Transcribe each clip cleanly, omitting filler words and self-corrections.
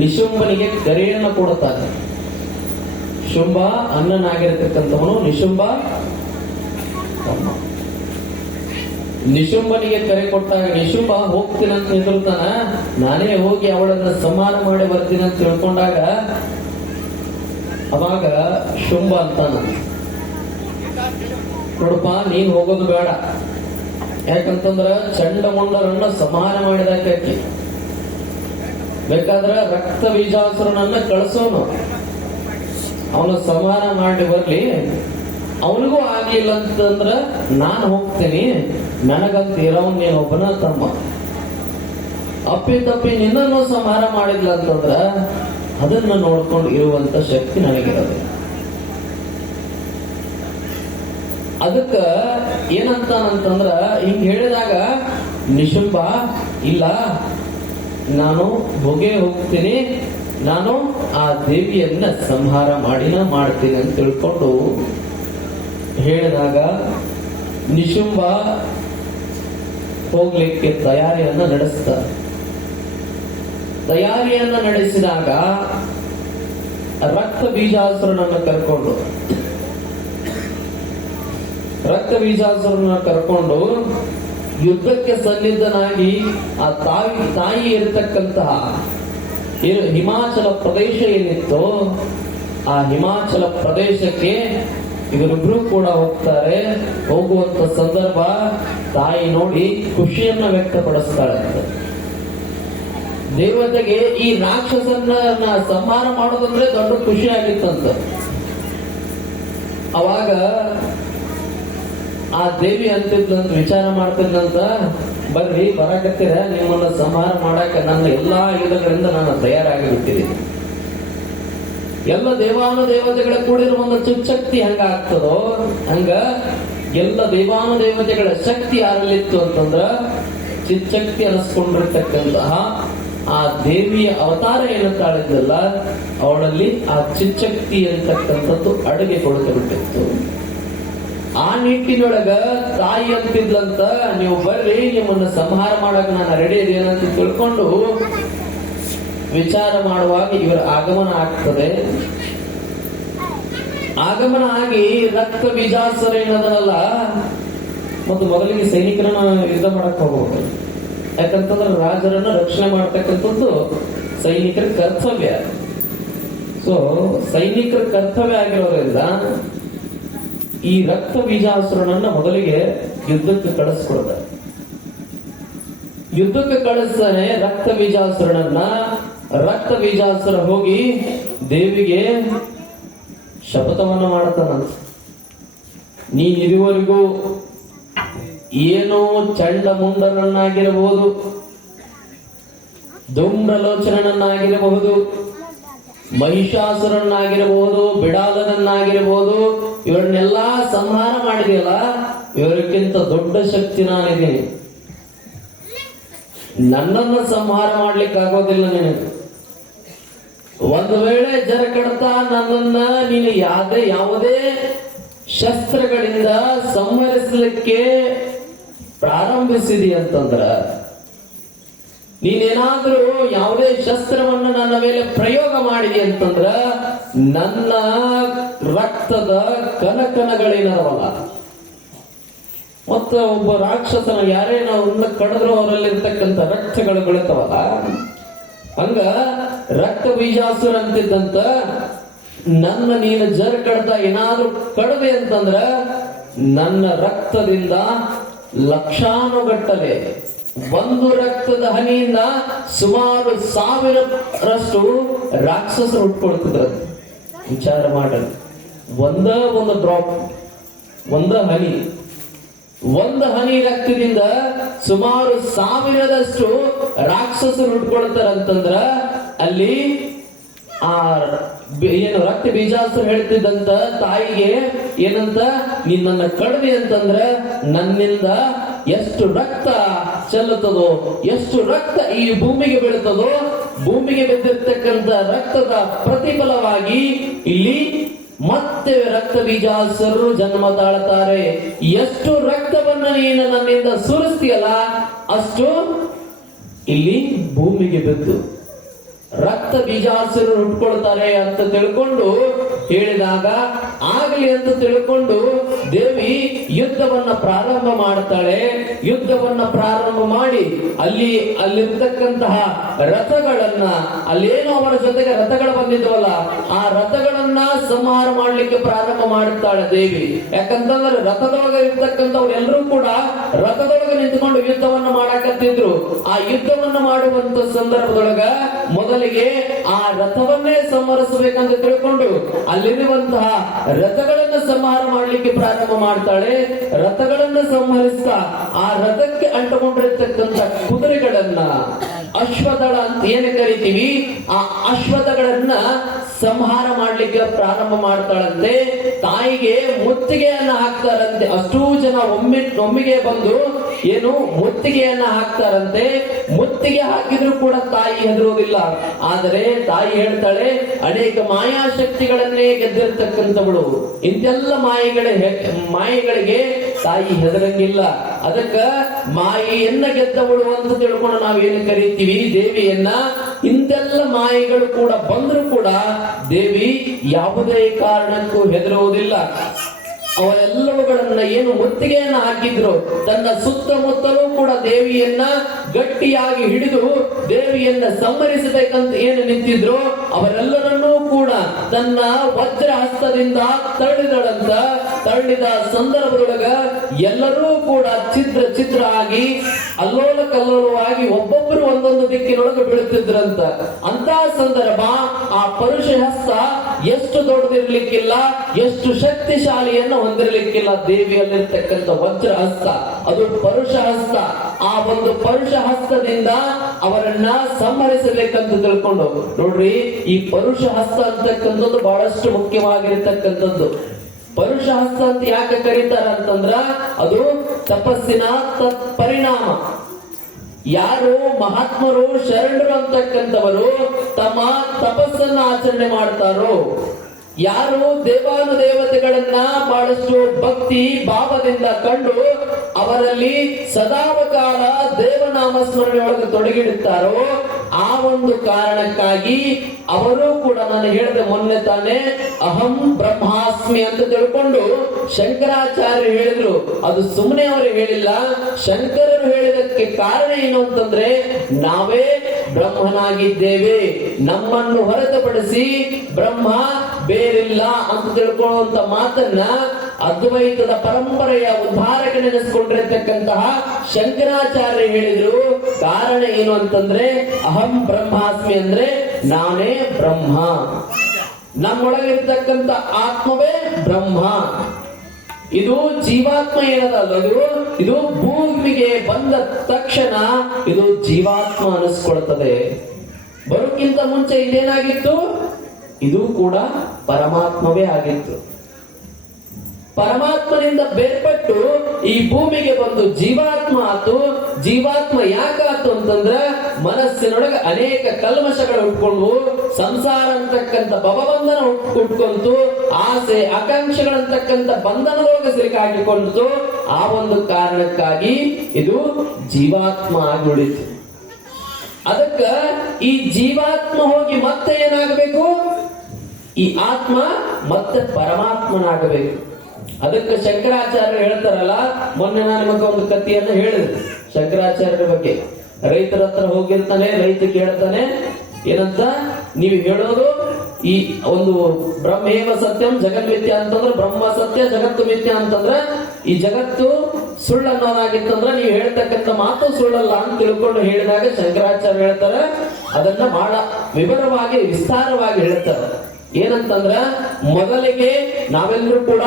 ನಿಶುಂಭನಿಗೆ ಕರೆಯನ್ನು ಕೊಡುತ್ತಾನೆ. ಶುಂಭ ಅಣ್ಣನಾಗಿರತಕ್ಕಂಥವನು, ನಿಶುಂಭ ತಮ್ಮ. ನಿಶುಂಭನಿಗೆ ಕರೆ ಕೊಟ್ಟಾಗ ನಿಶುಂಭ ಹೋಗ್ತೀನಂತ ಹೆದರ್ತಾನ. ನಾನೇ ಹೋಗಿ ಅವಳನ್ನ ಸಂಹಾರ ಮಾಡಿ ಬರ್ತೀನಿ ಅಂತ ತಿಳ್ಕೊಂಡಾಗ ಅವಾಗ ಶುಂಭ ಅಂತಾನ, ನೋಡಪ್ಪ ನೀನ್ ಹೋಗೋದು ಬೇಡ. ಯಾಕಂತಂದ್ರ ಚಂಡಮುಂಡರನ್ನ ಸಂಹಾರ ಮಾಡಿದಾಕಿ, ಬೇಕಾದ್ರ ರಕ್ತ ಬೀಜಾಸುರನನ್ನ ಕಳಿಸೋನು, ಅವನ ಸಂಹಾರ ಮಾಡಿ ಬರ್ಲಿ. ಅವನಿಗೂ ಆಗಿಲ್ಲ ಅಂತಂದ್ರ ನಾನು ಹೋಗ್ತೀನಿ, ನನಗಂತ ಇರೋನ್ ನೀನ್ ಒಬ್ಬನ ತಮ್ಮ. ಅಪ್ಪಿ ನಿನ್ನನ್ನು ಸಂಹಾರ ಮಾಡಿಲ್ಲ ಅಂತಂದ್ರ ಅದನ್ನ ನೋಡ್ಕೊಂಡು ಇರುವಂತ ಶಕ್ತಿ ನನಗಿರೋದು. ಅದಕ್ಕ ಏನಂತಾನಂತಂದ್ರ ಹಿಂಗ್ ಹೇಳಿದಾಗ ನಿಶುಂಭ ಇಲ್ಲ, ನಾನು ಹೊಗೆ ಹೋಗ್ತೀನಿ, ನಾನು ಆ ದೇವಿಯನ್ನ ಸಂಹಾರ ಮಾಡಿನ ಮಾಡ್ತೀನಿ ಅಂತ ತಿಳ್ಕೊಂಡು ಹೇಳಿದಾಗ ನಿಶುಂಭ ಹೋಗ್ಲಿಕ್ಕೆ ತಯಾರಿಯನ್ನ ನಡೆಸ್ತಾರೆ. ತಯಾರಿಯನ್ನ ನಡೆಸಿದಾಗ ರಕ್ತ ಬೀಜಾಸುರನನ್ನ ಕರ್ಕೊಂಡು ಯುದ್ಧಕ್ಕೆ ಸನ್ನಿಧನಾಗಿ ಆ ತಾಯಿ ಇರತಕ್ಕಂತಹ ಹಿಮಾಚಲ ಪ್ರದೇಶ ಏನಿತ್ತು, ಆ ಹಿಮಾಚಲ ಪ್ರದೇಶಕ್ಕೆ ಇವರಿಬ್ರು ಕೂಡ ಹೋಗ್ತಾರೆ. ಹೋಗುವಂತ ಸಂದರ್ಭ ತಾಯಿ ನೋಡಿ ಖುಷಿಯನ್ನ ವ್ಯಕ್ತಪಡಿಸ್ತಾಳೆ. ದೇವತೆಗೆ ಈ ರಾಕ್ಷಸನ್ನ ಸಂಹಾರ ಮಾಡೋದಂದ್ರೆ ದೊಡ್ಡ ಖುಷಿ ಆಗಿತ್ತಂತ. ಅವಾಗ ಆ ದೇವಿ ಅಂತಿದ್ಲಂತ, ವಿಚಾರ ಮಾಡ್ತಿದ್ಲಂತ, ಬರ್ರಿ ಬರಾಕತ್ತೀರ, ನಿಮ್ಮನ್ನ ಸಂಹಾರ ಮಾಡಾಕ ನನ್ನ ಎಲ್ಲಾ ಆಯುಧಗಳಿಂದ ನಾನು ತಯಾರಾಗಿಬಿಟ್ಟಿದ್ದೀನಿ. ಎಲ್ಲ ದೇವಾನುದೇವತೆಗಳ ಕೂಡಿರುವ ಒಂದು ಚಿಚ್ಚಕ್ತಿ ಹಂಗ ಆಗ್ತದೋ ಹಂಗ ಎಲ್ಲ ದೇವಾನುದೇವತೆಗಳ ಶಕ್ತಿ ಯಾರಲ್ಲಿತ್ತು ಅಂತಂದ್ರ ಚಿಚ್ಚಕ್ತಿ ಅನಿಸ್ಕೊಂಡಿರ್ತಕ್ಕಂತಹ ಆ ದೇವಿಯ ಅವತಾರ ಏನು ತಾಳಿದ್ದಲ್ಲ, ಅವಳಲ್ಲಿ ಆ ಚಿಚ್ಚಕ್ತಿ ಅಂತಕ್ಕಂಥದ್ದು ಅಡುಗೆ ಕೊಡುತ್ತೆ ಬಿಟ್ಟಿತ್ತು. ಆ ನಿಟ್ಟಿನೊಳಗ ತಾಯಿ ಅಂತಿದ್ಲಂತ, ನೀವು ಬರ್ರಿ ನಿಮ್ಮನ್ನ ಸಂಹಾರ ಮಾಡಕ್ ನಾನು ರೆಡಿ ಇದೇನಂತ ತಿಳ್ಕೊಂಡು ವಿಚಾರ ಮಾಡುವಾಗ ಇವರ ಆಗಮನ ಆಗ್ತದೆ. ಆಗಮನ ಆಗಿ ರಕ್ತ ಬೀಜಾಸುರ ಏನದಲ್ಲ, ಮತ್ತು ಮೊದಲಿಗೆ ಸೈನಿಕರನ್ನ ಯುದ್ಧ ಮಾಡಕ್ ಹೋಗ್ಬೇಕು. ಯಾಕಂತಂದ್ರೆ ರಾಜರನ್ನ ರಕ್ಷಣೆ ಮಾಡ್ತಕ್ಕಂಥದ್ದು ಸೈನಿಕರ ಕರ್ತವ್ಯ. ಸೊ ಸೈನಿಕರ ಕರ್ತವ್ಯ ಆಗಿರೋದ್ರಿಂದ ಈ ರಕ್ತ ಬೀಜಾಸುರನನ್ನ ಮೊದಲಿಗೆ ಯುದ್ಧಕ್ಕೆ ಕಳಿಸ್ಕೊಡ್ತಾರೆ. ಯುದ್ಧಕ್ಕೆ ಕಳಿಸ್ತಾನೆ ರಕ್ತ ಬೀಜಾಸುರನನ್ನ. ರಕ್ತ ಬೀಜಾಸುರ ಹೋಗಿ ದೇವಿಗೆ ಶಪಥವನ್ನ ಮಾಡ್ತಾನಂತ, ನೀನ್ ಇದುವರೆಗೂ ಏನೋ ಚಂಡಮುಂಡರನ್ನಾಗಿರಬಹುದು, ಧೂಮ್ರಲೋಚನನ್ನಾಗಿರಬಹುದು, ಮಹಿಷಾಸುರನ್ನಾಗಿರಬಹುದು, ಬಿಡಾಲನನ್ನಾಗಿರಬಹುದು, ಇವರನ್ನೆಲ್ಲಾ ಸಂಹಾರ ಮಾಡಿದೆಯಲ್ಲ, ಇವರಿಗಿಂತ ದೊಡ್ಡ ಶಕ್ತಿ ನಾನಿದ್ದೀನಿ. ನನ್ನನ್ನು ಸಂಹಾರ ಮಾಡ್ಲಿಕ್ಕೆ ಆಗೋದಿಲ್ಲ ನಿನಗೆ. ಒಂದು ವೇಳೆ ಜರ ಕಡ್ತಾ ನನ್ನನ್ನ ನೀನು ಯಾವುದೇ ಶಸ್ತ್ರಗಳಿಂದ ಸಂಹರಿಸಲಿಕ್ಕೆ ಪ್ರಾರಂಭಿಸಿದಿ ಅಂತಂದ್ರ, ನೀನೇನಾದ್ರೂ ಯಾವುದೇ ಶಸ್ತ್ರವನ್ನು ನನ್ನ ಮೇಲೆ ಪ್ರಯೋಗ ಮಾಡಿದಿ ಅಂತಂದ್ರ ನನ್ನ ರಕ್ತದ ಕನಕನಗಳೇನವಲ್ಲ, ಮತ್ತು ಒಬ್ಬ ರಾಕ್ಷಸನ ಯಾರೇನೋ ಅವ್ರನ್ನ ಕಡಿದ್ರು ಅವರಲ್ಲಿರ್ತಕ್ಕಂಥ ರಕ್ತಗಳು ಬೆಳಿತಾವಲ್ಲ, ಹಂಗ ರಕ್ತ ಬೀಜಾಸುರ ಅಂತಿದ್ದಂತ ನನ್ನ ನೀನು ಜರ್ ಕಡ್ದ ಏನಾದ್ರೂ ಕಡದೆ ಅಂತಂದ್ರ ನನ್ನ ರಕ್ತದಿಂದ ಲಕ್ಷಾನುಗಟ್ಟಲೆ, ಒಂದು ರಕ್ತದ ಹನಿಯಿಂದ ಸುಮಾರು 1000ರಷ್ಟು ರಾಕ್ಷಸರು ಹುಟ್ಕೊಳ್ತಿದ್ರು. ವಿಚಾರ ಮಾಡಲು ಒಂದು ಡ್ರಾಪ್, ಒಂದು ಹನಿ ರಕ್ತದಿಂದ ಸುಮಾರು 1000ದಷ್ಟು ರಾಕ್ಷಸರು ಹುಟ್ಕೊಳ್ತಾರಂತಂದ್ರ ಅಲ್ಲಿ ಆ ಏನು ರಕ್ತ ಬೀಜಾಸುರ ಹೇಳ್ತಿದ್ದಂತ ತಾಯಿಗೆ ಏನಂತ, ನಿನ್ನನ್ನ ಕಡ್ದಿ ಅಂತಂದ್ರ ನನ್ನಿಂದ ಎಷ್ಟು ರಕ್ತ ಚೆಲ್ಲುತ್ತದೋ, ಎಷ್ಟು ರಕ್ತ ಈ ಭೂಮಿಗೆ ಬೀಳುತ್ತದೋ, ಭೂಮಿಗೆ ಬಿದ್ದಿರ್ತಕ್ಕಂಥ ರಕ್ತದ ಪ್ರತಿಫಲವಾಗಿ ಇಲ್ಲಿ ಮತ್ತೆ ರಕ್ತ ಬೀಜಾಸುರರು ಜನ್ಮ ತಾಳ್ತಾರೆ. ಎಷ್ಟು ರಕ್ತವನ್ನ ನೀನು ನನ್ನಿಂದ ಸುರಿಸ್ತೀಯಲ್ಲ ಅಷ್ಟು ಇಲ್ಲಿ ಭೂಮಿಗೆ ಬಿದ್ದು ರಕ್ತ ಬೀಜಾಸುರರು ಹುಟ್ಕೊಳ್ತಾರೆ ಅಂತ ತಿಳ್ಕೊಂಡು ಹೇಳಿದಾಗ ಆಗಲಿ ಅಂತ ತಿಳ್ಕೊಂಡು ದೇವಿ ಯುದ್ಧವನ್ನ ಪ್ರಾರಂಭ ಮಾಡ್ತಾಳೆ. ಯುದ್ಧವನ್ನ ಪ್ರಾರಂಭ ಮಾಡಿ ಅಲ್ಲಿರ್ತಕ್ಕಂತಹ ರಥಗಳನ್ನ, ಅಲ್ಲೇನೋ ಅವರ ಜೊತೆಗೆ ರಥಗಳು ಬಂದಿದ್ವಲ್ಲ, ಆ ರಥಗಳನ್ನ ಸಂಹಾರ ಮಾಡ್ಲಿಕ್ಕೆ ಪ್ರಾರಂಭ ಮಾಡುತ್ತಾಳೆ ದೇವಿ. ಯಾಕಂತಂದ್ರೆ ರಥದೊಳಗೆ ಇರ್ತಕ್ಕಂಥವ್ರು ಎಲ್ಲರೂ ಕೂಡ ರಥದೊಳಗೆ ನಿಂತುಕೊಂಡು ಯುದ್ಧವನ್ನ ಮಾಡಕತ್ತಿದ್ರು. ಆ ಯುದ್ಧವನ್ನ ಮಾಡುವಂತ ಸಂದರ್ಭದೊಳಗ ಮೊದಲಿಗೆ ಆ ರಥವನ್ನೇ ಸಂಹರಿಸಬೇಕಂತ ತಿಳ್ಕೊಂಡು ಅಲ್ಲಿರುವಂತಹ ರಥಗಳನ್ನ ಸಂಹಾರ ಮಾಡ್ಲಿಕ್ಕೆ ಪ್ರಾರಂಭ ಮಾಡ್ತಾಳೆ. ರಥಗಳನ್ನ ಸಂಹರಿಸ್ತಾ ಆ ರಥಕ್ಕೆ ಅಂಟುಕೊಂಡಿರ್ತಕ್ಕಂಥ ಕುದುರೆಗಳನ್ನ, ಅಶ್ವದಳ ಅಂತ ಏನು ಕರಿತೀವಿ, ಆ ಅಶ್ವದಗಳನ್ನ ಸಂಹಾರ ಮಾಡ್ಲಿಕ್ಕೆ ಪ್ರಾರಂಭ ಮಾಡ್ತಾಳಂತೆ. ತಾಯಿಗೆ ಮುತ್ತಿಗೆಯನ್ನ ಹಾಕ್ತಾರಂತೆ. ಅಷ್ಟೂ ಜನ ಒಮ್ಮಿಗೆ ಬಂದು ಏನು ಮುತ್ತಿಗೆಯನ್ನ ಹಾಕ್ತಾರಂತೆ. ಮುತ್ತಿಗೆ ಹಾಕಿದ್ರು ಕೂಡ ತಾಯಿ ಹೆದರೋದಿಲ್ಲ. ಆದರೆ ತಾಯಿ ಹೇಳ್ತಾಳೆ, ಅನೇಕ ಮಾಯಾಶಕ್ತಿಗಳನ್ನೇ ಗೆದ್ದಿರ್ತಕ್ಕಂಥವಳು, ಇಂತೆಲ್ಲ ಮಾಯೆಗಳಿಗೆ ತಾಯಿ ಹೆದರಂಗಿಲ್ಲ. ಅದಕ್ಕ ಮಾಯೆಯನ್ನ ಗೆದ್ದವಳು ಅಂತ ತಿಳ್ಕೊಂಡು ನಾವೇನು ಕರಿತೀವಿ ದೇವಿಯನ್ನ. ಇಂತೆಲ್ಲ ಮಾಯೆಗಳು ಕೂಡ ಬಂದ್ರು ಕೂಡ ದೇವಿ ಯಾವುದೇ ಕಾರಣಕ್ಕೂ ಹೆದರುವುದಿಲ್ಲ. ಅವರೆಲ್ಲವುಗಳನ್ನ ಏನು ಮುತ್ತಿಗೆಯನ್ನ ಹಾಕಿದ್ರು, ತನ್ನ ಸುತ್ತಮುತ್ತಲೂ ಕೂಡ ದೇವಿಯನ್ನ ಗಟ್ಟಿಯಾಗಿ ಹಿಡಿದು ದೇವಿಯನ್ನ ಸಂಹರಿಸಬೇಕಂತ ಏನು ನಿಂತಿದ್ರು, ಅವರೆಲ್ಲರನ್ನೂ ಕೂಡ ತನ್ನ ವಜ್ರ ಹಸ್ತದಿಂದ ತಳ್ಳಿದ ಸಂದರ್ಭದೊಳಗ ಎಲ್ಲರೂ ಕೂಡ ಚಿತ್ರ ಆಗಿ ಅಲ್ಲೋಲ ಕಲ್ಲೋಲವಾಗಿ ಒಬ್ಬೊಬ್ಬರು ಒಂದೊಂದು ದಿಕ್ಕಿನೊಳಗೆ ಬೀಳುತ್ತಿದ್ರಂತ. ಅಂತ ಸಂದರ್ಭ ಆ ಪರುಷ ಹಸ್ತ ಎಷ್ಟು ದೊಡ್ಡದಿರ್ಲಿಕ್ಕಿಲ್ಲ, ಎಷ್ಟು ಶಕ್ತಿಶಾಲಿಯನ್ನು ಹೊಂದಿರಲಿಕ್ಕಿಲ್ಲ. ದೇವಿಯಲ್ಲಿರ್ತಕ್ಕಂಥ ವಜ್ರ ಹಸ್ತ ಅದು ಪರುಷ ಹಸ್ತ. ಆ ಒಂದು ಪರುಷ ಹಸ್ತದಿಂದ ಅವರನ್ನ ಸಂಹರಿಸಬೇಕಂತ ತಿಳ್ಕೊಂಡು ನೋಡ್ರಿ, ಈ ಪರುಷ ಹಸ್ತ ಅಂತಕ್ಕಂಥದ್ದು ಬಹಳಷ್ಟು ಮುಖ್ಯವಾಗಿರ್ತಕ್ಕಂಥದ್ದು. ಪರುಷ ಹಸ್ತ ಅಂತ ಯಾಕೆ ಕರೀತಾರ ಅಂತಂದ್ರ ಅದು ತಪಸ್ಸಿನ ಪರಿಣಾಮ. ಯಾರು ಮಹಾತ್ಮರು ಶರಣರು ಅಂತಕ್ಕಂಥವರು ತಮ್ಮ ತಪಸ್ಸನ್ನ ಆಚರಣೆ ಮಾಡ್ತಾರೋ, ಯಾರು ದೇವಾನುದೇವತೆಗಳನ್ನ ಬಹಳಷ್ಟು ಭಕ್ತಿ ಭಾವದಿಂದ ಕಂಡು ಅವರಲ್ಲಿ ಸದಾವಕಾಲ ದೇವನಾಮ ಸ್ಮರಣೆಯೊಳಗೆ ತೊಡಗಿಡುತ್ತಾರೋ, ಆ ಒಂದು ಕಾರಣಕ್ಕಾಗಿ ಅವರು ಕೂಡ ನಾನು ಹೇಳಿದೆ ಮೊನ್ನೆ ತಾನೇ ಅಹಂ ಬ್ರಹ್ಮಾಸ್ಮಿ ಅಂತ ತಿಳ್ಕೊಂಡು ಶಂಕರಾಚಾರ್ಯರು ಹೇಳಿದ್ರು. ಅದು ಸುಮ್ಮನೆ ಅವರು ಹೇಳಿಲ್ಲ, ಶಂಕರರು ಹೇಳಿದಕ್ಕೆ ಕಾರಣ ಏನು ಅಂತಂದ್ರೆ ನಾವೇ ಬ್ರಹ್ಮನಾಗಿದ್ದೇವೆ, ನಮ್ಮನ್ನು ಹೊರತುಪಡಿಸಿ ಬ್ರಹ್ಮ ಬೇರಿಲ್ಲ ಅಂತ ತಿಳ್ಕೊಳ್ಳುವಂತ ಮಾತನ್ನ ಅದ್ವೈತದ ಪರಂಪರೆಯ ಉದ್ಧಾರಕ ನೆನೆಸ್ಕೊಂಡಿರತಕ್ಕಂತಹ ಶಂಕರಾಚಾರ್ಯ ಹೇಳಿದ್ರು. ಕಾರಣ ಏನು ಅಂತಂದ್ರೆ ಅಹಂ ಬ್ರಹ್ಮಾಸ್ಮಿ ಅಂದ್ರೆ ನಾನೇ ಬ್ರಹ್ಮ, ನಮ್ಮೊಳಗಿರ್ತಕ್ಕಂಥ ಆತ್ಮವೇ ಬ್ರಹ್ಮ. ಇದು ಜೀವಾತ್ಮ ಏನದಲ್ಲ, ಇದು ಭೂಮಿಗೆ ಬಂದ ತಕ್ಷಣ ಇದು ಜೀವಾತ್ಮ ಅನಿಸ್ಕೊಳ್ತದೆ. ಬರೋಕ್ಕಿಂತ ಮುಂಚೆ ಇದೇನಾಗಿತ್ತು, ಇದು ಕೂಡ ಪರಮಾತ್ಮವೇ ಆಗಿತ್ತು. ಪರಮಾತ್ಮನಿಂದ ಬೇರ್ಪಟ್ಟು ಈ ಭೂಮಿಗೆ ಬಂದು ಜೀವಾತ್ಮ ಆತು. ಜೀವಾತ್ಮ ಯಾಕಾತು ಅಂತಂದ್ರ ಮನಸ್ಸಿನೊಳಗೆ ಅನೇಕ ಕಲ್ಮಶಗಳು ಹುಟ್ಕೊಂಡು ಸಂಸಾರ ಅಂತಕ್ಕಂಥ ಭವಬಂಧನ ಹುಟ್ಕೊಂತು, ಆಸೆ ಆಕಾಂಕ್ಷೆಗಳಂತಕ್ಕಂಥ ಬಂಧನದೊಳಗೆ ಸಿಲುಕಾಗಿಕೊಂಡು ಆ ಒಂದು ಕಾರಣಕ್ಕಾಗಿ ಇದು ಜೀವಾತ್ಮ ಆಗಿ ಉಳಿತು. ಅದಕ್ಕ ಈ ಜೀವಾತ್ಮ ಹೋಗಿ ಮತ್ತೆ ಏನಾಗಬೇಕು, ಈ ಆತ್ಮ ಮತ್ತೆ ಪರಮಾತ್ಮನಾಗಬೇಕು. ಅದಕ್ಕೆ ಶಂಕರಾಚಾರ್ಯರು ಹೇಳ್ತಾರಲ್ಲ, ಮೊನ್ನೆ ನಾನು ನಿಮಗೆ ಒಂದು ಕಥೆಯನ್ನು ಹೇಳಿದೆ ಶಂಕರಾಚಾರ್ಯರ ಬಗ್ಗೆ. ರೈತರ ಹತ್ರ ಹೋಗಿರ್ತಾನೆ, ರೈತ ಕೇಳ್ತಾನೆ ಏನಂತ, ನೀವು ಹೇಳೋದು ಈ ಒಂದು ಬ್ರಹ್ಮೇವ ಸತ್ಯಂ ಜಗನ್ಮಿಥ್ಯ ಅಂತಂದ್ರೆ ಬ್ರಹ್ಮ ಸತ್ಯ ಜಗತ್ತು ಮಿಥ್ಯ ಅಂತಂದ್ರೆ ಈ ಜಗತ್ತು ಸುಳ್ಳು ಅನ್ನೋದಾಗಿತ್ತಂದ್ರೆ ನೀವು ಹೇಳ್ತಕ್ಕಂಥ ಮಾತು ಸುಳ್ಳಲ್ಲ ಅಂತ ತಿಳ್ಕೊಂಡು ಹೇಳಿದಾಗ ಶಂಕರಾಚಾರ್ಯ ಹೇಳ್ತಾರೆ, ಅದನ್ನ ಬಹಳ ವಿವರವಾಗಿ ವಿಸ್ತಾರವಾಗಿ ಹೇಳ್ತಾರೆ. ಏನಂತಂದ್ರ ಮೊದಲಿಗೆ ನಾವೆಲ್ಲರೂ ಕೂಡ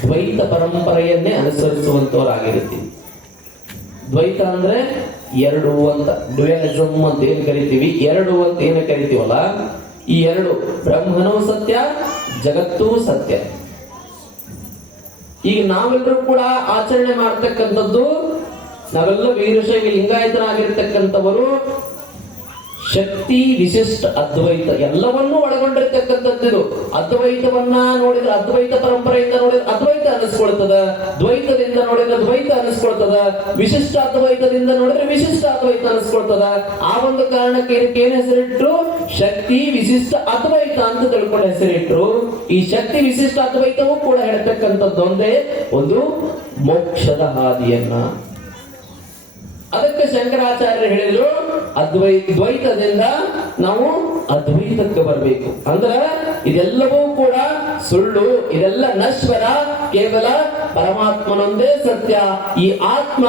ದ್ವೈತ ಪರಂಪರೆಯನ್ನೇ ಅನುಸರಿಸುವಂತವರಾಗಿರ್ತೀವಿ. ದ್ವೈತ ಅಂದ್ರೆ ಎರಡು ಅಂತ, ಡ್ಯುಯಲಿಸಮ್ ಅಂತ ಏನ್ ಕರಿತೀವಿ, ಎರಡು ಅಂತ ಏನ್ ಕರಿತೀವಲ್ಲ, ಈ ಎರಡು ಬ್ರಹ್ಮನೂ ಸತ್ಯ ಜಗತ್ತೂ ಸತ್ಯ. ಈಗ ನಾವೆಲ್ಲರೂ ಕೂಡ ಆಚರಣೆ ಮಾಡ್ತಕ್ಕಂಥದ್ದು, ನಾವೆಲ್ಲ ವೀರಶೈವ ಲಿಂಗಾಯತರಾಗಿರ್ತಕ್ಕಂಥವರು ಶಕ್ತಿ ವಿಶಿಷ್ಟ ಅದ್ವೈತ ಎಲ್ಲವನ್ನೂ ಒಳಗೊಂಡಿರ್ತಕ್ಕಂಥದ್ದು. ಅದ್ವೈತವನ್ನ ನೋಡಿದ್ರೆ ಅದ್ವೈತ ಪರಂಪರೆಯಿಂದ ನೋಡಿದ್ರೆ ಅದ್ವೈತ ಅನಿಸ್ಕೊಳ್ತದ, ದ್ವೈತದಿಂದ ನೋಡಿದ್ರೆ ದ್ವೈತ ಅನಿಸ್ಕೊಳ್ತದ, ವಿಶಿಷ್ಟ ಅದ್ವೈತದಿಂದ ನೋಡಿದ್ರೆ ವಿಶಿಷ್ಟ ಅದ್ವೈತ ಅನಿಸ್ಕೊಳ್ತದ. ಆ ಒಂದು ಕಾರಣಕ್ಕೆ ಇದಕ್ಕೆ ಏನ್ ಹೆಸರಿಟ್ರು? ಶಕ್ತಿ ವಿಶಿಷ್ಟ ಅದ್ವೈತ ಅಂತ ತಿಳ್ಕೊಂಡು ಹೆಸರಿಟ್ರು. ಈ ಶಕ್ತಿ ವಿಶಿಷ್ಟ ಅದ್ವೈತವೂ ಕೂಡ ಹೇಳ್ತಕ್ಕಂಥದ್ದೊಂದೇ ಒಂದು ಮೋಕ್ಷದ ಹಾದಿಯನ್ನ. ಅದಕ್ಕೆ ಶಂಕರಾಚಾರ್ಯರು ಹೇಳಿದ್ರು ದ್ವೈತದಿಂದ ನಾವು ಅದ್ವೈತಕ್ಕೆ ಬರಬೇಕು. ಅಂದ್ರೆ ಇದೆಲ್ಲವೂ ಕೂಡ ಸುಳ್ಳು, ಇದೆಲ್ಲ ನಶ್ವರ, ಕೇವಲ ಪರಮಾತ್ಮನೊಂದೇ ಸತ್ಯ. ಈ ಆತ್ಮ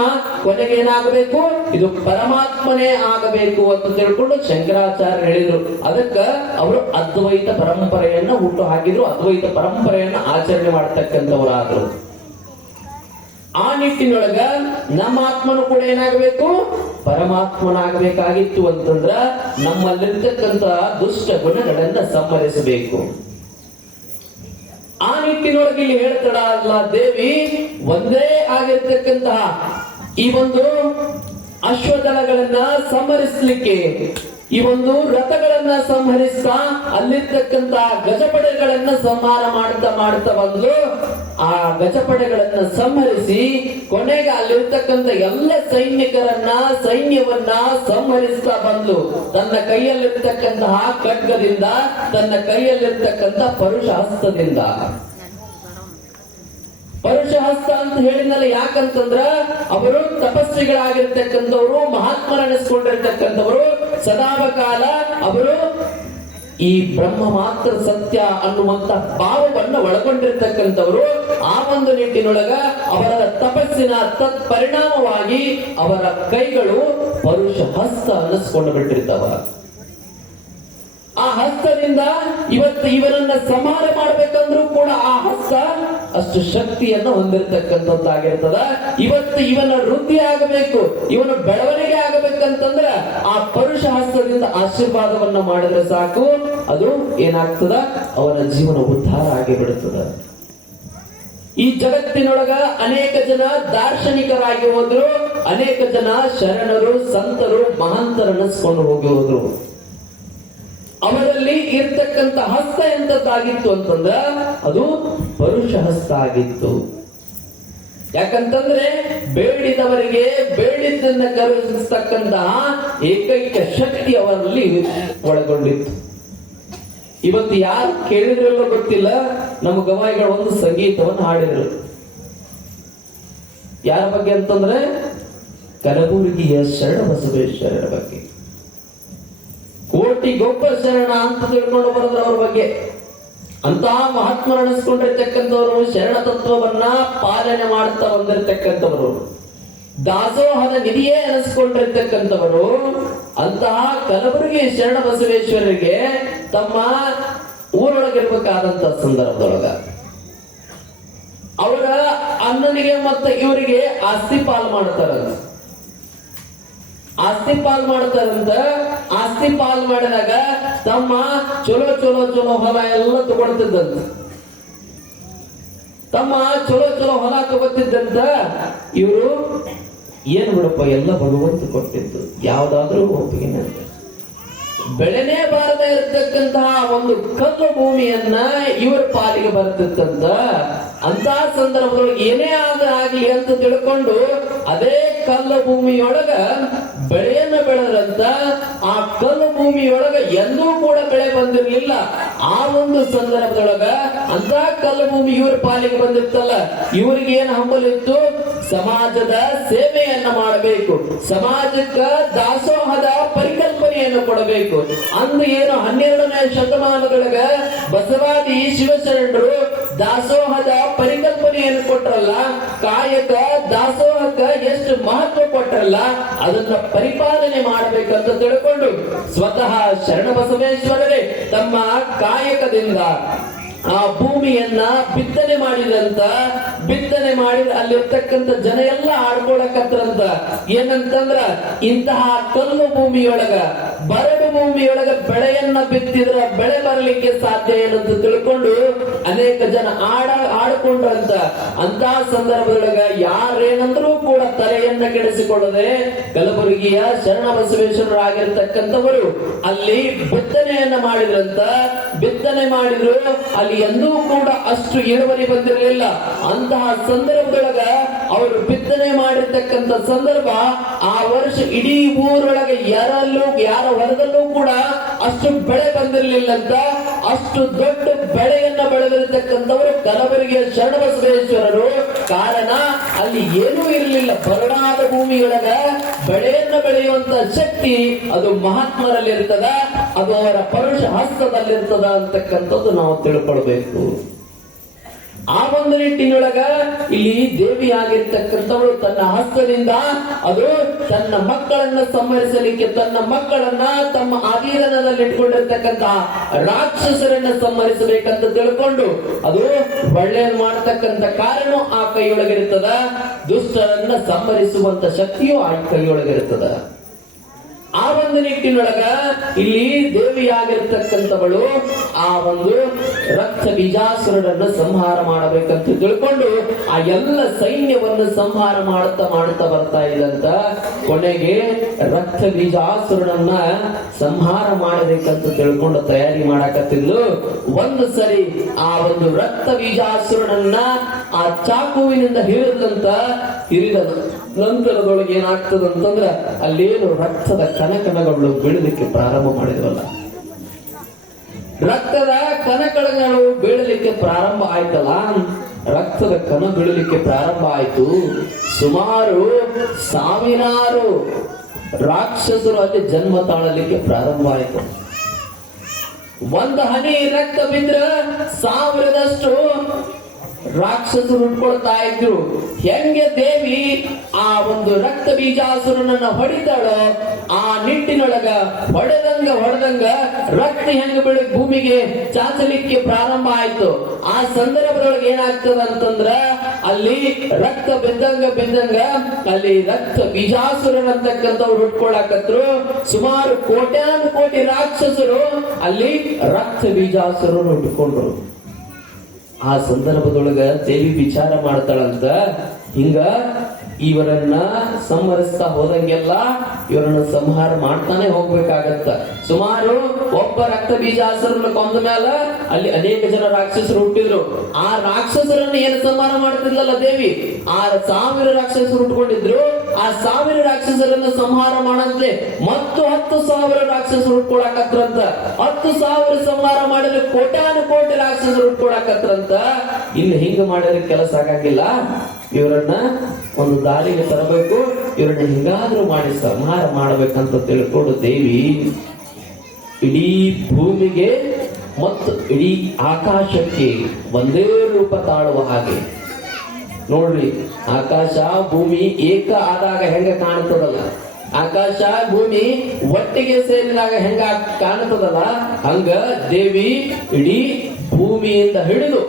ಕೊನೆಗೆ ಏನಾಗಬೇಕು? ಇದು ಪರಮಾತ್ಮನೇ ಆಗಬೇಕು ಅಂತ ತಿಳ್ಕೊಂಡು ಶಂಕರಾಚಾರ್ಯರು ಹೇಳಿದ್ರು. ಅದಕ್ಕೆ ಅವರು ಅದ್ವೈತ ಪರಂಪರೆಯನ್ನ ಹುಟ್ಟು ಹಾಕಿದ್ರು, ಅದ್ವೈತ ಪರಂಪರೆಯನ್ನ ಆಚರಣೆ ಮಾಡತಕ್ಕಂಥವರಾದ್ರು. ಆ ನಿಟ್ಟಿನೊಳಗ ನಮ್ಮ ಆತ್ಮನು ಕೂಡ ಏನಾಗಬೇಕು? ಪರಮಾತ್ಮನಾಗಬೇಕಾಗಿತ್ತು. ಅಂತಂದ್ರ ನಮ್ಮಲ್ಲಿರ್ತಕ್ಕಂಥ ದುಷ್ಟ ಗುಣಗಳನ್ನ ಸಂಹರಿಸಬೇಕು. ಆ ನಿಟ್ಟಿನೊಳಗೆ ಇಲ್ಲಿ ಹೇಳ್ತಾಳ ಅಲ್ಲ ದೇವಿ, ಒಂದೇ ಆಗಿರ್ತಕ್ಕಂತಹ ಈ ಒಂದು ಅಶ್ವದಳಗಳನ್ನ ಸಂಹರಿಸಲಿಕ್ಕೆ, ಈ ಒಂದು ರಥಗಳನ್ನ ಸಂಹರಿಸ್ತಾ ಅಲ್ಲಿರ್ತಕ್ಕಂತಹ ಗಜಪಡೆಗಳನ್ನ ಸಂಹಾರ ಮಾಡ್ತಾ ಬಂದು ಆ ಗಜಪಡೆಗಳನ್ನ ಸಂಹರಿಸಿ ಕೊನೆಗೆ ಅಲ್ಲಿರ್ತಕ್ಕಂಥ ಎಲ್ಲ ಸೈನ್ಯವನ್ನ ಸಂಹರಿಸ್ತಾ ಬಂದು ತನ್ನ ಕೈಯಲ್ಲಿರ್ತಕ್ಕಂತಹ ಖಡ್ಗದಿಂದ, ತನ್ನ ಕೈಯಲ್ಲಿರ್ತಕ್ಕಂಥ ಪರುಷ ಹಸ್ತದಿಂದ. ಪರುಷ ಹಸ್ತ ಅಂತ ಹೇಳಿದ್ನಲ್ಲ, ಯಾಕಂತಂದ್ರ ಅವರು ತಪಸ್ವಿಗಳಾಗಿರ್ತಕ್ಕಂಥವ್ರು, ಮಹಾತ್ಮರನಿಸ್ಕೊಂಡಿರ್ತಕ್ಕಂಥವರು, ಸದಾವಕಾಲ ಅವರು ಈ ಬ್ರಹ್ಮ ಮಾತ್ರ ಸತ್ಯ ಅನ್ನುವಂತ ಭಾವವನ್ನು ಒಳಗೊಂಡಿರ್ತಕ್ಕಂಥವರು. ಆ ಒಂದು ನಿಟ್ಟಿನೊಳಗ ಅವರ ತಪಸ್ಸಿನ ತತ್ಪರಿಣಾಮವಾಗಿ ಅವರ ಕೈಗಳು ಪರುಷ ಹಸ್ತ ಅನ್ನಿಸ್ಕೊಂಡು ಬಿಟ್ಟಿರ್ತಾವ. ಆ ಹಸ್ತದಿಂದ ಇವತ್ತು ಇವನನ್ನ ಸಂಹಾರ ಮಾಡ್ಬೇಕಂದ್ರೂ ಕೂಡ ಆ ಹಸ್ತ ಅಷ್ಟು ಶಕ್ತಿಯನ್ನು ಹೊಂದಿರತಕ್ಕಂಥದ್ದಾಗಿರ್ತದ. ಇವತ್ತು ಇವನ ವೃದ್ಧಿ ಆಗಬೇಕು, ಇವನ ಬೆಳವಣಿಗೆ ಆಗಬೇಕಂತಂದ್ರೆ ಆ ಪರುಷ ಹಸ್ತದಿಂದ ಆಶೀರ್ವಾದವನ್ನ ಮಾಡಿದ್ರೆ ಸಾಕು, ಅದು ಏನಾಗ್ತದ? ಅವನ ಜೀವನ ಉದ್ಧಾರ ಆಗಿ ಬಿಡುತ್ತದ. ಈ ಜಗತ್ತಿನೊಳಗ ಅನೇಕ ಜನ ದಾರ್ಶನಿಕರಾಗಿ ಹೋದ್ರು, ಅನೇಕ ಜನ ಶರಣರು, ಸಂತರು, ಮಹಾಂತರನ್ನಿಸ್ಕೊಂಡು ಹೋಗಿ ಹೋದ್ರು. ಅವರಲ್ಲಿ ಇರ್ತಕ್ಕಂಥ ಹಸ್ತ ಎಂತದ್ದಾಗಿತ್ತು ಅಂತಂದ್ರ ಅದು ಪರುಷ ಹಸ್ತ ಆಗಿತ್ತು. ಯಾಕಂತಂದ್ರೆ ಬೇಡಿದವರಿಗೆ ಬೇಡಿದ್ದನ್ನ ಕರುಣಿಸ್ತಕ್ಕಂತಹ ಏಕೈಕ ಶಕ್ತಿ ಅವರಲ್ಲಿ ಒಳಗೊಂಡಿತ್ತು. ಇವತ್ತು ಯಾರು ಕೇಳಿದ್ರಲ್ಲೋ ಗೊತ್ತಿಲ್ಲ, ನಮ್ಮ ಗವಾಯಿಗಳು ಒಂದು ಸಂಗೀತವನ್ನು ಹಾಡಿದ್ರು. ಯಾರ ಬಗ್ಗೆ ಅಂತಂದ್ರೆ ಕಲಬುರಗಿಯ ಶರಣ ಬಸವೇಶ್ವರರ ಬಗ್ಗೆ. ಕೋಟಿ ಗೊಬ್ಬ ಶರಣ ಅಂತ ತಿಳ್ಕೊಂಡು ಬರೋದ್ರ ಅವ್ರ ಬಗ್ಗೆ. ಅಂತಹ ಮಹಾತ್ಮರಣಿಸ್ಕೊಂಡಿರ್ತಕ್ಕಂಥವ್ರು, ಶರಣ ತತ್ವವನ್ನ ಪಾಲನೆ ಮಾಡ್ತಾ ಬಂದಿರತಕ್ಕಂಥವರು, ದಾಸೋಹದ ನಿಧಿಯೇ ಅನಿಸ್ಕೊಂಡಿರ್ತಕ್ಕಂಥವರು. ಅಂತಹ ಕಲಬುರಗಿ ಶರಣ ಬಸವೇಶ್ವರರಿಗೆ ತಮ್ಮ ಊರೊಳಗಿರ್ಬೇಕಾದಂತ ಸಂದರ್ಭದೊಳಗ ಅವರ ಅಣ್ಣನಿಗೆ ಮತ್ತೆ ಇವರಿಗೆ ಆಸ್ತಿ ಪಾಲ್ ಮಾಡ್ತಾರಂತ. ಆಸ್ತಿ ಪಾಲ್ ಮಾಡಿದಾಗ ತಮ್ಮ ಚಲೋ ಚಲೋ ಚಲೋ ಹೊಲ ಎಲ್ಲ ತಗೊಳ್ತಿದ್ದಂತ. ತಮ್ಮ ಚಲೋ ಚಲೋ ಹೊಲ ತಗೋತಿದ್ದಂತ ಇವರು ಏನ್ ಬಿಡಪ್ಪ, ಎಲ್ಲ ಭಗವಂತ ಕೊಟ್ಟಿದ್ದು, ಯಾವ್ದಾದ್ರೂ ಒಪ್ಪಿಗೆ ಬೆಳೆನೇ ಬಾರದೇ ಇರತಕ್ಕಂತಹ ಒಂದು ಕಲ್ಲು ಭೂಮಿಯನ್ನ ಇವರ ಪಾಲಿಗೆ ಬರ್ತಿತ್ತಂತ. ಅಂತ ಸಂದರ್ಭದೊಳಗೆ ಏನೇ ಆಗ್ಲಿ ಅಂತ ತಿಳ್ಕೊಂಡು ಅದೇ ಕಲ್ಲು ಭೂಮಿಯೊಳಗ ಬೆಳೆಯನ್ನ ಬೆಳೆದ್ರಂತ. ಆ ಕಲ್ಲು ಭೂಮಿಯೊಳಗ ಎಂದೂ ಕೂಡ ಬೆಳೆ ಬಂದಿರ್ಲಿಲ್ಲ. ಆ ಒಂದು ಸಂದರ್ಭದೊಳಗ ಅಂತ ಕಲ್ಲು ಭೂಮಿ ಇವ್ರ ಪಾಲಿಗೆ ಬಂದಿತ್ತಲ್ಲ, ಇವ್ರಿಗೆ ಏನ್ ಹಂಬಲಿತ್ತು? ಸಮಾಜದ ಸೇವೆಯನ್ನ ಮಾಡಬೇಕು, ಸಮಾಜಕ್ಕ ದಾಸೋಹದ ಪರಿಕಲ್ಪನೆಯನ್ನು ಕೊಡಬೇಕು. ಅಂದು ಏನು 12ನೇ ಶತಮಾನದೊಳಗ ಬಸವಾದಿ ಶಿವಶರಣರು ದಾಸೋಹದ ಪರಿಕಲ್ಪನೆಯನ್ನು ಕೊಟ್ರಲ್ಲ, ಕಾಯಕ ದಾಸೋಹಕ್ಕ ಎಷ್ಟು ಮಹತ್ವ ಕೊಟ್ರಲ್ಲ, ಅದನ್ನ ಪರಿಪಾಲನೆ ಮಾಡಬೇಕಂತ ತಿಳ್ಕೊಂಡು ಸ್ವತಃ ಶರಣ ಬಸವೇಶ್ವರರೇ ತಮ್ಮ ಕಾಯಕದಿಂದ ಆ ಭೂಮಿಯನ್ನ ಬಿತ್ತನೆ ಮಾಡಿದಂತ, ಬಿತ್ತನೆ ಮಾಡಿ ಅಲ್ಲಿರ್ತಕ್ಕಂಥ ಜನ ಎಲ್ಲ ಆಡ್ಕೊಳಕತ್ರಂತ. ಏನಂತಂದ್ರ ಇಂತಹ ಕಲ್ಲು ಭೂಮಿಯೊಳಗ, ಬರಡು ಭೂಮಿಯೊಳಗ ಬೆಳೆಯನ್ನ ಬಿತ್ತಿದ್ರ ಬೆಳೆ ಬರಲಿಕ್ಕೆ ಸಾಧ್ಯ ಏನಂತ ತಿಳ್ಕೊಂಡು ಅನೇಕ ಜನ ಆಡ್ಕೊಂಡ್ರಂತ. ಅಂತಹ ಸಂದರ್ಭದೊಳಗ ಯಾರೇನಂದ್ರೂ ಕೂಡ ತಲೆಯನ್ನ ಕೆಡಿಸಿಕೊಳ್ಳದೆ ಕಲಬುರಗಿಯ ಶರಣ ಬಸವೇಶ್ವರರಾಗಿರ್ತಕ್ಕಂಥವರು ಅಲ್ಲಿ ಬಿತ್ತನೆಯನ್ನ ಮಾಡಿದ್ರಂತ. ಬಿತ್ತನೆ ಮಾಡಿದ್ರು, ಅಲ್ಲಿ ಎಂದೂ ಕೂಡ ಅಷ್ಟು ಇಳುವರಿ ಬಂದಿರಲಿಲ್ಲ. ಅಂತಹ ಸಂದರ್ಭದೊಳಗ ಅವರು ಬಿತ್ತನೆ ಮಾಡಿರ್ತಕ್ಕಂಥ ಸಂದರ್ಭ ಆ ವರ್ಷ ಇಡೀ ಊರೊಳಗೆ ಯಾರ ಹೊಲದಲ್ಲೂ ಕೂಡ ಅಷ್ಟು ಬೆಳೆ ಬಂದಿರಲಿಲ್ಲಂತ. ಅಷ್ಟು ದೊಡ್ಡ ಬೆಳೆಯನ್ನ ಬೆಳೆದಿರತಕ್ಕಂಥವರು ಕಲಬುರಗಿಯ ಶರಣಬಸವೇಶ್ವರರು. ಕಾರಣ ಅಲ್ಲಿ ಏನೂ ಇರಲಿಲ್ಲ. ಬರಡಾದ ಭೂಮಿಯೊಳಗ ಬೆಳೆಯನ್ನ ಬೆಳೆಯುವಂತ ಶಕ್ತಿ ಅದು ಮಹಾತ್ಮರಲ್ಲಿ ಇರ್ತದ, ಅದು ಅವರ ಪರುಷ ಹಸ್ತದಲ್ಲಿರ್ತದ ಅಂತಕ್ಕಂಥದ್ದು ನಾವು ತಿಳ್ಕೊಳ್ಬೇಕು. ಆ ಒಂದು ನಿಟ್ಟಿನೊಳಗ ಇಲ್ಲಿ ದೇವಿಯಾಗಿರ್ತಕ್ಕಂಥವಳು ತನ್ನ ಹಸ್ತದಿಂದ ಅದು ತನ್ನ ಮಕ್ಕಳನ್ನ ಸಂಹರಿಸಲಿಕ್ಕೆ, ತನ್ನ ಮಕ್ಕಳನ್ನ ತಮ್ಮ ಅಧೀನದಲ್ಲಿ ಇಟ್ಕೊಂಡಿರ್ತಕ್ಕಂತಹ ರಾಕ್ಷಸರನ್ನ ಸಂಹರಿಸಬೇಕಂತ ತಿಳ್ಕೊಂಡು ಅದು ಒಳ್ಳೆಯದು ಮಾಡತಕ್ಕಂಥ ಕಾರಣ ಆ ಕೈಯೊಳಗಿರ್ತದ. ದುಷ್ಟರನ್ನ ಸಂಹರಿಸುವಂತ ಶಕ್ತಿಯು ಆ ಕೈಯೊಳಗಿರ್ತದ. ಆ ಒಂದು ನಿಟ್ಟಿನೊಳಗ ಇಲ್ಲಿ ದೇವಿಯಾಗಿರ್ತಕ್ಕಂಥವಳು ಆ ಒಂದು ರಕ್ತ ಬೀಜಾಸುರನನ್ನು ಸಂಹಾರ ಮಾಡಬೇಕಂತ ತಿಳ್ಕೊಂಡು ಆ ಎಲ್ಲ ಸೈನ್ಯವನ್ನು ಸಂಹಾರ ಮಾಡುತ್ತಾ ಬರ್ತಾ ಇದ್ದಂತ ಕೊನೆಗೆ ರಕ್ತ ಬೀಜಾಸುರನನ್ನ ಸಂಹಾರ ಮಾಡಬೇಕಂತ ತಿಳ್ಕೊಂಡು ತಯಾರಿ ಮಾಡಕತ್ತಿದ್ಲು. ಒಂದು ಸರಿ ಆ ಒಂದು ರಕ್ತ ಬೀಜಾಸುರನನ್ನ ಆ ಚಾಕುವಿನಿಂದ ಹಿರಿದಂತ ನಂತರದೊಳಗೆ ಏನಾಗ್ತದಂತಂದ್ರ ಅಲ್ಲೇನು ರಕ್ತದ ಕಣಕಣಗಳು ಬೀಳಲಿಕ್ಕೆ ಪ್ರಾರಂಭ ಮಾಡಿದ್ವಲ್ಲ, ರಕ್ತದ ಕಣಕಣಗಳು ಬೀಳಲಿಕ್ಕೆ ಪ್ರಾರಂಭ ಆಯ್ತಲ್ಲ, ರಕ್ತದ ಕಣ ಬೀಳಲಿಕ್ಕೆ ಪ್ರಾರಂಭ ಆಯ್ತು. ಸುಮಾರು 1000 ರಾಕ್ಷಸರು ಅಲ್ಲಿ ಜನ್ಮ ತಾಳಲಿಕ್ಕೆ ಪ್ರಾರಂಭ ಆಯ್ತು. ಒಂದು ಹನಿ ರಕ್ತ ಬಿದ್ರ 1000ದಷ್ಟು ರಾಕ್ಷಸರು ಉಟ್ಕೊಳ್ತಾ ಇದ್ರು. ಹೆಂಗೆ ದೇವಿ ಆ ಒಂದು ರಕ್ತ ಬೀಜಾಸುರನನ್ನ ಹೊಡಿತಾಳೋ ಆ ನಿಟ್ಟಿನೊಳಗ ಹೊಡೆದಂಗ ರಕ್ತ ಹೆಂಗ ಬೆಳೆ ಭೂಮಿಗೆ ಚಾಚಲಿಕ್ಕೆ ಪ್ರಾರಂಭ ಆಯ್ತು. ಆ ಸಂದರ್ಭದೊಳಗೆ ಏನಾಗ್ತದ ಅಂತಂದ್ರ ಅಲ್ಲಿ ರಕ್ತ ಬಿದ್ದಂಗ ಅಲ್ಲಿ ರಕ್ತ ಬೀಜಾಸುರನಂತಕ್ಕಂಥವ್ರು ಹುಟ್ಕೊಳಕತ್ರು. ಸುಮಾರು ಕೋಟ್ಯಾನು ಕೋಟಿ ರಾಕ್ಷಸರು ಅಲ್ಲಿ ರಕ್ತ ಬೀಜಾಸುರನ್ನು ಹುಟ್ಕೊಂಡ್ರು. ಆ ಸಂದರ್ಭದೊಳಗ ದೇವಿ ವಿಚಾರ ಮಾಡ್ತಾಳಂತ, ಹಿಂಗ ಇವರನ್ನ ಸಂಹರಿಸ್ತಾ ಹೋದಂಗೆಲ್ಲ ಇವರನ್ನ ಸಂಹಾರ ಮಾಡ್ತಾನೆ ಹೋಗ್ಬೇಕಾಗತ್ತ. ಸುಮಾರು ಒಬ್ಬ ರಕ್ತ ಬೀಜಾಸುರನ್ನ ಕೊಂದ ಮೇಲೆ ಅಲ್ಲಿ ಅನೇಕ ಜನ ರಾಕ್ಷಸರು ಹುಟ್ಟಿದ್ರು. ಆ ರಾಕ್ಷಸರನ್ನ ಏನು ಸಂಹಾರ ಮಾಡ್ತಿದ್ಲಲ್ಲ ದೇವಿ, 1000 ರಾಕ್ಷಸರು ಹುಟ್ಕೊಂಡಿದ್ರು. ಆ 1000 ರಾಕ್ಷಸರನ್ನ ಸಂಹಾರ ಮಾಡಂತೆ ಮತ್ತು 10,000 ರಾಕ್ಷಸರು ಹುಟ್ಕೊಳಕತ್ರಂತ. 10,000 ಸಂಹಾರ ಮಾಡಿದ್ರೆ ಕೋಟ್ಯಾನು ಕೋಟಿ ರಾಕ್ಷಸರು ಹುಟ್ಕೊಳಕತ್ರಂತ. ಇಲ್ಲಿ ಹಿಂಗ ಮಾಡಿದ್ರೆ ಕೆಲಸ ಆಗಂಗಿಲ್ಲ, ಇವರನ್ನ ಒಂದು ದಾರಿಗೆ ತರಬೇಕು, ಇವರನ್ನ ಹಿಂಗಾದ್ರೂ ಮಾಡಿ ಸಂಹಾರ ಮಾಡಬೇಕಂತ ತಿಳ್ಕೊಂಡು ದೇವಿ ಇಡೀ ಭೂಮಿಗೆ ಮತ್ತು ಇಡೀ ಆಕಾಶಕ್ಕೆ ಒಂದೇ ರೂಪ ತಾಳುವ ಹಾಗೆ ನೋಡ್ರಿ. ಆಕಾಶ ಭೂಮಿ ಏಕ ಆದಾಗ ಹೆಂಗ ಕಾಣ್ತದಲ್ಲ, ಆಕಾಶ ಭೂಮಿ ಒಟ್ಟಿಗೆ ಸೇರಿದಾಗ ಹೆಂಗ ಕಾಣ್ತದಲ್ಲ, ಹಂಗ ದೇವಿ ಇಡೀ ಭೂಮಿಯಿಂದ ಹಿಡಿದು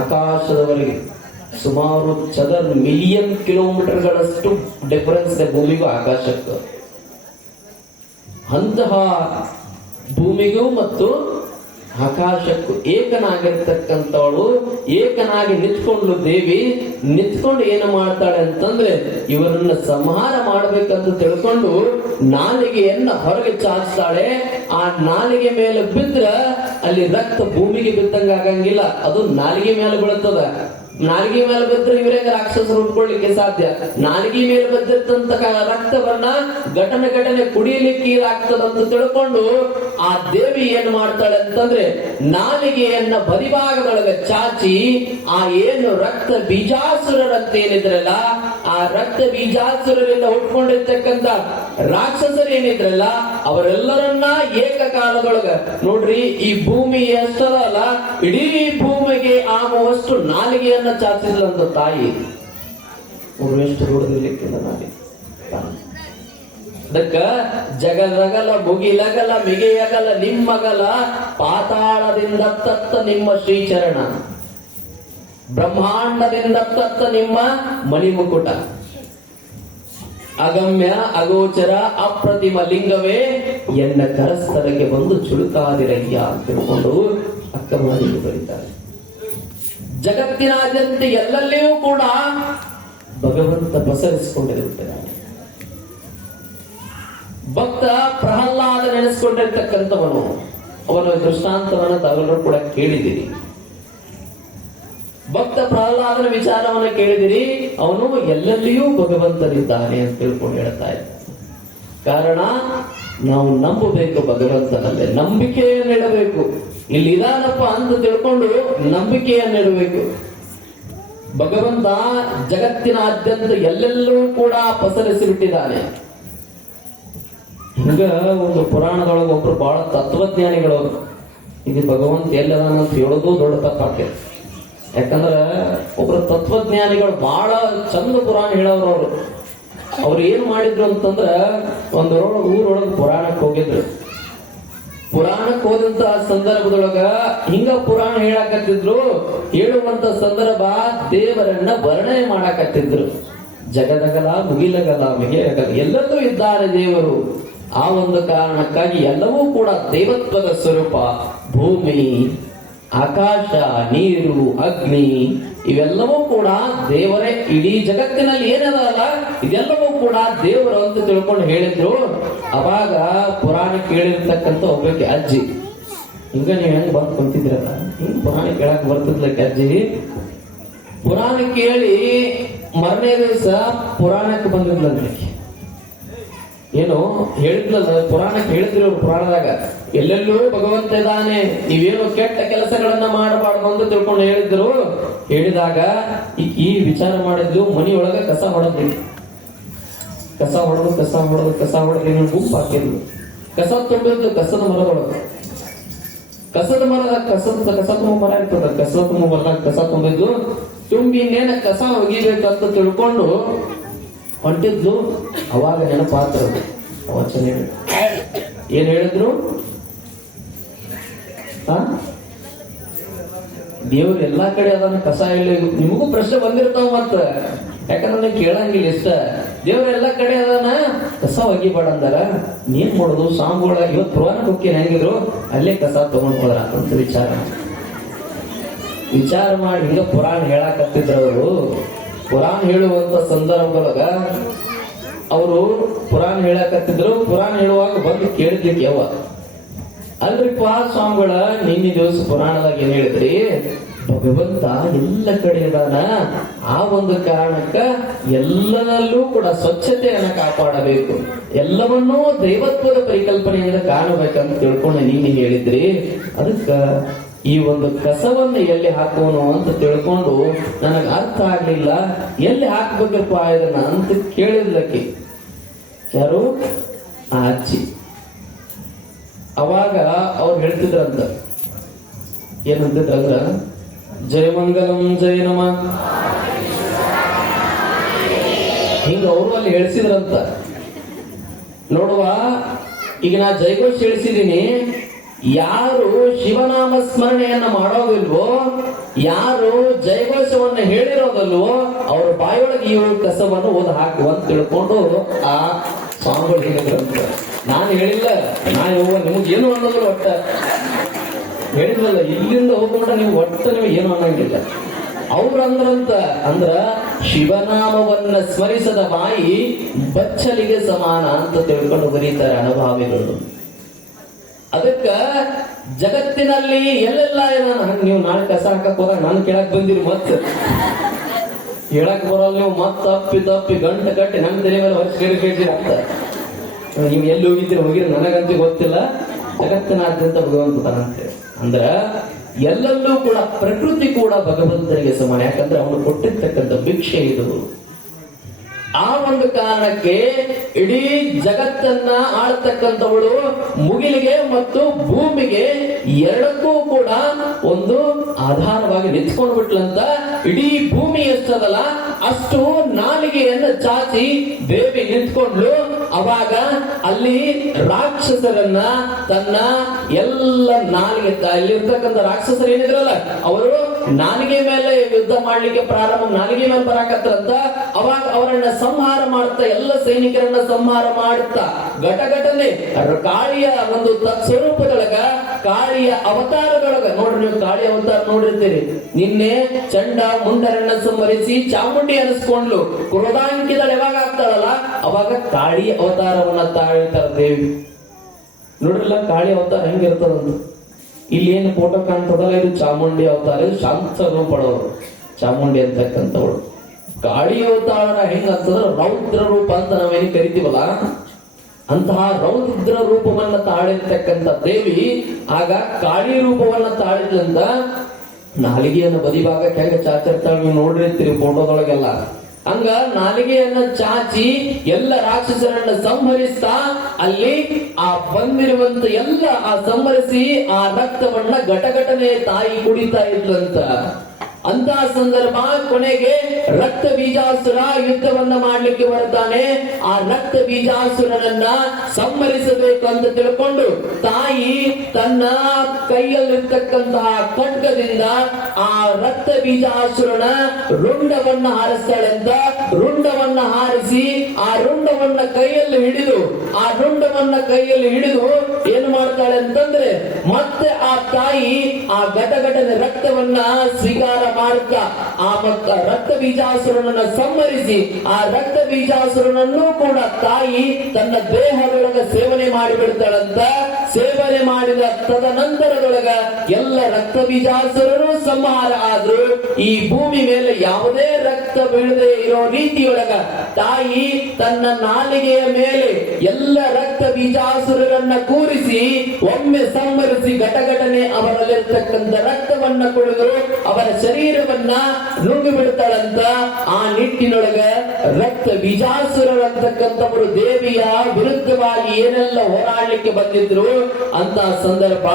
ಆಕಾಶದವರೆಗೆ ಸುಮಾರು ಚದರ ಮಿಲಿಯನ್ ಕಿಲೋಮೀಟರ್ಗಳಷ್ಟು ಡಿಫರೆನ್ಸ್ ಇದೆ ಭೂಮಿಗೂ ಆಕಾಶಕ್ಕೂ. ಅಂತಹ ಭೂಮಿಗೂ ಮತ್ತು ಆಕಾಶಕ್ಕೂ ಏಕನಾಗಿರ್ತಕ್ಕಂಥವಳು ಏಕನಾಗಿ ನಿಂತ್ಕೊಂಡು ದೇವಿ ನಿಂತ್ಕೊಂಡು ಏನು ಮಾಡ್ತಾಳೆ ಅಂತಂದ್ರೆ ಇವರನ್ನ ಸಂಹಾರ ಮಾಡ್ಬೇಕಂತ ತಿಳ್ಕೊಂಡು ನಾಲಿಗೆಯನ್ನ ಹೊರಗೆ ಚಾಚ್ತಾಳೆ. ಆ ನಾಲಿಗೆ ಮೇಲೆ ಬಿದ್ರ ಅಲ್ಲಿ ರಕ್ತ ಭೂಮಿಗೆ ಬಿದ್ದಂಗ ಆಗಂಗಿಲ್ಲ, ಅದು ನಾಲಿಗೆ ಮೇಲೆ ಬೀಳ್ತದ. ನಾಲಿಗೆ ಮೇಲೆ ಬಿದ್ರೆ ಇವರೇ ರಾಕ್ಷಸರು ಉಟ್ಕೊಳ್ಳಿಕ್ಕೆ ಸಾಧ್ಯ. ನಾಲಿಗೆ ಮೇಲೆ ಬಿದ್ದಿರ್ತಂತ ರಕ್ತವನ್ನ ಘಟನೆ ಕುಡಿಯಲಿಕ್ಕೆ ಇದಾಗ್ತದಂತ ತಿಳ್ಕೊಂಡು ಆ ದೇವಿ ಏನ್ ಮಾಡ್ತಾಳೆ ಅಂತಂದ್ರೆ ನಾಲಿಗೆಯನ್ನ ಬದಿಭಾಗದೊಳಗೆ ಚಾಚಿ ಆ ಏನು ರಕ್ತ ಬೀಜಾಸುರರಂತ ಏನಿದ್ರಲ್ಲ ಆ ರಕ್ತ ಬೀಜಾಸುರರಿಂದ ಹುಟ್ಕೊಂಡಿರ್ತಕ್ಕಂಥ ರಾಕ್ಷಸರು ಏನಿದ್ರಲ್ಲ ಅವರೆಲ್ಲರನ್ನ ಏಕಕಾಲದೊಳಗ ನೋಡ್ರಿ, ಈ ಭೂಮಿ ಎಷ್ಟದಲ್ಲ ಇಡೀ ಭೂಮಿಗೆ ಆಗುವಷ್ಟು ನಾಲಿಗೆಯನ್ನ ಚಾಚಿದ್ಲಂತ ತಾಯಿ. ಎಷ್ಟು ರೋಡದಲ್ಲಿಕ್ಕಿಲ್ಲ ನಾಲಿಗೆ. ಅದಕ್ಕ ಜಗದಗಲ ಮುಗಿಲಗಲ ಮಿಗೆಯಗಲ ನಿಮ್ಮಗಲ ಪಾತಾಳದಿಂದ ತತ್ತ ನಿಮ್ಮ ಶ್ರೀಚರಣ, ಬ್ರಹ್ಮಾಂಡದಿಂದ ತತ್ತ ನಿಮ್ಮ ಮಣಿಮುಕುಟ, ಅಗಮ್ಯ ಅಗೋಚರ ಅಪ್ರತಿಮ ಲಿಂಗವೇ ಎನ್ನ ಕರಸ್ಥಳಕ್ಕೆ ಬಂದು ಚುಳುಕಾದಿರಯ್ಯ ಅಂತ ತಿಳ್ಕೊಂಡು ಅಕ್ಕಮಹಾದೇವಿ ಬರೀತಾರೆ. ಜಗತ್ತಿನಾದ್ಯಂತ ಎಲ್ಲೆಲ್ಲಿಯೂ ಕೂಡ ಭಗವಂತ ಪಸರಿಸಿಕೊಂಡಿರುತ್ತಾನೆ. ಭಕ್ತ ಪ್ರಹ್ಲಾದ ನೆನೆಸ್ಕೊಂಡಿರ್ತಕ್ಕಂಥವನು, ಅವನ ದೃಷ್ಟಾಂತವನ್ನು ತಾವೆಲ್ಲರೂ ಕೂಡ ಕೇಳಿದಿರಿ. ಭಕ್ತ ಪ್ರಹ್ಲಾದನ ವಿಚಾರವನ್ನು ಕೇಳಿದಿರಿ. ಅವನು ಎಲ್ಲೆಲ್ಲಿಯೂ ಭಗವಂತನಿದ್ದಾನೆ ಅಂತ ತಿಳ್ಕೊಂಡು ಹೇಳ್ತಾ ಇದ್ದ. ಕಾರಣ ನಾವು ನಂಬಬೇಕು ಭಗವಂತನಲ್ಲೇ, ನಂಬಿಕೆಯನ್ನಿಡಬೇಕು. ಇಲ್ಲಿ ಇದಾನಪ್ಪ ಅಂತ ತಿಳ್ಕೊಂಡು ನಂಬಿಕೆಯನ್ನಿಡಬೇಕು. ಭಗವಂತ ಜಗತ್ತಿನಾದ್ಯಂತ ಎಲ್ಲೆಲ್ಲೂ ಕೂಡ ಪಸರಿಸಿ ಬಿಟ್ಟಿದ್ದಾನೆ. ಈಗ ಒಂದು ಪುರಾಣದೊಳಗೆ ಒಬ್ರು ಬಹಳ ತತ್ವಜ್ಞಾನಿಗಳು ಇದು ಭಗವಂತ ಎಲ್ಲದಾನ ಅಂತ ಹೇಳೋದು ದೊಡ್ಡ ತಪ್ಪಾಗ್ತದೆ. ಯಾಕಂದ್ರೆ ಒಬ್ರು ತತ್ವಜ್ಞಾನಿಗಳು ಬಹಳ ಚಂದ ಪುರಾಣ ಹೇಳೋರು. ಅವ್ರು ಏನ್ ಮಾಡಿದ್ರು ಅಂತಂದ್ರ ಊರೊಳಗೆ ಪುರಾಣಕ್ಕೆ ಹೋಗಿದ್ರು. ಪುರಾಣಕ್ಕೆ ಹೋದಂತ ಸಂದರ್ಭದೊಳಗ ಹಿಂಗ ಪುರಾಣ ಹೇಳಕತ್ತಿದ್ರು. ಹೇಳುವಂತ ಸಂದರ್ಭ ದೇವರನ್ನ ವರ್ಣನೆ ಮಾಡಕತ್ತಿದ್ರು. ಜಗದಗಲ ಮುಗಿಲಗಲ ಮಿಗೆಯಗಲ ಎಲ್ಲರೂ ಇದ್ದಾರೆ ದೇವರು. ಆ ಒಂದು ಕಾರಣಕ್ಕಾಗಿ ಎಲ್ಲವೂ ಕೂಡ ದೇವತ್ವದ ಸ್ವರೂಪ. ಭೂಮಿ, ಆಕಾಶ, ನೀರು, ಅಗ್ನಿ ಇವೆಲ್ಲವೂ ಕೂಡ ದೇವರೇ. ಇಡೀ ಜಗತ್ತಿನಲ್ಲಿ ಏನದಲ್ಲ ಇದೆಲ್ಲವೂ ಕೂಡ ದೇವರು ಅಂತ ತಿಳ್ಕೊಂಡು ಹೇಳಿದ್ರು. ಅವಾಗ ಪುರಾಣ ಕೇಳಿರ್ತಕ್ಕಂಥ ಒಬ್ಬಕ್ಕೆ ಅಜ್ಜಿ, ಹಿಂಗ ನೀವ್ ಹೆಂಗ್ ಬಂದ್ ಕುಂತಿದ್ರಲ್ಲ, ಹಿಂಗ್ ಪುರಾಣ ಕೇಳಕ್ ಬರ್ತಿದ್ಲಕ್ಕೆ ಅಜ್ಜಿ. ಪುರಾಣ ಕೇಳಿ ಮರನೇ ದಿವಸ ಪುರಾಣಕ್ಕೆ ಬಂದಿದ್ಲಕ್ಕೆ. ಏನು ಹೇಳಿದ್ಲಲ್ಲ, ಪುರಾಣಕ್ಕೆ ಹೇಳಿದ್ರು ಅವ್ರು. ಪುರಾಣದಾಗ ಎಲ್ಲೆಲ್ಲೂ ಭಗವಂತ ಇದ್ದಾನೆ, ನೀವೇನು ಕೆಟ್ಟ ಕೆಲಸಗಳನ್ನ ಮಾಡಬಾರ್ದು ಅಂತ ತಿಳ್ಕೊಂಡು ಹೇಳಿದ್ರು. ಹೇಳಿದಾಗ ಈ ವಿಚಾರ ಮಾಡಿದ್ದು ಮನಿಯೊಳಗ ಕಸ ಹೊಡೆದ್ರು. ಕಸ ಹೊಡೆದು ಗುಂಪು ಹಾಕಿದ್ರು. ಕಸ ತುಂಬಿದ್ದು ಕಸದ ಮರದೊಳಗೆ. ಕಸ ತುಂಬ ಮರ ಇರ್ತದ. ಕಸ ತುಂಬಿದ್ದು ತುಂಬಿ ಇನ್ನೇನ ಕಸ ಒಗಿಬೇಕಂತ ತಿಳ್ಕೊಂಡು ಹೊಂಟಿದ್ಲು. ಅವಾಗ ನೆನಪಾತ್ರ ವಚನ ಏನ್ ಹೇಳಿದ್ರು? ದೇವ್ರು ಎಲ್ಲಾ ಕಡೆ ಅದನ್ನ ಕಸ ಇಲ್ಲ. ನಿಮಗೂ ಪ್ರಶ್ನೆ ಬಂದಿರ್ತಾವ ಮತ್ತ, ಯಾಕಂದ್ರೆ ಕೇಳಂಗಿಲ್ಲ ಇಷ್ಟ. ದೇವ್ರ ಎಲ್ಲಾ ಕಡೆ ಅದನ್ನ ಕಸ ಒಗಿಬೇಡ ಅಂದಾರ. ನೀನ್ ಮಾಡೋದು ಸಾಂಗುಗಳ ಇವತ್ತು ಪುರಾಣಕ್ಕೆ ಹೋಗಿ ಹೆಂಗಿದ್ರು ಅಲ್ಲೇ ಕಸ ತಗೊಂಡ್ ಹೋದ್ರ ಅಂತ ವಿಚಾರ ಮಾಡಿ ಹಿಂಗ ಪುರಾಣ ಹೇಳಾಕತ್ತಿದ್ರು. ಪುರಾಣ ಹೇಳುವಂತ ಸಂದರ್ಭದೊಳಗ ಅವರು ಪುರಾಣ ಹೇಳಕತ್ತಿದ್ರು. ಪುರಾಣ ಹೇಳುವಾಗ ಬಂದು ಕೇಳಿದ್ಲಿಕ್ಕೆ ಯಾವ ಅಲ್ರಿಪ್ಪ ಸ್ವಾಮಿಗಳ ನಿನ್ನೆ ದಿವಸ ಪುರಾಣದಾಗ ಏನ್ ಹೇಳಿದ್ರಿ? ಭಗವಂತ ಎಲ್ಲ ಕಡೆ ಇದಾನ. ಆ ಒಂದು ಕಾರಣಕ್ಕ ಎಲ್ಲದಲ್ಲೂ ಕೂಡ ಸ್ವಚ್ಛತೆಯನ್ನ ಕಾಪಾಡಬೇಕು, ಎಲ್ಲವನ್ನೂ ದೈವತ್ವದ ಪರಿಕಲ್ಪನೆಯಿಂದ ಕಾಣಬೇಕಂತ ತಿಳ್ಕೊಂಡು ನೀನು ಹೇಳಿದ್ರಿ. ಅದಕ್ಕ ಈ ಒಂದು ಕಸವನ್ನು ಎಲ್ಲಿ ಹಾಕೋನು ಅಂತ ತಿಳ್ಕೊಂಡು ನನಗೆ ಅರ್ಥ ಆಗ್ಲಿಲ್ಲ. ಎಲ್ಲಿ ಹಾಕ್ಬೇಕಪ್ಪ ಇದನ್ನ ಅಂತ ಕೇಳಿದ್ಲಕ್ಕೆ ಯಾರು? ಆ ಅಜ್ಜಿ. ಅವಾಗ ಅವ್ರು ಹೇಳ್ತಿದ್ರಂತ, ಏನಂತಿದ್ರಂದ್ರ, ಜಯಮಂಗಲಂ ಜಯ ನಮ, ಹಿಂಗ ಅವರು ಅಲ್ಲಿ ಹೇಳಿಸಿದ್ರಂತ. ನೋಡುವ, ಈಗ ನಾ ಜಯಘೋಷ ಹೇಳಿಸಿದೀನಿ. ಯಾರು ಶಿವನಾಮ ಸ್ಮರಣೆಯನ್ನ ಮಾಡೋದಿಲ್ವೋ, ಯಾರು ಜಯಘೋಷವನ್ನ ಹೇಳಿರೋದಲ್ವೋ, ಅವ್ರ ಬಾಯೊಳಗೆ ಇವರು ಕಸವನ್ನು ಓದ ಹಾಕುವಂತ ತಿಳ್ಕೊಂಡು ಆ ಸ್ವಾಮಿಗಳು ಹೇಳಿದ್ರಂತ. ನಾನು ಹೇಳಿಲ್ಲ, ನಿಮ್ಗೆ ಏನು ಅನ್ನೋದ್ರು ಒಟ್ಟ ಹೇಳಿದ್ರಲ್ಲ, ಇಲ್ಲಿಂದ ಹೋಗ್ಕೊಂಡ್ರೆ ನೀವು ಒಟ್ಟ ನೀವು ಏನು ಅನ್ನಂಗಿಲ್ಲ. ಅವ್ರು ಅಂದ್ರ ಶಿವನಾಮವನ್ನ ಸ್ಮರಿಸದ ಬಾಯಿ ಬಚ್ಚಲಿಗೆ ಸಮಾನ ಅಂತ ತಿಳ್ಕೊಂಡು ಬರೀತಾರೆ ಅನುಭಾವಿಗಳು. ಅದಕ್ಕ ಜಗತ್ತಿನಲ್ಲಿ ಎಲ್ಲೆಲ್ಲ ಇದಾನ. ನೀವು ನಾಳೆ ಕಸ ಹಾಕಕ್ ಹೋದಾಗ ನಾನು ಕೇಳಕ್ ಬಂದಿರಿ, ಮತ್ ಹೇಳಕ್ ಬರೋಲ್ಲ ನೀವು. ಮತ್ ತಪ್ಪಿ ಗಂಟೆ ಕಟ್ಟಿ ನಮ್ಮ ತಲೆ ಮೇಲೆ ವರ್ಷ ಕೇಳ್ತೀರಿ ಅಂತ. ನೀವು ಎಲ್ಲಿ ಹೋಗಿರಿ ನನಗಂತೂ ಗೊತ್ತಿಲ್ಲ. ಜಗತ್ತಿನಾದ್ಯಂತ ಭಗವಂತನಂತೆ ಅಂದ್ರ ಎಲ್ಲಲ್ಲೂ ಕೂಡ ಪ್ರಕೃತಿ ಕೂಡ ಭಗವಂತನಿಗೆ ಸಮಾನ. ಯಾಕಂದ್ರೆ ಅವನು ಕೊಟ್ಟಿರ್ತಕ್ಕಂಥ ಭಿಕ್ಷೆ ಇದು. ಆ ಒಂದು ಕಾರಣಕ್ಕೆ ಇಡೀ ಜಗತ್ತನ್ನ ಆಳ್ತಕ್ಕಂಥವಳು ಮುಗಿಲಿಗೆ ಮತ್ತು ಭೂಮಿಗೆ ಎರಡಕ್ಕೂ ಕೂಡ ಒಂದು ಆಧಾರವಾಗಿ ನಿಂತ್ಕೊಂಡು ಬಿಟ್ಲಂತ. ಇಡೀ ಭೂಮಿ ಎಷ್ಟದಲ್ಲ ಅಷ್ಟು ನಾಲಿಗೆಯನ್ನು ಚಾಚಿ ದೇವಿ ನಿಂತ್ಕೊಂಡ್ಲು. ಅವಾಗ ಅಲ್ಲಿ ರಾಕ್ಷಸರನ್ನ ತನ್ನ ಎಲ್ಲ ನಾಲಿಗೆ, ಅಲ್ಲಿರ್ತಕ್ಕಂಥ ರಾಕ್ಷಸರು ಏನಿದ್ರಲ್ಲ ಅವರು ನಾಲಿಗೆ ಮೇಲೆ ಯುದ್ಧ ಮಾಡ್ಲಿಕ್ಕೆ ಪ್ರಾರಂಭ, ನಾಲಿಗೆ ಮೇಲೆ ಬರಾಕತ್ತಂತ. ಅವಾಗ ಅವರನ್ನ ಸಂಹಾರ ಮಾಡ್ತಾ, ಎಲ್ಲ ಸೈನಿಕರನ್ನ ಸಂಹಾರ ಮಾಡುತ್ತಾ ಘಟಘಟನೆ ಕಾಳಿಯ ಒಂದು ಸ್ವರೂಪದೊಳಗ, ಕಾಳಿಯ ಅವತಾರದೊಳಗ ನೋಡ್ರಿ, ನೀವು ಕಾಳಿ ಅವತಾರ ನೋಡಿರ್ತೀರಿ. ನಿನ್ನೆ ಚಂಡ ಮುಂಡರನ್ನ ಸಂಹರಿಸಿ ಚಾಮುಂಡಿ ಅನಿಸ್ಕೊಂಡ್ಲು, ಕ್ರೋಧಾಂಕಿತಳು ಯಾವಾಗ ಆಗ್ತಾಳಲ್ಲ ಅವಾಗ ಕಾಳಿ ಅವತಾರವನ್ನ ತಾಳ್ತಾರ ದೇವಿ. ನೋಡ್ರಲ್ಲ ಕಾಳಿ ಅವತಾರ ಹೆಂಗಿರ್ತದಂತ. ಇಲ್ಲಿ ಏನು ಫೋಟೋ ಕಾಣ್ತದಲ್ಲ ಇದು ಚಾಮುಂಡಿ ಅವತಾರ, ಇದು ಶಾಂತ ರೂಪಳವರು ಚಾಮುಂಡಿ ಅಂತಕ್ಕಂಥವಳು. ಕಾಳಿ ಅವತಾರ ಹೆಂಗಂತಂದ್ರೆ ರೌದ್ರ ರೂಪ ಅಂತ ನಾವೇನು ಕರಿತೀವಲ್ಲ, ಅಂತಹ ರೌದ್ರ ರೂಪವನ್ನ ತಾಳಿರ್ತಕ್ಕಂಥ ದೇವಿ ಆಗ ಕಾಳಿ ರೂಪವನ್ನ ತಾಳಿದಂತ ನಾಲಿಗೆಯನ್ನು ಬದಿಭಾಗಕ್ಕೆ ಹೆಂಗ ಚಾಚಿರ್ತಾಳೆ ನೀವು ನೋಡಿರ್ತೀರಿ ಫೋಟೋದೊಳಗೆಲ್ಲ. ಹಂಗ ನಾಲಿಗೆಯನ್ನ ಚಾಚಿ ಎಲ್ಲ ರಾಕ್ಷಸರನ್ನ ಸಂಹರಿಸ್ತಾ ಅಲ್ಲಿ ಆ ಬಂದಿರುವಂತ ಎಲ್ಲ ಆ ಸಂಹರಿಸಿ ಆ ರಕ್ತವನ್ನ ಘಟಘಟನೆ ತಾಯಿ ಕುಡಿತಾ ಇದ್ಲಂತ. ಅಂತಹ ಸಂದರ್ಭ ಕೊನೆಗೆ ರಕ್ತ ಬೀಜಾಸುರ ಯುದ್ಧವನ್ನ ಮಾಡ್ಲಿಕ್ಕೆ ಬರ್ತಾನೆ. ಆ ರಕ್ತ ಬೀಜಾಸುರನನ್ನ ಸಂಹರಿಸಬೇಕು ಅಂತ ತಿಳ್ಕೊಂಡು ತಾಯಿ ತನ್ನ ಕೈಯಲ್ಲಿರ್ತಕ್ಕಂತಹ ಖಡ್ಗದಿಂದ ಆ ರಕ್ತ ಬೀಜಾಸುರನ ರುಂಡವನ್ನ ಹಾರಿಸ್ತಾಳಂತ. ರುಂಡವನ್ನ ಹಾರಿಸಿ ಆ ರುಂಡವನ್ನ ಕೈಯಲ್ಲಿ ಹಿಡಿದು ಏನು ಮಾಡ್ತಾಳೆ ಅಂತಂದ್ರೆ ಮತ್ತೆ ಆ ತಾಯಿ ಆ ಘಟಘಟನೆ ರಕ್ತವನ್ನ ಸ್ವೀಕಾರ ಮಾಡ್ತಾ ಆ ರಕ್ತ ಬೀಜಾಸುರನನ್ನ ಸಂಹರಿಸಿ ಆ ರಕ್ತ ಬೀಜಾಸುರನನ್ನು ಕೂಡ ತಾಯಿ ತನ್ನ ದೇಹದೊಳಗ ಸೇವನೆ ಮಾಡಿಬಿಡ್ತಾಳಂತ. ಸೇವನೆ ಮಾಡಿದ ತದನಂತರದೊಳಗ ಎಲ್ಲ ರಕ್ತ ಬೀಜಾಸುರರು ಸಂಹಾರ ಆದ್ರು. ಈ ಭೂಮಿ ಮೇಲೆ ಯಾವುದೇ ರಕ್ತ ಬೀಳದೆ ಇರೋ ರೀತಿಯೊಳಗ ತಾಯಿ ತನ್ನ ನಾಲಿಗೆಯ ಮೇಲೆ ಎಲ್ಲ ರಕ್ತ ಬೀಜಾಸುರರನ್ನ ಕೂರಿಸಿ ಒಮ್ಮೆ ಸಂಹರಿಸಿ ಘಟಘಟನೆ ಅವರಲ್ಲಿರ್ತಕ್ಕಂಥ ರಕ್ತವನ್ನ ಕುಡಿದು ಅವರ ಶರೀರವನ್ನ ನುಂಗಿ ಬಿಡ್ತಾಳಂತ. ಆ ನಿಟ್ಟಿನೊಳಗ ರಕ್ತ ಬೀಜಾಸುರರಂತಕ್ಕಂಥವರು ದೇವಿಯ ವಿರುದ್ಧವಾಗಿ ಏನೆಲ್ಲ ಹೋರಾಡ್ಲಿಕ್ಕೆ ಬಂದಿದ್ರು ಅಂತ ಸಂದರ್ಭ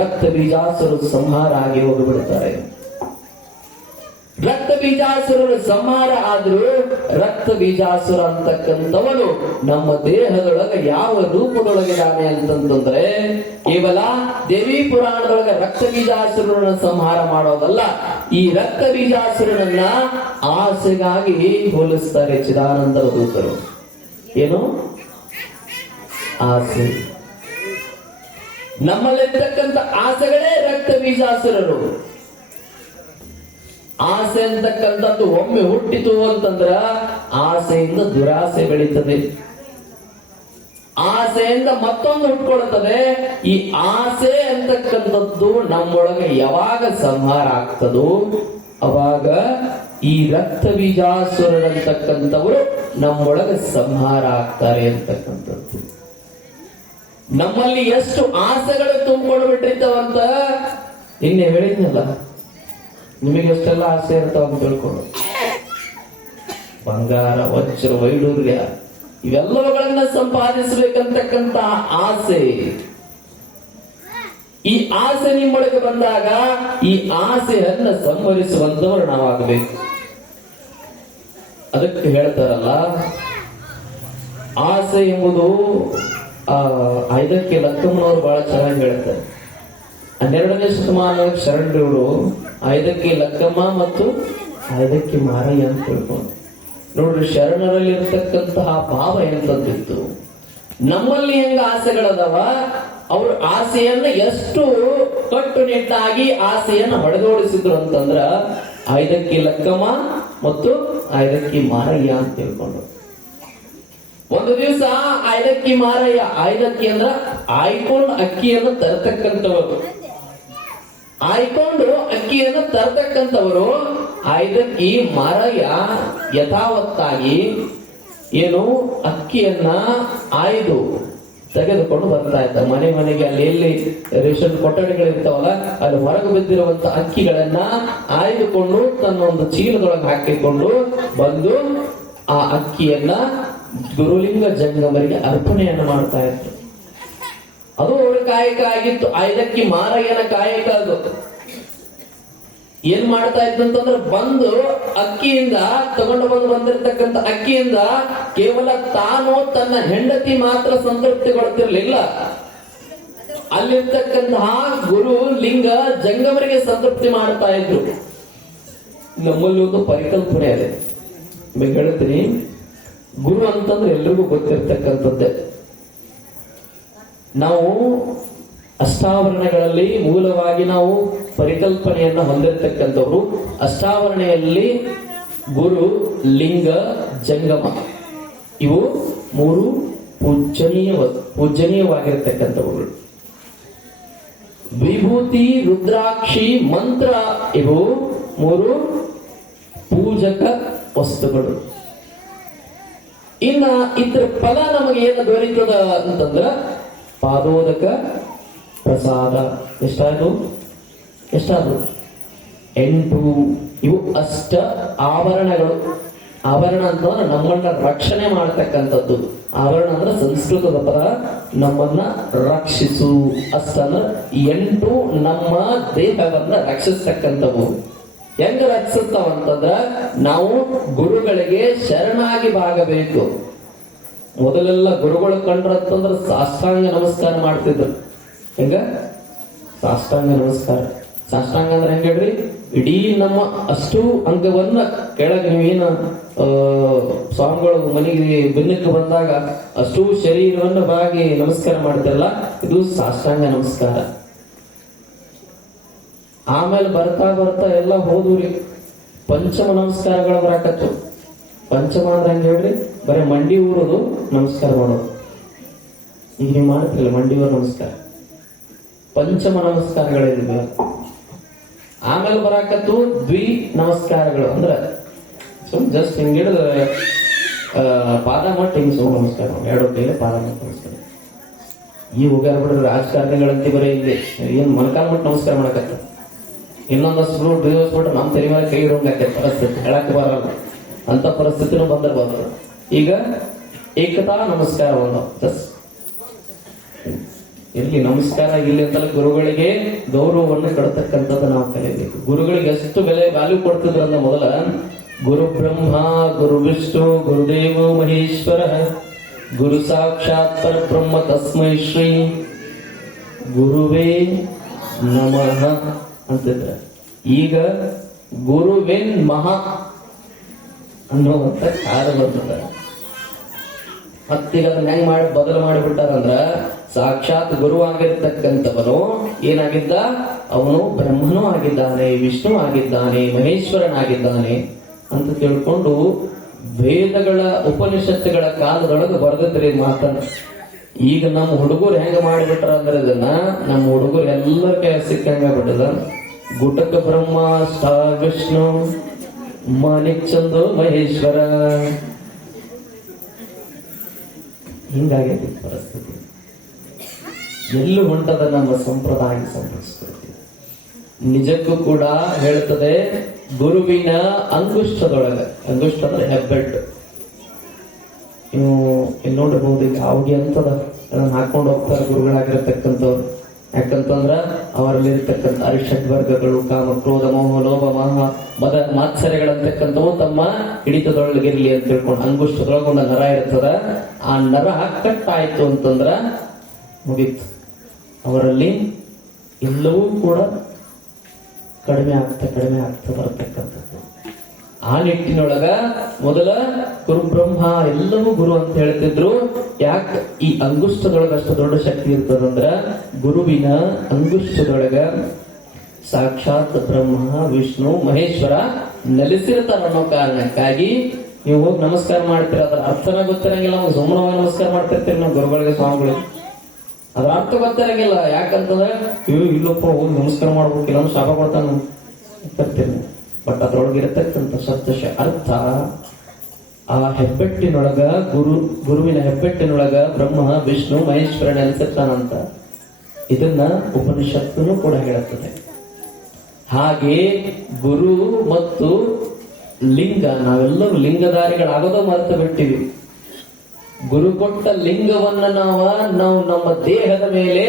ರಕ್ತ ಬೀಜಾಸುರರು ಸಂಹಾರ ಆಗಿ ಹೋಗಿಬಿಡ್ತಾರೆ. ರಕ್ತ ಬೀಜಾಸುರರು ಸಂಹಾರ ಆದ್ರೂ ರಕ್ತ ಬೀಜಾಸುರ ಅಂತಕ್ಕಂಥವನು ನಮ್ಮ ದೇಹದೊಳಗೆ ಯಾವ ರೂಪದೊಳಗಿದಾನೆ ಅಂತಂದ್ರೆ ಕೇವಲ ದೇವಿ ಪುರಾಣದೊಳಗೆ ರಕ್ತ ಬೀಜಾಸುರನ ಸಂಹಾರ ಮಾಡೋದಲ್ಲ, ಈ ರಕ್ತ ಬೀಜಾಸುರನನ್ನ ಆಸೆಗಾಗಿ ಹೋಲಿಸ್ತಾರೆ ಚಿದಾನಂದರ ದೂತರು. ಏನು ಆಸೆ? ನಮ್ಮಲ್ಲಿರ್ತಕ್ಕಂಥ ಆಸೆಗಳೇ ರಕ್ತ ಬೀಜಾಸುರರು. ಆಸೆ ಅಂತಕ್ಕಂಥದ್ದು ಒಮ್ಮೆ ಹುಟ್ಟಿತು ಅಂತಂದ್ರ ಆಸೆಯಿಂದ ದುರಾಸೆ ಬೆಳೀತದೆ, ಆಸೆಯಿಂದ ಮತ್ತೊಂದು ಹುಟ್ಕೊಳ್ಳುತ್ತದೆ. ಈ ಆಸೆ ಅಂತಕ್ಕಂಥದ್ದು ನಮ್ಮೊಳಗೆ ಯಾವಾಗ ಸಂಹಾರ ಆಗ್ತದೋ ಅವಾಗ ಈ ರಕ್ತ ಬೀಜಾಸುರರಂತಕ್ಕಂಥವರು ನಮ್ಮೊಳಗೆ ಸಂಹಾರ ಆಗ್ತಾರೆ ಅಂತಕ್ಕಂಥದ್ದು. ನಮ್ಮಲ್ಲಿ ಎಷ್ಟು ಆಸೆಗಳು ತುಂಬಿಕೊಂಡು ಬಿಟ್ಟಿರ್ತಾವಂತ ನಿನ್ನೆ ಹೇಳಿದ್ನಲ್ಲ, ನಿಮಗೆ ಎಷ್ಟೆಲ್ಲ ಆಸೆ ಇರ್ತಾವ ಅಂತ ತಿಳ್ಕೊಂಡು, ಬಂಗಾರ, ವಜ್ರ, ವೈಡೂರ್ಯ ಇವೆಲ್ಲವುಗಳನ್ನ ಸಂಪಾದಿಸಬೇಕಂತಕ್ಕಂತ ಆಸೆ. ಈ ಆಸೆ ನಿಮ್ಮೊಳಗೆ ಬಂದಾಗ ಈ ಆಸೆಯನ್ನ ಸಂಹರಿಸುವಂತವರು ನಾವಾಗಬೇಕು. ಅದಕ್ಕೆ ಹೇಳ್ತಾರಲ್ಲ, ಆಸೆ ಎಂಬುದು ಇದಕ್ಕೆ ಲಕ್ಕಮ್ಮನವರು ಬಹಳ ಚೆನ್ನಾಗಿ ಹೇಳ್ತಾರೆ. 12ನೇ ಶತಮಾನ ಶರಣರು ಐದಕ್ಕೆ ಲಕ್ಕಮ್ಮ ಮತ್ತು ಐದಕ್ಕೆ ಮಾರಯ್ಯ ಅಂತ ತಿಳ್ಕೊಂಡು ನೋಡ್ರಿ, ಶರಣರಲ್ಲಿ ಇರ್ತಕ್ಕಂತಹ ಭಾವ ಎಂತಂದಿತ್ತು. ನಮ್ಮಲ್ಲಿ ಹೆಂಗ ಆಸೆಗಳದಾವ, ಅವ್ರ ಆಸೆಯನ್ನ ಎಷ್ಟು ಕಟ್ಟುನಿಟ್ಟಾಗಿ ಆಸೆಯನ್ನ ಹೊಡೆದೋಡಿಸಿದ್ರು ಅಂತಂದ್ರ ಐದಕ್ಕೆ ಲಕ್ಕಮ್ಮ ಮತ್ತು ಐದಕ್ಕೆ ಮಾರಯ್ಯ ಅಂತ ತಿಳ್ಕೊಂಡು. ಒಂದು ದಿವಸ ಐದಕ್ಕಿ ಮಾರಯ್ಯ, ಐದಕ್ಕಿ ಅಂದ್ರ ಆಯ್ಕೊಂಡು ಅಕ್ಕಿಯನ್ನು ತರತಕ್ಕಂಥವರು, ಆಯ್ಕೊಂಡು ಅಕ್ಕಿಯನ್ನು ತರತಕ್ಕಂಥವರು. ಐದಕ್ಕಿ ಮಾರಯ್ಯ ಯಥಾವತ್ತಾಗಿ ಏನು ಅಕ್ಕಿಯನ್ನ ಆಯ್ದು ತೆಗೆದುಕೊಂಡು ಬರ್ತಾ ಇದ್ದ. ಮನೆ ಮನೆಗೆ ಅಲ್ಲಿ ಎಲ್ಲಿ ರೇಷನ್ ಕೊಠಡಿಗಳಿರ್ತಾವಲ್ಲ ಅಲ್ಲಿ ಹೊರಗೆ ಬಿದ್ದಿರುವಂತ ಅಕ್ಕಿಗಳನ್ನ ಆಯ್ದುಕೊಂಡು ತನ್ನ ಒಂದು ಚೀಲದೊಳಗೆ ಹಾಕಿಕೊಂಡು ಬಂದು ಆ ಅಕ್ಕಿಯನ್ನ ಗುರುಲಿಂಗ ಜಂಗಮರಿಗೆ ಅರ್ಪಣೆಯನ್ನು ಮಾಡ್ತಾ ಇತ್ತು. ಅದು ಅವಳ ಕಾಯಕ ಆಗಿತ್ತು. ಐದಕ್ಕಿ ಮಾರಯ್ಯನ ಕಾಯಕ ಅದು. ಏನ್ ಮಾಡ್ತಾ ಇತ್ತು ಅಂತಂದ್ರೆ ಬಂದು ಅಕ್ಕಿಯಿಂದ ತಗೊಂಡು ಬಂದಿರತಕ್ಕಂಥ ಅಕ್ಕಿಯಿಂದ ಕೇವಲ ತಾನು ತನ್ನ ಹೆಂಡತಿ ಮಾತ್ರ ಸಂತೃಪ್ತಿಗೊಳ್ತಿರ್ಲಿಲ್ಲ, ಅಲ್ಲಿರ್ತಕ್ಕಂತಹ ಗುರು ಲಿಂಗ ಜಂಗಮರಿಗೆ ಸಂತೃಪ್ತಿ ಮಾಡ್ತಾ ಇದ್ರು. ನಮ್ಮಲ್ಲಿ ಒಂದು ಪರಿಕಲ್ಪನೆ ಇದೆ, ನಿಮಗೆ ಹೇಳ್ತೀನಿ. ಗುರು ಅಂತಂದ್ರೆ ಎಲ್ರಿಗೂ ಗೊತ್ತಿರ್ತಕ್ಕಂಥದ್ದೇ. ನಾವು ಅಷ್ಟಾವರಣಗಳಲ್ಲಿ ಮೂಲವಾಗಿ ನಾವು ಪರಿಕಲ್ಪನೆಯನ್ನು ಹೊಂದಿರತಕ್ಕಂಥವ್ರು. ಅಷ್ಟಾವರಣೆಯಲ್ಲಿ ಗುರು, ಲಿಂಗ, ಜಂಗಮ ಇವು ಮೂರು ಪೂಜನೀಯವಾಗಿರತಕ್ಕಂಥವುಗಳು. ವಿಭೂತಿ, ರುದ್ರಾಕ್ಷಿ, ಮಂತ್ರ ಇವು ಮೂರು ಪೂಜಕ ವಸ್ತುಗಳು. ಇನ್ನ ಇದ್ರ ಫಲ ನಮಗೆ ಏನು ದೊರೀತದ ಅಂತಂದ್ರ ಪಾದೋದಕ, ಪ್ರಸಾದ. ಎಷ್ಟಾದ್ರು 8. ಇವು ಅಷ್ಟ ಆವರಣಗಳು. ಆವರಣ ಅಂತಂದ್ರೆ ನಮ್ಮನ್ನ ರಕ್ಷಣೆ ಮಾಡ್ತಕ್ಕಂಥದ್ದು. ಆವರಣ ಅಂದ್ರೆ ಸಂಸ್ಕೃತದ ಪದ, ನಮ್ಮನ್ನ ರಕ್ಷಿಸು. ಅಷ್ಟಂದ್ರೆ 8 ನಮ್ಮ ದೇಹವನ್ನ ರಕ್ಷಿಸ್ತಕ್ಕಂಥವು. ಹೆಂಗ ರಕ್ಷಿಸ್ತಾವಂತಂದ್ರ ನಾವು ಗುರುಗಳಿಗೆ ಶರಣಾಗಿ ಭಾಗಬೇಕು. ಮೊದಲೆಲ್ಲ ಗುರುಗಳು ಕಂಡ್ರಂತಂದ್ರೆ ಸಾಷ್ಟಾಂಗ ನಮಸ್ಕಾರ ಮಾಡ್ತಿದ್ರು. ಹೆಂಗ ಸಾಷ್ಟಾಂಗ ನಮಸ್ಕಾರ. ಸಾಷ್ಟಾಂಗ ಅಂದ್ರೆ ಹೆಂಗ ಹೇಳ್ರಿ, ಇಡೀ ನಮ್ಮ ಅಷ್ಟು ಅಂಗವನ್ನ ಕೆಳಗೆ, ನೀವೇನು ಸ್ವಾಮಿಗಳು ಮನೆಗೆ ಬೆನ್ನಕ್ಕೆ ಬಂದಾಗ ಅಷ್ಟು ಶರೀರವನ್ನ ಬಾಗಿ ನಮಸ್ಕಾರ ಮಾಡ್ತಿರಲ್ಲ, ಇದು ಸಾಷ್ಟಾಂಗ ನಮಸ್ಕಾರ. ಆಮೇಲೆ ಬರ್ತಾ ಬರ್ತಾ ಎಲ್ಲ ಹೋದ್ರಿ ಪಂಚಮ ನಮಸ್ಕಾರಗಳು ಬರಾಕತ್ತು. ಪಂಚಮ ಅಂದ್ರೆ ಹೆಂಗ ಹೇಳ್ರಿ, ಬರೀ ಮಂಡಿ ಊರೋದು ನಮಸ್ಕಾರ ಮಾಡೋದು. ಈಗ ನೀವು ಮಾಡ್ತಿರಲ್ಲ ಮಂಡಿ ಊರ ನಮಸ್ಕಾರ. ಪಂಚಮ ನಮಸ್ಕಾರಗಳಿವೆ. ಆಮೇಲೆ ಬರಾಕತ್ತು ದ್ವಿ ನಮಸ್ಕಾರಗಳು. ಅಂದ್ರೆ ಜಸ್ಟ್ ಹಿಂಗ್ ಹಿಡಿದ ಪಾದ ಮಟ್ಟ ಹಿಂಗ್ ಸುಮ್ ನಮಸ್ಕಾರ, 2 ಕೈಲಿ ಪಾದ ಮಟ್ಟ ನಮಸ್ಕಾರ. ಈ ಹೋಗ್ಯಾರ ಬಿಡ್ರಿ ರಾಜಕಾರಣಿಗಳಂತ ಬರೀ ಇಲ್ಲಿ ಏನ್ ಮೊಣಕಾಲ್ ಮಟ್ಟ ನಮಸ್ಕಾರ ಮಾಡಕತ್ತ. ಇನ್ನೊಂದಷ್ಟು ದಿವಸ ಬಿಟ್ಟು ನಮ್ಮ ತೆರಿ ಮೇಲೆ ಕೈ ಇಡೋಂಗಾಕ ಪರಿಸ್ಥಿತಿ ಹೇಳಕ್ ಬರಲ್ಲ. ಅಂತ ಪರಿಸ್ಥಿತಿನೂ ಬಂದಿರ್ಬೋದು. ಈಗ ಏಕತಾ ನಮಸ್ಕಾರ ಒಂದು ಜಸ್ಟ್ ಎಲ್ಲಿ ನಮಸ್ಕಾರ ಇಲ್ಲಿ ಅಂತಲ್ಲ, ಗುರುಗಳಿಗೆ ಗೌರವವನ್ನು ಕೊಡತಕ್ಕಂಥದ್ದು ನಾವು ಕಲಿಯಬೇಕು. ಗುರುಗಳಿಗೆ ಎಷ್ಟು ವ್ಯಾಲ್ಯೂ ಕೊಡ್ತಿದ್ರು ಅಂದ್ರೆ, ಮೊದಲ ಗುರು ಬ್ರಹ್ಮ, ಗುರು ವಿಷ್ಣು, ಗುರುದೇವ ಮಹೇಶ್ವರ, ಗುರು ಸಾಕ್ಷಾತ್ ಪರಬ್ರಹ್ಮ ತಸ್ಮೈ ಶ್ರೀ ಗುರುವೇ ನಮಃ ಅಂತಿದ್ರ. ಈಗ ಗುರುವೆನ್ ಮಹಾ ಅನ್ನುವಂತ ಕಾಲ ಬರ್ತದ. ಮತ್ತೀಗ ಅದನ್ನ ಹೆಂಗ್ ಮಾಡಿ ಬದಲು ಮಾಡಿಬಿಟ್ಟಾರಂದ್ರ, ಸಾಕ್ಷಾತ್ ಗುರು ಆಗಿರ್ತಕ್ಕಂಥವನು ಏನಾಗಿದ್ದ, ಅವನು ಬ್ರಹ್ಮನೂ ಆಗಿದ್ದಾನೆ, ವಿಷ್ಣು ಆಗಿದ್ದಾನೆ, ಮಹೇಶ್ವರನಾಗಿದ್ದಾನೆ ಅಂತ ತಿಳ್ಕೊಂಡು ವೇದಗಳ ಉಪನಿಷತ್ತುಗಳ ಕಾಲದೊಳಗೆ ಬರೆದಿದ್ರಿ ಮಾತನ್ನ. ಈಗ ನಮ್ಮ ಹುಡುಗರು ಹೆಂಗ ಮಾಡಿಬಿಟ್ರ ಅಂದ್ರೆ, ಇದನ್ನ ನಮ್ಮ ಹುಡುಗರು ಎಲ್ಲರ ಕೈ ಸಿಕ್ಕಂಗ ಬಿಟ್ಟದ. ಗುಟಕ ಬ್ರಹ್ಮ, ಸ್ಟಾರ್ ವಿಷ್ಣು, ಮಾಣಿಕ್ ಚಂದು ಮಹೇಶ್ವರ, ಹಿಂಗಾಗೈತಿ ಪರಿಸ್ಥಿತಿ. ಎಲ್ಲೂ ಹೊಂಟದ ನಮ್ಮ ಸಂಪ್ರದಾಯ ಸಂಸ್ಕೃತಿ. ನಿಜಕ್ಕೂ ಕೂಡ ಹೇಳ್ತದೆ, ಗುರುವಿನ ಅಂಗುಷ್ಟದೊಳಗೆ, ಅಂಗುಷ್ಟ ಅಂದ್ರೆ ಹೆಬ್ಬೆಟ್ಟು, ನೀವು ಇಲ್ಲಿ ನೋಡಬಹುದು. ಈಗ ಅವ್ಗೆ ಅಂತದ ಹಾಕೊಂಡು ಹೋಗ್ತಾರೆ ಗುರುಗಳಾಗಿರತಕ್ಕಂಥವ್ರು. ಯಾಕಂತಂದ್ರ ಅವರಲ್ಲಿರ್ತಕ್ಕಂಥ ಅರಿಷಡ್ ವರ್ಗಗಳು, ಕಾಮ, ಕ್ರೋಧ, ಮೋಹ, ಲೋಭ, ಮದ, ಮಾತ್ಸರ್ಯಗಳಂತಕ್ಕಂಥವು ತಮ್ಮ ಹಿಡಿತದೊಳಗಿರ್ಲಿ ಅಂತ ತಿಳ್ಕೊಂಡು ಅಂಗುಷ್ಟದೊಳಗೆ ಒಂದು ನರ ಇರ್ತದ. ಆ ನರ ಕಟ್ಟಾಯ್ತು ಅಂತಂದ್ರ ಮುಗೀತು. ಅವರಲ್ಲಿ ಎಲ್ಲವೂ ಕೂಡ ಕಡಿಮೆ ಆಗ್ತಾ ಬರತಕ್ಕಂಥದ್ದು. ಆ ನಿಟ್ಟಿನೊಳಗ ಮೊದಲ ಗುರುಬ್ರಹ್ಮ ಎಲ್ಲವೂ ಗುರು ಅಂತ ಹೇಳ್ತಿದ್ರು. ಯಾಕೆ ಈ ಅಂಗುಷ್ಟದೊಳಗ ಅಷ್ಟು ದೊಡ್ಡ ಶಕ್ತಿ ಇರ್ತದಂದ್ರ, ಗುರುವಿನ ಅಂಗುಷ್ಟದೊಳಗ ಸಾಕ್ಷಾತ್ ಬ್ರಹ್ಮ, ವಿಷ್ಣು, ಮಹೇಶ್ವರ ನೆಲೆಸಿರ್ತಾರ ಅನ್ನೋ ಕಾರಣಕ್ಕಾಗಿ ನೀವು ಹೋಗಿ ನಮಸ್ಕಾರ ಮಾಡ್ತೀರ. ಅದ್ರ ಅರ್ಥನ ಗೊತ್ತಿರಂಗಿಲ್ಲ. ನಾವು ಸುಮ್ಮನವಾಗಿ ನಮಸ್ಕಾರ ಮಾಡ್ತಿರ್ತೀವಿ ನಾವು ಗುರುಗಳಿಗೆ, ಸ್ವಾಮಿಗಳಿಗೆ. ಅದ್ರ ಅರ್ಥ ಗೊತ್ತಿರಂಗಿಲ್ಲ. ಯಾಕಂತಂದ್ರೆ ಇಲ್ಲೊಪ್ಪ ಹೋಗಿ ನಮಸ್ಕಾರ ಮಾಡ್ಬೇಕಿಲ್ಲ ಅಂದ್ರೆ ಶಾಪ ಕೊಡ್ತಾನ ತರ್ತೀನಿ. ಬಟ್ ಅದ್ರೊಳಗಿರತಕ್ಕಂಥ ಶಬ್ದಶ ಅರ್ಥ, ಆ ಹೆಬ್ಬೆಟ್ಟಿನೊಳಗ ಗುರುವಿನ ಹೆಬ್ಬೆಟ್ಟಿನೊಳಗ ಬ್ರಹ್ಮ, ವಿಷ್ಣು, ಮಹೇಶ್ವರ ನೆಲೆಸಿರ್ತಾನಂತ. ಇದನ್ನ ಉಪನಿಷತ್ತೂ ಕೂಡ ಹೇಳುತ್ತದೆ. ಹಾಗೆ ಗುರು ಮತ್ತು ಲಿಂಗ, ನಾವೆಲ್ಲರೂ ಲಿಂಗಧಾರಿಗಳಾಗೋದು ಮರೆತು ಬಿಟ್ಟಿವಿ. ಗುರು ಕೊಟ್ಟ ಲಿಂಗವನ್ನ ನಾವು ನಮ್ಮ ದೇಹದ ಮೇಲೆ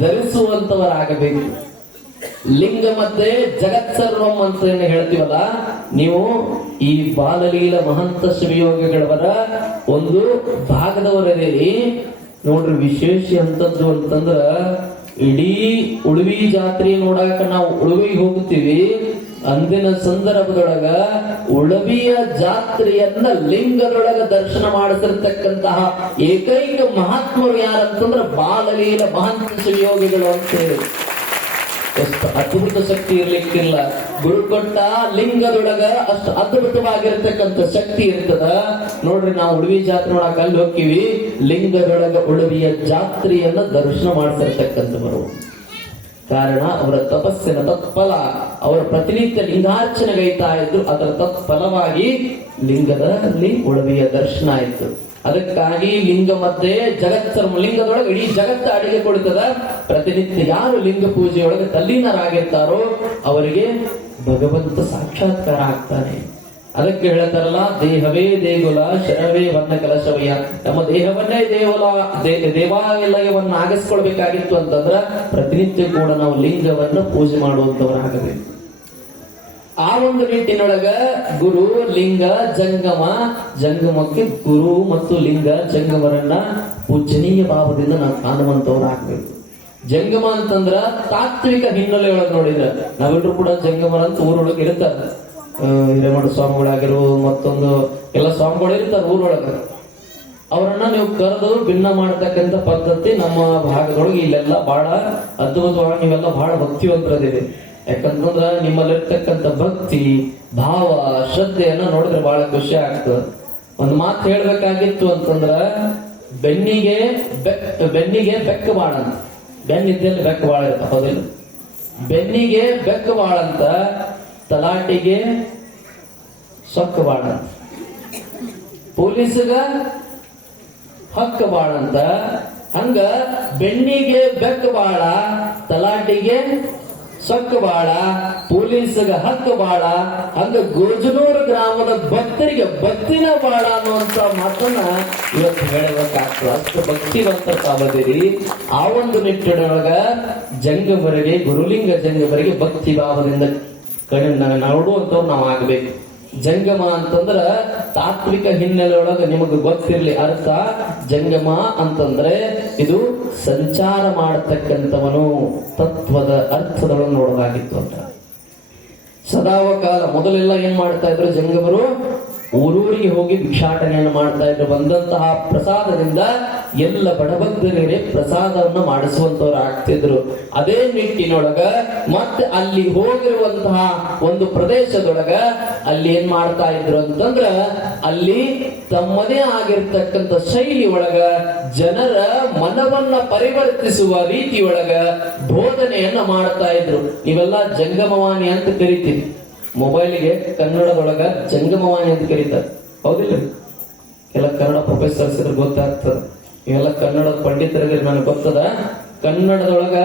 ಧರಿಸುವಂತವರಾಗಬೇಕು. ಲಿಂಗ ಮಧ್ಯೆ ಜಗತ್ ಸರ್ವಂ ಅಂತ ಏನು ಹೇಳ್ತೀವಲ್ಲ, ನೀವು ಈ ಬಾಲಲೀಲ ಮಹಂತ ಶಿವಯೋಗಿಗಳವರ ಒಂದು ಭಾಗದವರದೇರಿ ನೋಡ್ರಿ. ವಿಶೇಷ ಅಂತದ್ದು ಅಂತಂದ್ರ ಇಡೀ ಉಳುವಿ ಜಾತ್ರೆ ನೋಡಾಕ ನಾವು ಉಳುವಿಗೆ ಹೋಗ್ತೀವಿ. ಅಂದಿನ ಸಂದರ್ಭದೊಳಗ ಉಳವಿಯ ಜಾತ್ರೆಯನ್ನ ಲಿಂಗದೊಳಗ ದರ್ಶನ ಮಾಡಿಸಿರ್ತಕ್ಕಂತಹ ಏಕೈಕ ಮಹಾತ್ಮರು ಯಾರಂತಂದ್ರೆ ಬಾಲಲೀಲ ಮಹಂತ ಶಿವಯೋಗಿಗಳು ಅಂತ ಹೇಳಿ. ಎಷ್ಟು ಅದ್ಭುತ ಶಕ್ತಿ ಇರ್ಲಿಕ್ಕಿಲ್ಲ. ಗುರು ಕೊಟ್ಟ ಲಿಂಗದೊಳಗ ಅಷ್ಟು ಅದ್ಭುತವಾಗಿರ್ತಕ್ಕಂಥ ಶಕ್ತಿ ಇರ್ತದ ನೋಡ್ರಿ. ನಾವು ಉಳುವಿ ಜಾತ್ರೆ ನೋಡಕ್ ಅಲ್ಲಿ ಹೋಗ್ತೀವಿ. ಲಿಂಗದೊಳಗ ಉಳುವಿಯ ಜಾತ್ರೆಯನ್ನ ದರ್ಶನ ಮಾಡಿಸಿರ್ತಕ್ಕಂಥವರು. ಕಾರಣ ಅವರ ತಪಸ್ಸಿನ ತತ್ಫಲ. ಅವರ ಪ್ರತಿನಿತ್ಯ ಲಿಂಗಾರ್ಚನೆಗೈತಾ ಇದ್ರು. ಅದರ ತತ್ಫಲವಾಗಿ ಲಿಂಗದಲ್ಲಿ ಉಳುವಿಯ ದರ್ಶನ ಆಯ್ತು. ಅದಕ್ಕಾಗಿ ಲಿಂಗ ಮಧ್ಯೆ ಜಗತ್ಸರ್ವ, ಲಿಂಗದೊಳಗೆ ಇಡೀ ಜಗತ್ತ ಅಡಿಗೆ ಕೊಡುತ್ತದ. ಪ್ರತಿನಿತ್ಯ ಯಾರು ಲಿಂಗ ಪೂಜೆಯೊಳಗೆ ತಲ್ಲೀನರಾಗಿರ್ತಾರೋ ಅವರಿಗೆ ಭಗವಂತ ಸಾಕ್ಷಾತ್ಕಾರ ಆಗ್ತಾನೆ. ಅದಕ್ಕೆ ಹೇಳ್ತಾರಲ್ಲ, ದೇಹವೇ ದೇಗುಲ ಶರವೇ ವರ್ಣ ಕಲಶವಯ್ಯ. ನಮ್ಮ ದೇಹವನ್ನೇ ದೇವಾಲಯವನ್ನ ಆಗಿಸ್ಕೊಳ್ಬೇಕಾಗಿತ್ತು ಅಂತಂದ್ರ ಪ್ರತಿನಿತ್ಯ ಕೂಡ ನಾವು ಲಿಂಗವನ್ನ ಪೂಜೆ ಮಾಡುವಂತವರಾಗಬೇಕು. ಆ ಒಂದು ನಿಟ್ಟಿನೊಳಗ ಗುರು ಲಿಂಗ ಜಂಗಮ, ಜಂಗಮಕ್ಕೆ ಗುರು ಮತ್ತು ಲಿಂಗ ಜಂಗಮರನ್ನ ಪೂಜನೀಯ ಭಾವದಿಂದ ನಾವು ಕಾಣುವಂತವರಾಗಬೇಕು. ಜಂಗಮ ಅಂತಂದ್ರ ತಾತ್ವಿಕ ಹಿನ್ನೆಲೆಯೊಳಗೆ ನೋಡಿದ್ರ ನಾವೆಲ್ಲರೂ ಕೂಡ ಜಂಗಮರ ಅಂತ ಊರೊಳಗೆ ಇರ್ತಾರೆ. ಹಿರೇಮಠ ಸ್ವಾಮಿಗಳಾಗಿರೋ ಮತ್ತೊಂದು ಎಲ್ಲ ಸ್ವಾಮಿಗಳು ಇರ್ತಾರೆ ಊರೊಳಗ. ಅವರನ್ನ ನೀವು ಕರೆದು ಭಿನ್ನ ಮಾಡತಕ್ಕಂಥ ಪದ್ಧತಿ ನಮ್ಮ ಭಾಗದೊಳಗೆ ಇಲ್ಲೆಲ್ಲ ಬಹಳ ಅದ್ಭುತವಾಗಿ ನೀವೆಲ್ಲ ಬಹಳ ಭಕ್ತಿವಂತರದಿರಿ. ಯಾಕಂತಂದ್ರ ನಿಮ್ಮಲ್ಲಿರ್ತಕ್ಕಂಥ ಭಕ್ತಿ ಭಾವ ಶ್ರದ್ಧೆಯನ್ನ ನೋಡಿದ್ರೆ ಬಹಳ ಖುಷಿ ಆಗ್ತದೆ. ಒಂದು ಮಾತು ಹೇಳ್ಬೇಕಾಗಿತ್ತು ಅಂತಂದ್ರ, ಬೆನ್ನಿಗೆ ಬೆಕ್ಕ ಬಾಳ ಅಂತ. ಬೆನ್ನಿದ್ದಲ್ಲಿ ಬೆಕ್ಕ ಬಾಳ ಇರ್ತ, ಹೌದಿಲ್ಲ? ಬೆನ್ನಿಗೆ ಬೆಕ್ಕ ಬಾಳ ಅಂತ, ತಲಾಟಿಗೆ ಸೊಕ್ಕ ಬಾಳ ಅಂತ, ಪೊಲೀಸ್ಗ ಹಕ್ಕ ಬಾಳ ಅಂತ. ಹಂಗ ಬೆನ್ನಿಗೆ ಬೆಕ್ಕ ಬಾಳ, ತಲಾಟಿಗೆ ಸೊಕ್ಕ ಬಾಳ, ಪೊಲೀಸ್ಗ ಹಕ್ಕ ಬಾಳ. ಹಂಗ ಗೋಜನೂರು ಗ್ರಾಮದ ಭಕ್ತರಿಗೆ ಭಕ್ತಿನ ಬಾಳ ಅನ್ನುವಂತ ಮಾತನ್ನ ಇವತ್ತು ಹೇಳಬೇಕಾಗ್ತದೆ. ಅಷ್ಟು ಭಕ್ತಿವಂತ ತಾವದಿರಿ. ಆ ಒಂದು ನಿಟ್ಟಿನೊಳಗ ಜಂಗಮರಿಗೆ, ಗುರುಲಿಂಗ ಜಂಗಮರಿಗೆ ಭಕ್ತಿ ಭಾವದಿಂದ ನೋಡುವಂತವ್ರು ನಾವು ಆಗ್ಬೇಕು. ಜಂಗಮ ಅಂತಂದ್ರ ತಾತ್ವಿಕ ಹಿನ್ನೆಲೆ ಒಳಗ ನಿಮಗೆ ಗೊತ್ತಿರ್ಲಿ ಅರ್ಥ. ಜಂಗಮ ಅಂತಂದ್ರೆ ಇದು ಸಂಚಾರ ಮಾಡತಕ್ಕಂಥವನು, ತತ್ವದ ಅರ್ಥದೊಳಗೆ ನೋಡೋದಾಗಿತ್ತು ಅಂತ. ಸದಾವಕಾಲ ಮೊದಲೆಲ್ಲ ಏನ್ ಮಾಡ್ತಾ ಇದ್ರು ಜಂಗಮರು? ಊರೂರಿಗೆ ಹೋಗಿ ಭಿಕ್ಷಾಟನೆಯನ್ನು ಮಾಡ್ತಾ ಇದ್ರು. ಬಂದಂತಹ ಪ್ರಸಾದದಿಂದ ಎಲ್ಲ ಬಡಭಕ್ತರಿಗೆ ಪ್ರಸಾದವನ್ನು ಮಾಡಿಸುವಂತವ್ರು ಆಗ್ತಿದ್ರು. ಅದೇ ನಿಟ್ಟಿನೊಳಗ ಮತ್ತೆ ಅಲ್ಲಿ ಹೋಗಿರುವಂತಹ ಒಂದು ಪ್ರದೇಶದೊಳಗ ಅಲ್ಲಿ ಏನ್ ಮಾಡ್ತಾ ಇದ್ರು ಅಂತಂದ್ರ, ಅಲ್ಲಿ ತಮ್ಮದೇ ಆಗಿರ್ತಕ್ಕಂಥ ಶೈಲಿ ಒಳಗ ಜನರ ಮನವನ್ನ ಪರಿವರ್ತಿಸುವ ರೀತಿಯೊಳಗ ಬೋಧನೆಯನ್ನ ಮಾಡ್ತಾ ಇದ್ರು. ನೀವೆಲ್ಲ ಜಂಗಮವಾಣಿ ಅಂತ ಕರಿತೀವಿ. ಮೊಬೈಲ್ಗೆ ಕನ್ನಡದೊಳಗ ಜಂಗಮವಾಣಿ ಅಂತ ಕರೀತಾರೆ, ಹೌದಿಲ್ಲ? ಎಲ್ಲ ಕನ್ನಡ ಪ್ರೊಫೆಸರ್ಸ್ ಇದ್ರೆ ಗೊತ್ತಾಗ್ತದ. ಇವೆಲ್ಲ ಕನ್ನಡದ ಪಂಡಿತರಿಗೆ ನನಗೆ ಗೊತ್ತದ. ಕನ್ನಡದೊಳಗ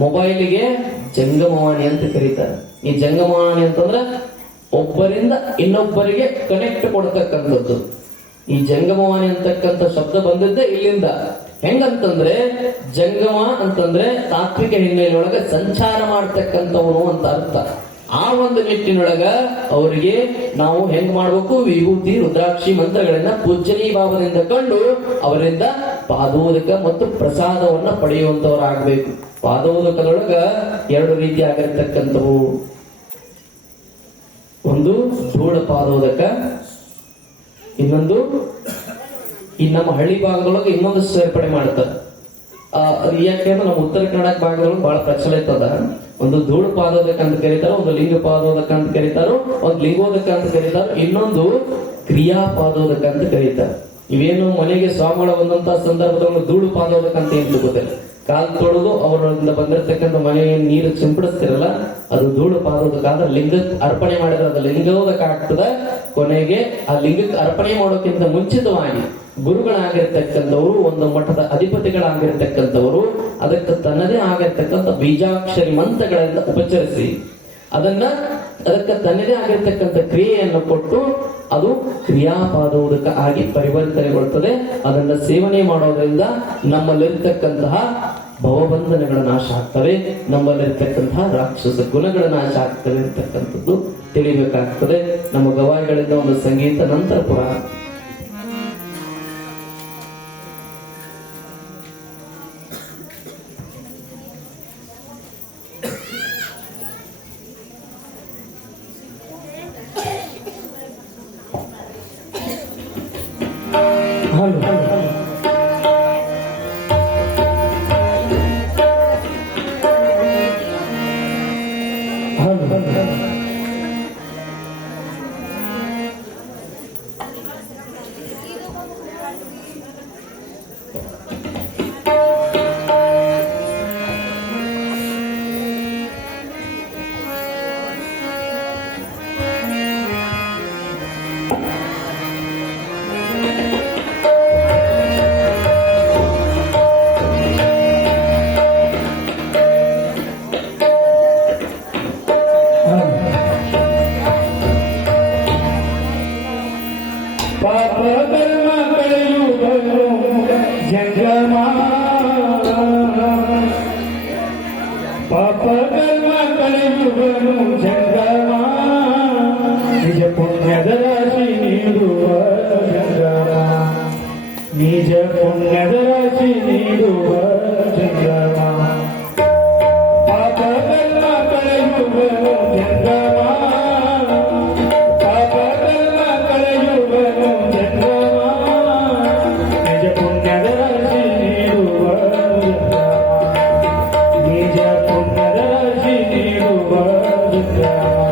ಮೊಬೈಲಿಗೆ ಜಂಗಮವಾಣಿ ಅಂತ ಕರೀತಾರೆ. ಈ ಜಂಗಮವಾಣಿ ಅಂತಂದ್ರ ಒಬ್ಬರಿಂದ ಇನ್ನೊಬ್ಬರಿಗೆ ಕನೆಕ್ಟ್ ಕೊಡ್ತಕ್ಕಂಥದ್ದು. ಈ ಜಂಗಮವಾಣಿ ಅಂತಕ್ಕಂಥ ಶಬ್ದ ಬಂದಿದ್ದೆ ಇಲ್ಲಿಂದ. ಹೆಂಗಂತಂದ್ರೆ ಜಂಗಮ ಅಂತಂದ್ರೆ ತಾತ್ವಿಕ ಹಿನ್ನೆಲೆಯೊಳಗ ಸಂಚಾರ ಮಾಡ್ತಕ್ಕಂಥವನು ಅಂತ ಅರ್ಥ. ಆ ಒಂದು ನಿಟ್ಟಿನೊಳಗ ಅವರಿಗೆ ನಾವು ಹೆಂಗ್ ಮಾಡ್ಬೇಕು? ವಿಭೂತಿ ರುದ್ರಾಕ್ಷಿ ಮಂತ್ರಗಳನ್ನ ಪೂಜನೀಯ ಭಾವದಿಂದ ಕಂಡು ಅವರಿಂದ ಪಾದೋದಕ ಮತ್ತು ಪ್ರಸಾದವನ್ನ ಪಡೆಯುವಂತವರಾಗಬೇಕು. ಪಾದೋದಕದೊಳಗ ಎರಡು ರೀತಿ ಆಗಿರ್ತಕ್ಕಂಥವು. ಒಂದು ಧೂಳ ಪಾದೋದಕ, ಇನ್ನೊಂದು ಈ ನಮ್ಮ ಹಳ್ಳಿ ಭಾಗದೊಳಗೆ ಇನ್ನೊಂದು ಸೇರ್ಪಡೆ ಮಾಡ್ತಾರೆ. ಯಾಕೆಂದ್ರೆ ನಮ್ಮ ಉತ್ತರ ಕನ್ನಡ ಭಾಗದೊಳಗೆ ಬಹಳ ಪ್ರಚಲಿತ ಅದ. ಒಂದು ಧೂಳು ಪಾದೋದಕ ಅಂತ ಕರೀತಾರೋ, ಒಂದು ಲಿಂಗ ಪಾದೋದಕ ಅಂತ ಕರೀತಾರೋ, ಒಂದು ಲಿಂಗೋದಕ ಅಂತ ಕರೀತಾರೋ, ಇನ್ನೊಂದು ಕ್ರಿಯಾ ಪಾದೋದಕ ಅಂತ ಕರೀತಾರೆ. ಇವೇನು ಮನೆಗೆ ಸ್ವಾಮಿಗಳ ಬಂದಂತ ಸಂದರ್ಭದಲ್ಲಿ ಧೂಳು ಪಾದೋದಕ ಅಂತ ಏನ್ ಗೊತ್ತಿಲ್ಲ. ಕಾಲ್ ತೊಳೆದು ಅವರಿಂದ ಬಂದಿರತಕ್ಕಂಥ ಮನೆಯ ನೀರು ಸಿಂಪಡಿಸ್ತಿರಲ್ಲ, ಅದು ಧೂಳು ಪಾದೋದಕ. ಆದ್ರೆ ಲಿಂಗಕ್ಕೆ ಅರ್ಪಣೆ ಮಾಡಿದ್ರೆ ಅದು ಲಿಂಗೋದಕ ಆಗ್ತದ. ಕೊನೆಗೆ ಆ ಲಿಂಗಕ್ಕೆ ಅರ್ಪಣೆ ಮಾಡೋಕ್ಕಿಂತ ಮುಂಚಿತವಾಗಿ ಗುರುಗಳಾಗಿರ್ತಕ್ಕಂಥವರು, ಒಂದು ಮಠದ ಅಧಿಪತಿಗಳಾಗಿರ್ತಕ್ಕಂಥವರು ಅದಕ್ಕೆ ತನ್ನದೇ ಆಗಿರ್ತಕ್ಕಂಥ ಬೀಜಾಕ್ಷರಿ ಮಂತ್ರಗಳಿಂದ ಉಪಚರಿಸಿ ಅದಕ್ಕೆ ತನ್ನದೇ ಆಗಿರ್ತಕ್ಕಂಥ ಕ್ರಿಯೆಯನ್ನು ಕೊಟ್ಟು ಅದು ಕ್ರಿಯಾಪಾದೋದಕ ಆಗಿ ಪರಿವರ್ತನೆಗೊಳ್ಳುತ್ತದೆ. ಅದನ್ನ ಸೇವನೆ ಮಾಡೋದ್ರಿಂದ ನಮ್ಮಲ್ಲಿರ್ತಕ್ಕಂತಹ ಭವಬಂಧನಗಳ ನಾಶ ಆಗ್ತವೆ, ನಮ್ಮಲ್ಲಿರ್ತಕ್ಕಂತಹ ರಾಕ್ಷಸ ಗುಣಗಳ ನಾಶ ಆಗ್ತವೆ ಅಂತಕ್ಕಂಥದ್ದು ತಿಳಿಬೇಕಾಗ್ತದೆ. ನಮ್ಮ ಗವಾಯಿಗಳಿಂದ ಒಂದು ಸಂಗೀತ ನಂತರ ಪುರಾಣ. ನಿಜ ಪುಣ್ಯದ ರಾಶಿ ನೀಡುವ ಚಂದ್ರಮ, ನಿಜ ಪುಣ್ಯದ ರಾಶಿ ನೀಡುವ ಚಂದ್ರಮ, ಪಾಪ ಕರ್ಮ ಕಳೆಯುವನು ಚಂದ್ರಮ, ಪಾಪ ಕರ್ಮ ಕಳೆಯುವನು ಚಂದ್ರಮ, ನಿಜ ಪುಣ್ಯದ ರಾಶಿ ನೀಡುವ ಚಂದ್ರಮ, ನಿಜ ಪುಣ್ಯದ ರಾಶಿ ನೀಡುವ ಚಂದ್ರಮ.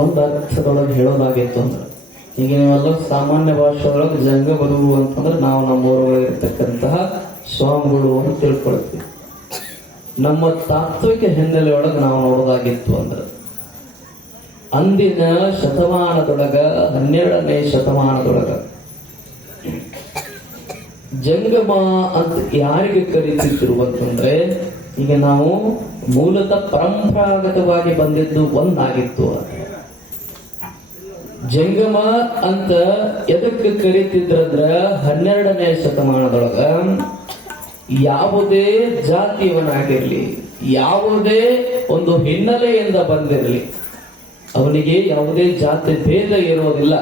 ಒಂದು ಅರ್ಥದೊಳಗೆ ಹೇಳೋದಾಗಿತ್ತು ಅಂದ್ರೆ, ಈಗ ನೀವೆಲ್ಲ ಸಾಮಾನ್ಯ ಭಾಷೆಯೊಳಗೆ ಜಂಗಮರು ಅಂತಂದ್ರೆ ನಾವು ನಮ್ಮೂರೊಳಗೆ ಇರ್ತಕ್ಕಂತಹ ಸ್ವಾಮಿಗಳು ಅಂತ ತಿಳ್ಕೊಳ್ತೀವಿ. ನಮ್ಮ ತಾತ್ವಿಕ ಹಿನ್ನೆಲೆಯೊಳಗೆ ನಾವು ನೋಡೋದಾಗಿತ್ತು ಅಂದ್ರೆ, ಅಂದಿನ ಶತಮಾನದೊಳಗ 12ನೇ ಶತಮಾನದೊಳಗ ಜಂಗಮ ಅಂತ ಯಾರಿಗೆ ಕರೀತಿದ್ರು ಅಂತಂದ್ರೆ, ಈಗ ನಾವು ಮೂಲತಃ ಪರಂಪರಾಗತವಾಗಿ ಬಂದಿದ್ದು ಒಂದಾಗಿತ್ತು. ಜಂಗಮ ಅಂತ ಎದಕ್ಕೆ ಕರೀತಿದ್ರಂದ್ರ 12ನೇ ಶತಮಾನದೊಳಗ ಯಾವುದೇ ಜಾತಿಯವನಾಗಿರ್ಲಿ, ಯಾವುದೇ ಒಂದು ಹಿನ್ನೆಲೆಯಿಂದ ಬಂದಿರಲಿ, ಅವನಿಗೆ ಯಾವುದೇ ಜಾತಿ ಭೇದ ಇರೋದಿಲ್ಲ.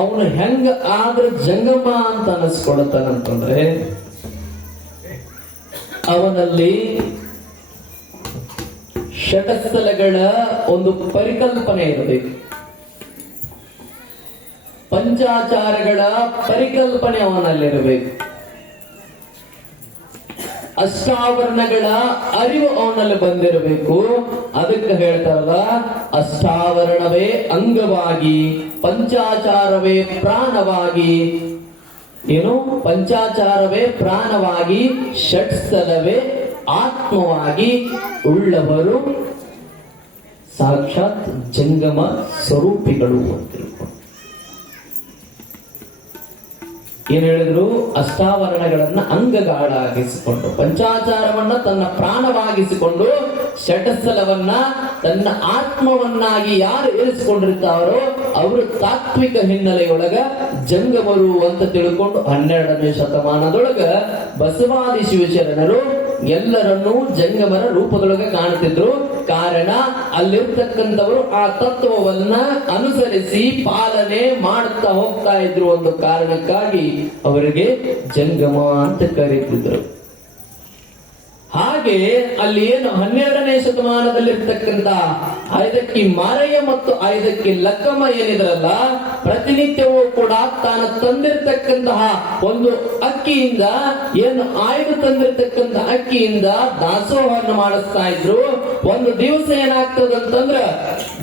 ಅವನು ಹೆಂಗ ಆದ್ರೆ ಜಂಗಮ ಅಂತ ಅನಿಸ್ಕೊಳತಾನಂತಂದ್ರೆ, ಅವನಲ್ಲಿ ಷಟಸ್ಥಲಗಳ ಒಂದು ಪರಿಕಲ್ಪನೆ ಇರಬೇಕು, ಪಂಚಾಚಾರಗಳ ಪರಿಕಲ್ಪನೆ ಅವನಲ್ಲಿರಬೇಕು, ಅಷ್ಟಾವರಣಗಳ ಅರಿವು ಅವನಲ್ಲಿ ಬಂದಿರಬೇಕು. ಅದಕ್ಕೆ ಹೇಳ್ತಾರಲ್ಲ, ಅಷ್ಟಾವರಣವೇ ಅಂಗವಾಗಿ, ಪಂಚಾಚಾರವೇ ಪ್ರಾಣವಾಗಿ, ಏನು ಪಂಚಾಚಾರವೇ ಪ್ರಾಣವಾಗಿ, ಷಟ್ಸ್ಥಲವೇ ಆತ್ಮವಾಗಿ ಉಳ್ಳವರು ಸಾಕ್ಷಾತ್ ಜಂಗಮ ಸ್ವರೂಪಿಗಳು ಅಂತ ತಿಳ್ಕೊಂಡು ಏನ್ ಹೇಳಿದ್ರು, ಅಷ್ಟಾವರಣಗಳನ್ನ ಅಂಗಗಳಾಗಿಸಿಕೊಂಡು, ಪಂಚಾಚಾರವನ್ನ ತನ್ನ ಪ್ರಾಣವಾಗಿಸಿಕೊಂಡು, ಷಟಸ್ಥಲವನ್ನ ತನ್ನ ಆತ್ಮವನ್ನಾಗಿ ಯಾರು ಇರಿಸಿಕೊಂಡಿರ್ತಾರೋ ಅವರು ತಾತ್ವಿಕ ಹಿನ್ನೆಲೆಯೊಳಗ ಜಂಗಮರು ಅಂತ ತಿಳ್ಕೊಂಡು 12ನೇ ಶತಮಾನದೊಳಗ ಬಸವಾದಿ ಶಿವಶರಣರು ಎಲ್ಲರನ್ನೂ ಜಂಗಮರ ರೂಪದೊಳಗೆ ಕಾಣ್ತಿದ್ರು. ಕಾರಣ ಅಲ್ಲಿರ್ತಕ್ಕಂಥವರು ಆ ತತ್ವವನ್ನ ಅನುಸರಿಸಿ ಪಾಲನೆ ಮಾಡುತ್ತಾ ಹೋಗ್ತಾ ಇದ್ರು. ಒಂದು ಕಾರಣಕ್ಕಾಗಿ ಅವರಿಗೆ ಜಂಗಮ ಅಂತ ಕರೀತಿದ್ರು. ಹಾಗೆ ಅಲ್ಲಿ ಏನು 12ನೇ ಶತಮಾನದಲ್ಲಿರ್ತಕ್ಕಂಥ ಐದಕ್ಕಿ ಮಾರಯ್ಯ ಮತ್ತು ಐದಕ್ಕಿ ಲಕ್ಕಮ್ಮ ಏನಿದ್ರಲ್ಲ, ಪ್ರತಿನಿತ್ಯವೂ ಕೂಡ ತಾನು ತಂದಿರತಕ್ಕಂತಹ ಒಂದು ಅಕ್ಕಿಯಿಂದ, ಏನು ಆಯ್ದು ತಂದಿರತಕ್ಕಂಥ ಅಕ್ಕಿಯಿಂದ ದಾಸೋಹವನ್ನು ಮಾಡಿಸ್ತಾ ಇದ್ರು. ಒಂದು ದಿವಸ ಏನಾಗ್ತದಂತಂದ್ರ,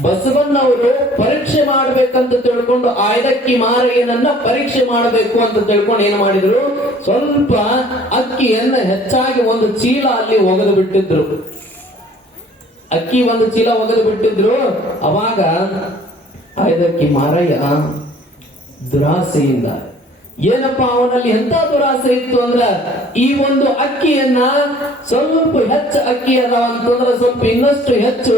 ಬಸವಣ್ಣವರು ಪರೀಕ್ಷೆ ಮಾಡ್ಬೇಕಂತ ತಿಳ್ಕೊಂಡು ಐದಕ್ಕಿ ಮಾರಯ್ಯನನ್ನ ಪರೀಕ್ಷೆ ಮಾಡಬೇಕು ಅಂತ ತಿಳ್ಕೊಂಡು ಏನ್ ಮಾಡಿದ್ರು, ಸ್ವಲ್ಪ ಅಕ್ಕಿಯನ್ನ ಹೆಚ್ಚಾಗಿ ಒಂದು ಚೀಲ ಅಲ್ಲಿ ಒಗೆದು ಬಿಟ್ಟಿದ್ರು. ಅಕ್ಕಿ ಒಂದು ಚೀಲ ಒಗೆದು ಬಿಟ್ಟಿದ್ರು. ಅವಾಗ ಐದಕ್ಕಿ ಮಾರಯ್ಯ ದುರಾಸೆಯಿಂದ, ಏನಪ್ಪಾ ಅವನಲ್ಲಿ ಎಂತ ದುರಾಸೆ ಇತ್ತು ಅಂದ್ರ, ಈ ಒಂದು ಅಕ್ಕಿಯನ್ನ ಸ್ವಲ್ಪ ಹೆಚ್ಚು ಅಕ್ಕಿ ಅದಾವ ಅಂತಂದ್ರೆ ಸ್ವಲ್ಪ ಇನ್ನಷ್ಟು ಹೆಚ್ಚು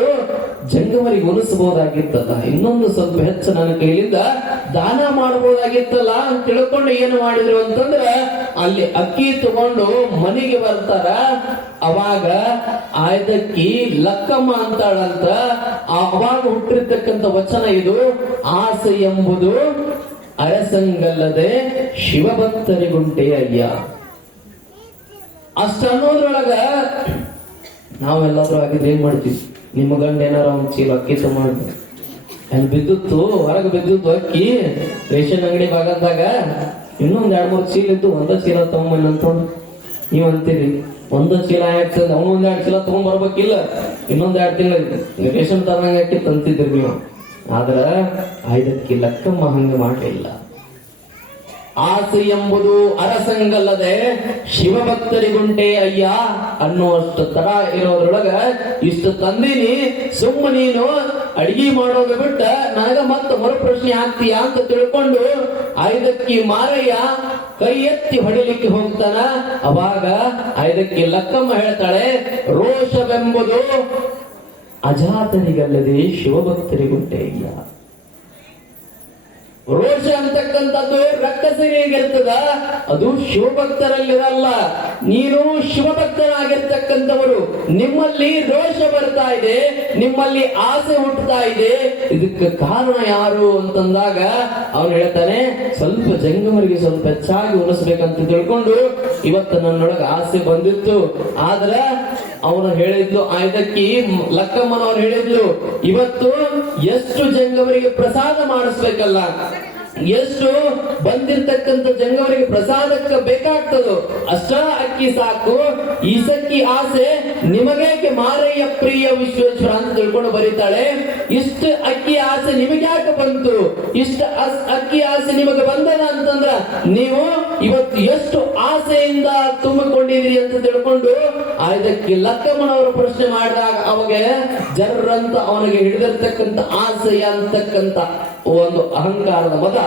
ಜಂಗಮರಿಗೆ ಉಣಿಸಬಹುದಾಗಿತ್ತಲ್ಲ, ಇನ್ನೊಂದು ಸ್ವಲ್ಪ ಹೆಚ್ಚು ನನ್ನ ಕೈಲಿಂದ ದಾನ ಮಾಡಬಹುದಾಗಿತ್ತಲ್ಲ ಅಂತ ತಿಳ್ಕೊಂಡು ಏನು ಮಾಡಿದ್ರು ಅಂತಂದ್ರ, ಅಲ್ಲಿ ಅಕ್ಕಿ ತಗೊಂಡು ಮನೆಗೆ ಬರ್ತಾರ. ಅವಾಗ ಆಯ್ದಕ್ಕಿ ಲಕ್ಕಮ್ಮ ಅಂತಾಳಂತ. ಅವಾಗ ಹುಟ್ಟಿರ್ತಕ್ಕಂಥ ವಚನ ಇದು, ಆಸೆ ಎಂಬುದು ಅರಸಂಗಲ್ಲದೆ ಶಿವಭಕ್ತರಿಗುಂಟೆ ಅಯ್ಯ. ಅಷ್ಟ ಅನ್ನೋದ್ರೊಳಗ ನಾವೆಲ್ಲಾದ್ರೂ ಆಗಿದ್ರೆ ಏನ್ ಮಾಡ್ತೀವಿ, ನಿಮ್ಮ ಗಂಡ ಏನಾರ ಒಂದ್ ಚೀಲ ಅಕ್ಕಿ ತಗೊಂಡು ಅಲ್ಲಿ ಬಿದ್ದಿತ್ತು, ಹೊರಗೆ ಬಿದ್ದಿತ್ತು ಅಕ್ಕಿ ರೇಷನ್ ಅಂಗಡಿ ಭಾಗದಾಗ, ಇನ್ನೊಂದ್ 2-3 ಚೀಲ ಇದ್ದು ಒಂದ ಚೀಲ ತಗೊಂಬಂದ್ ಅಂತಂದು ನೀವ್ ಅಂತೀರಿ, ಒಂದ ಚೀಲ ಆಗ್ತದೆ, ಅವನು 1-2 ಚೀಲ ತಗೊಂಡ್ ಬರ್ಬೇಕಿಲ್ಲ, ಇನ್ನೊಂದ್ 2 ತಿಂಗಳ ರೇಷನ್ ತರಂಗ ಹಾಕಿ ತಂತಿದ್ರಿ ನೀವು. ಆದ್ರ ಐದಕ್ಕಿ ಲಕ್ಕಮ್ಮ ಹಂಗ ಮಾಡಲಿಲ್ಲ. ಆಸೆ ಎಂಬುದು ಅರಸಂಗಲ್ಲದೆ ಶಿವಭಕ್ತರಿಗುಂಟೆ ಅಯ್ಯ ಅನ್ನುವಷ್ಟು ತರ ಇರೋದ್ರೊಳಗ ಇಷ್ಟು ತಂದಿನಿ, ಸುಮ್ಮ ನೀನು ಅಡಿಗೆ ಮಾಡೋದು ಬಿಟ್ಟ ನನಗ ಮತ್ತೆ ಮರುಪ್ರಶ್ನೆ ಆಗ್ತೀಯಾ ಅಂತ ತಿಳ್ಕೊಂಡು ಐದಕ್ಕಿ ಮಾರಯ್ಯ ಕೈ ಎತ್ತಿ ಹೊಡಿಲಿಕ್ಕೆ ಹೋಗ್ತಾನ. ಅವಾಗ ಐದಕ್ಕಿ ಲಕ್ಕಮ್ಮ ಹೇಳ್ತಾಳೆ, ರೋಷವೆಂಬುದು ಅಜಾತನಿಗಲ್ಲದೆ ಶಿವಭಕ್ತರಿಗುಂಟೆ ಅಯ್ಯ. ರೋಷ ಅಂತಕ್ಕಂಥದ್ದು ರಕ್ಕಸರಿಗಿರ್ತದ, ಅದು ಶಿವಭಕ್ತರಲ್ಲಿರಲ್ಲ. ನೀನು ಶಿವಭಕ್ತರಾಗಿರ್ತಕ್ಕಂಥವರು, ನಿಮ್ಮಲ್ಲಿ ರೋಷ ಬರ್ತಾ ಇದೆ, ನಿಮ್ಮಲ್ಲಿ ಆಸೆ ಹುಟ್ಟುತ್ತಾ ಇದೆ, ಇದಕ್ಕೆ ಕಾರಣ ಯಾರು ಅಂತಂದಾಗ ಅವನು ಹೇಳ್ತಾನೆ, ಸ್ವಲ್ಪ ಜಂಗಮರಿಗೆ ಸ್ವಲ್ಪ ಹೆಚ್ಚಾಗಿ ಉಣಿಸ್ಬೇಕಂತ ತಿಳ್ಕೊಂಡು ಇವತ್ತು ನನ್ನೊಳಗೆ ಆಸೆ ಬಂದಿತ್ತು. ಆದ್ರೆ ಅವನು ಹೇಳಿದ್ಲು, ಐದಕ್ಕಿ ಲಕ್ಕಮ್ಮನವ್ರು ಹೇಳಿದ್ಲು, ಇವತ್ತು ಎಷ್ಟು ಜಂಗಮರಿಗೆ ಪ್ರಸಾದ ಮಾಡಿಸ್ಬೇಕಲ್ಲ, ಎಷ್ಟು ಬಂದಿರ್ತಕ್ಕಂಥ ಜಂಗಮರಿಗೆ ಪ್ರಸಾದಕ್ಕೆ ಬೇಕಾಗ್ತದೋ ಅಷ್ಟ ಅಕ್ಕಿ ಸಾಕು. ಈ ಸಕ್ಕಿ ಆಸೆ ನಿಮಗೇಕೆ ಮಾರಯ್ಯ ಪ್ರಿಯ ವಿಶ್ವೇಶ್ವರ ಅಂತ ತಿಳ್ಕೊಂಡು ಬರೀತಾಳೆ. ಇಷ್ಟು ಅಕ್ಕಿ ಆಸೆ ನಿಮಗೆ ಯಾಕೆ ಬಂತು? ಇಷ್ಟು ಅಕ್ಕಿ ಆಸೆ ನಿಮಗೆ ಬಂದದ ಅಂತಂದ್ರ ನೀವು ಇವತ್ತು ಎಷ್ಟು ಆಸೆಯಿಂದ ತುಂಬಿಕೊಂಡಿದ್ದೀರಿ ಅಂತ ತಿಳ್ಕೊಂಡು ಇದಕ್ಕೆ ಲಕ್ಕಮ್ಮನವರು ಪ್ರಶ್ನೆ ಮಾಡಿದಾಗ ಅವಾಗ ಜನರಂತ ಅವನಿಗೆ ಹಿಡಿದಿರ್ತಕ್ಕಂಥ ಆಸೆ ಅಂತಕ್ಕಂಥ ಒಂದು ಅಹಂಕಾರದ ಮದ,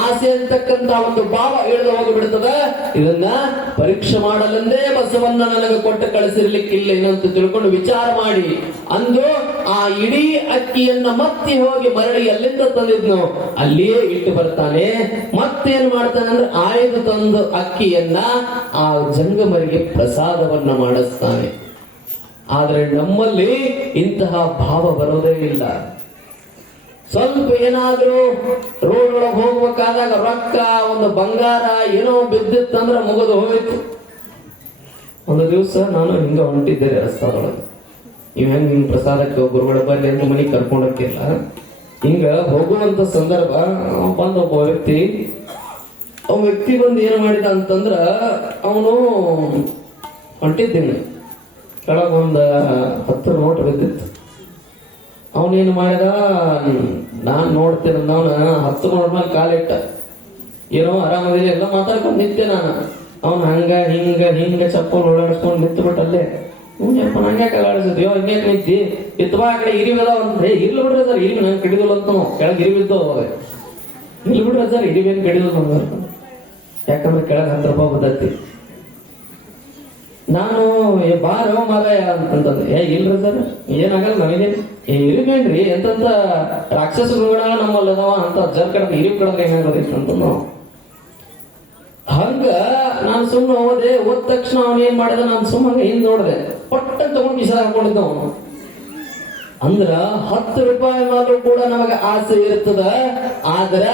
ಆಸೆ ಅಂತಕ್ಕಂಥ ಒಂದು ಭಾವ ಇಳಿದು ಹೋಗಿಬಿಡ್ತದ. ಇದನ್ನ ಪರೀಕ್ಷೆ ಮಾಡಲೆಂದೇ ಬಸವನ್ನ ನನಗೆ ಕೊಟ್ಟು ಕಳಿಸಿರ್ಲಿಕ್ಕಿಲ್ಲ ಏನಂತ ತಿಳ್ಕೊಂಡು ವಿಚಾರ ಮಾಡಿ ಅಂದು ಆ ಇಡೀ ಅಕ್ಕಿಯನ್ನ ಮತ್ತೆ ಹೋಗಿ ಮರಳಿ ಎಲ್ಲಿಂದ ತಂದಿದ್ನು ಅಲ್ಲಿಯೇ ಇಟ್ಟು ಬರ್ತಾನೆ. ಮತ್ತೇನ್ ಮಾಡ್ತಾನೆ ಅಂದ್ರೆ ಆಯ್ದು ತಂದು ಅಕ್ಕಿಯನ್ನ ಆ ಜಂಗಮರಿಗೆ ಪ್ರಸಾದವನ್ನ ಮಾಡಿಸ್ತಾನೆ. ಆದ್ರೆ ನಮ್ಮಲ್ಲಿ ಇಂತಹ ಭಾವ ಬರೋದೇ ಇಲ್ಲ. ಸ್ವಲ್ಪ ಏನಾದ್ರೂ ರೋಡ್ ಒಳಗೆ ಹೋಗ್ಬೇಕಾದಾಗ ರೊಕ್ಕ ಒಂದು ಬಂಗಾರ ಏನೋ ಬಿದ್ದಿತ್ತಂದ್ರೆ ಮುಗಿದು ಹೋಗಿತ್ತು. ಒಂದು ದಿವಸ ನಾನು ಹಿಂಗ ಹೊಂಟಿದ್ದೆ ರಸ್ತಾದೊಳಗೆ. ಇವ್ ಹೆಂಗ್ ನಿಮ್ ಪ್ರಸಾದಕ್ಕೆ ಗುರುಗಳ ಬರ್ಲಿ ಅಂತ ಮನೆಗೆ ಕರ್ಕೊಂಡಕ್ಕಿಲ್ಲ. ಹಿಂಗ ಹೋಗುವಂತ ಸಂದರ್ಭ ಬಂದ ಒಬ್ಬ ವ್ಯಕ್ತಿ ಬಂದು ಏನ್ ಮಾಡಿದ ಅಂತಂದ್ರ ಅವನು ಹೊಂಟಿದ್ದೀನಿ ಕೆಳಗೊಂದ 10 ನೋಟ್ ಬಿದ್ದಿತ್ತು. ಅವನೇನು ಮಾಡಿದ, ನಾನ್ ನೋಡ್ತೇನೆ ಅವನ 10 ನೋಟ್ ಮೇಲೆ ಕಾಲಿಟ್ಟ. ಏನೋ ಆರಾಮದಿಲ್ಲ ಎಲ್ಲ ಮಾತಾಡ್ಕೊಂಡು ನಿಂತೆ ನಾನು. ಅವನ್ ಹಂಗ ಹಿಂಗ ಚಪ್ಪಲ್ ಓಡಾಡಿಸ್ಕೊಂಡು ನಿಂತು ಬಿಟ್ಟಲ್ಲೇ. ಹ್ಞೂಪ್ಪ ನಂಗ್ಯಾಕೆ ಆಡಿಸಿದ್ ಯೋ ಹಿಂಗ್ಯಾಕೆ ನಿಂತಿ ಇತ್ತು ಬಾ ಆ ಕಡೆ ಇರಿವಿದ ಅಂತ. ಇರ್ಲಿ ಬಿಡ್ರಿ ಸರ್, ಇರಿವಿ ನಂಗೆ ಕಡಿದಿಲ್ಲ ಅಂತ ಕೆಳಗೆ ಇರಿವಿದ್ದು ಇರ್ಲಿ ಬಿಡ್ರಿ ಸರ್, ಇರಿವೇನು ಕಡಿದಿಲ್ಲ ನಮ್ಗೆ. ಯಾಕಂದ್ರೆ ಕೆಳಗೆ 10 ರೂಪಾಯಿ ಬದತ್ತಿ. ನಾನು ಬಾರೋ ಮಾರಾಯ ಅಂತಂದ್ರೆ ಇಲ್ರಿ ಸರ್ ಏನಾಗಲ್ಲ ನಮಗೇನು ಇರಿಬೇನ್ರಿ ಎಂತಂತ ರಾಕ್ಷಸ ಗುರುಗಳ ನಮ್ಮಲ್ಲಿ ಅದಾವ ಅಂತ ಜರ್ ಕಡೆ ಇರಿವು ಕಡೆ ಹೆಂಗಾಗದಿತ್ತು ಅಂತ ನಾವು ಹಂಗ ನಾನು ಸುಮ್ಮನೆ ಹೋದೆ. ಹೋದ ತಕ್ಷಣ ಅವನು ಏನ್ ಮಾಡಿದ, ನಾನು ಸುಮ್ಮನೆ ಹಿಂದ್ ನೋಡಿದೆ, ಪಟ್ಟ ತಗೊಂಡು ಬಿಸ ಹಾಕೊಂಡಿದ್ದ ಅವನು. ಅಂದ್ರ 10 ರೂಪಾಯಿ ಮಾತ್ರ ಕೂಡ ನಮಗೆ ಆಸೆ ಇರ್ತದ. ಆದ್ರ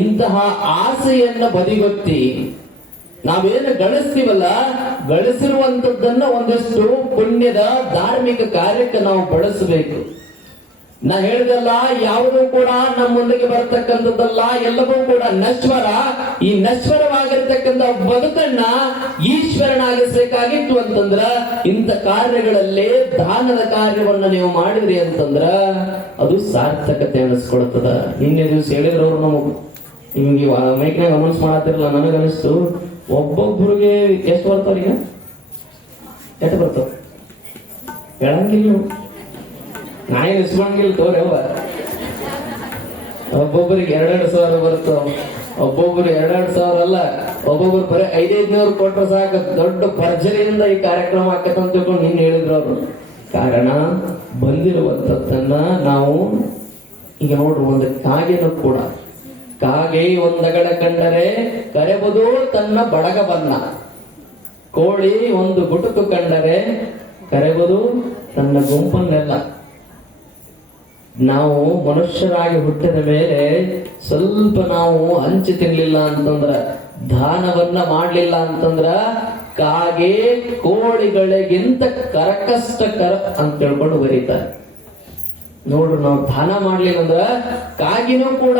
ಇಂತಹ ಆಸೆಯನ್ನ ಬದಿಗೊತ್ತಿ ನಾವೇನು ಗಳಿಸ್ತೀವಲ್ಲ, ಗಳಿಸಿರುವಂತದ್ದನ್ನ ಒಂದಷ್ಟು ಪುಣ್ಯದ ಧಾರ್ಮಿಕ ಕಾರ್ಯಕ್ಕೆ ನಾವು ಬಳಸಬೇಕು. ನಾ ಹೇಳಿದಲ್ಲ, ಯಾವುದೂ ಕೂಡ ನಮ್ಮ ಮುಂದಕ್ಕೆ ಬರತಕ್ಕಂಥದ್ದಲ್ಲ, ಎಲ್ಲವೂ ಕೂಡ ನಶ್ವರ. ಈ ನಶ್ವರವಾಗಿರ್ತಕ್ಕಂಥ ಬದುಕನ್ನ ಈಶ್ವರನಾಗಿಸ್ಬೇಕಾಗಿತ್ತು ಅಂತಂದ್ರ ಇಂಥ ಕಾರ್ಯಗಳಲ್ಲೇ ದಾನದ ಕಾರ್ಯವನ್ನ ನೀವು ಮಾಡಿದ್ರಿ ಅಂತಂದ್ರ ಅದು ಸಾರ್ಥಕತೆ ಅನಿಸ್ಕೊಳ್ತದ. ನಿನ್ನೆ ದಿವಸ ಹೇಳಿದ್ರವ್ರು ನಮಗ್ ನಿಮ್ಗೆ ಮೈಕ್ನಾಗ ಅನೌನ್ಸ್ ಮಾಡತ್ತಿರಲ್ಲ, ನನಗನಿಸ್ತು ಒಬ್ಬೊಬ್ಬರಿಗೆ ಎಷ್ಟು ಬರ್ತಾವ್ರೀಗ? ಎಷ್ಟು ಬರ್ತಾವ ಹೇಳಂಗಿಲ್ಲ, ನಾಯಿ ಇಸ್ಕೊಂಗಿಲ್ಲ ತೋರಿ. ಅವ ಒಬ್ಬೊಬ್ಬರಿಗೆ 2,000 ಬರ್ತಾವ, ಒಬ್ಬೊಬ್ರು 2,000 ಅಲ್ಲ, ಒಬ್ಬೊಬ್ರು ಬರೀ 500-500 ಕೊಟ್ರೆ ಸಾಕು. ದೊಡ್ಡ ಭರ್ಜರಿಯಿಂದ ಈ ಕಾರ್ಯಕ್ರಮ ಆಕತ್ತಂತ ತಿಳ್ಕೊಂಡು ನಿನ್ನ ಹೇಳಿದ್ರು ಅವರು. ಕಾರಣ ಬಂದಿರುವಂತದ್ದನ್ನ ನಾವು ಈಗ ನೋಡ್ರಿ, ಒಂದು ಕಾಗೆನೂ ಕೂಡ ಕಾಗೆ ಒಂದಗಡ ಕಂಡರೆ ಕರೆಬುದು ತನ್ನ ಬಡಗ ಬನ್ನ, ಕೋಳಿ ಒಂದು ಗುಟುಕು ಕಂಡರೆ ಕರೆಬುದು ತನ್ನ ಗುಂಪನ್ನೆಲ್ಲ. ನಾವು ಮನುಷ್ಯರಾಗಿ ಹುಟ್ಟಿದ ಮೇಲೆ ಸ್ವಲ್ಪ ನಾವು ಹಂಚಿ ತಿನ್ಲಿಲ್ಲ ಅಂತಂದ್ರ, ದಾನವನ್ನ ಮಾಡ್ಲಿಲ್ಲ ಅಂತಂದ್ರ ಕಾಗೆ ಕೋಳಿಗಳಿಗಿಂತ ಕರಕಷ್ಟಕರ ಅಂತ ತಿಳ್ಕೊಂಡು ಬರೀತಾರೆ. ನೋಡ್ರಿ, ನಾವು ದಾನ ಮಾಡ್ಲಿಲ್ಲ ಅಂದ್ರ ಕಾಗಿನೂ ಕೂಡ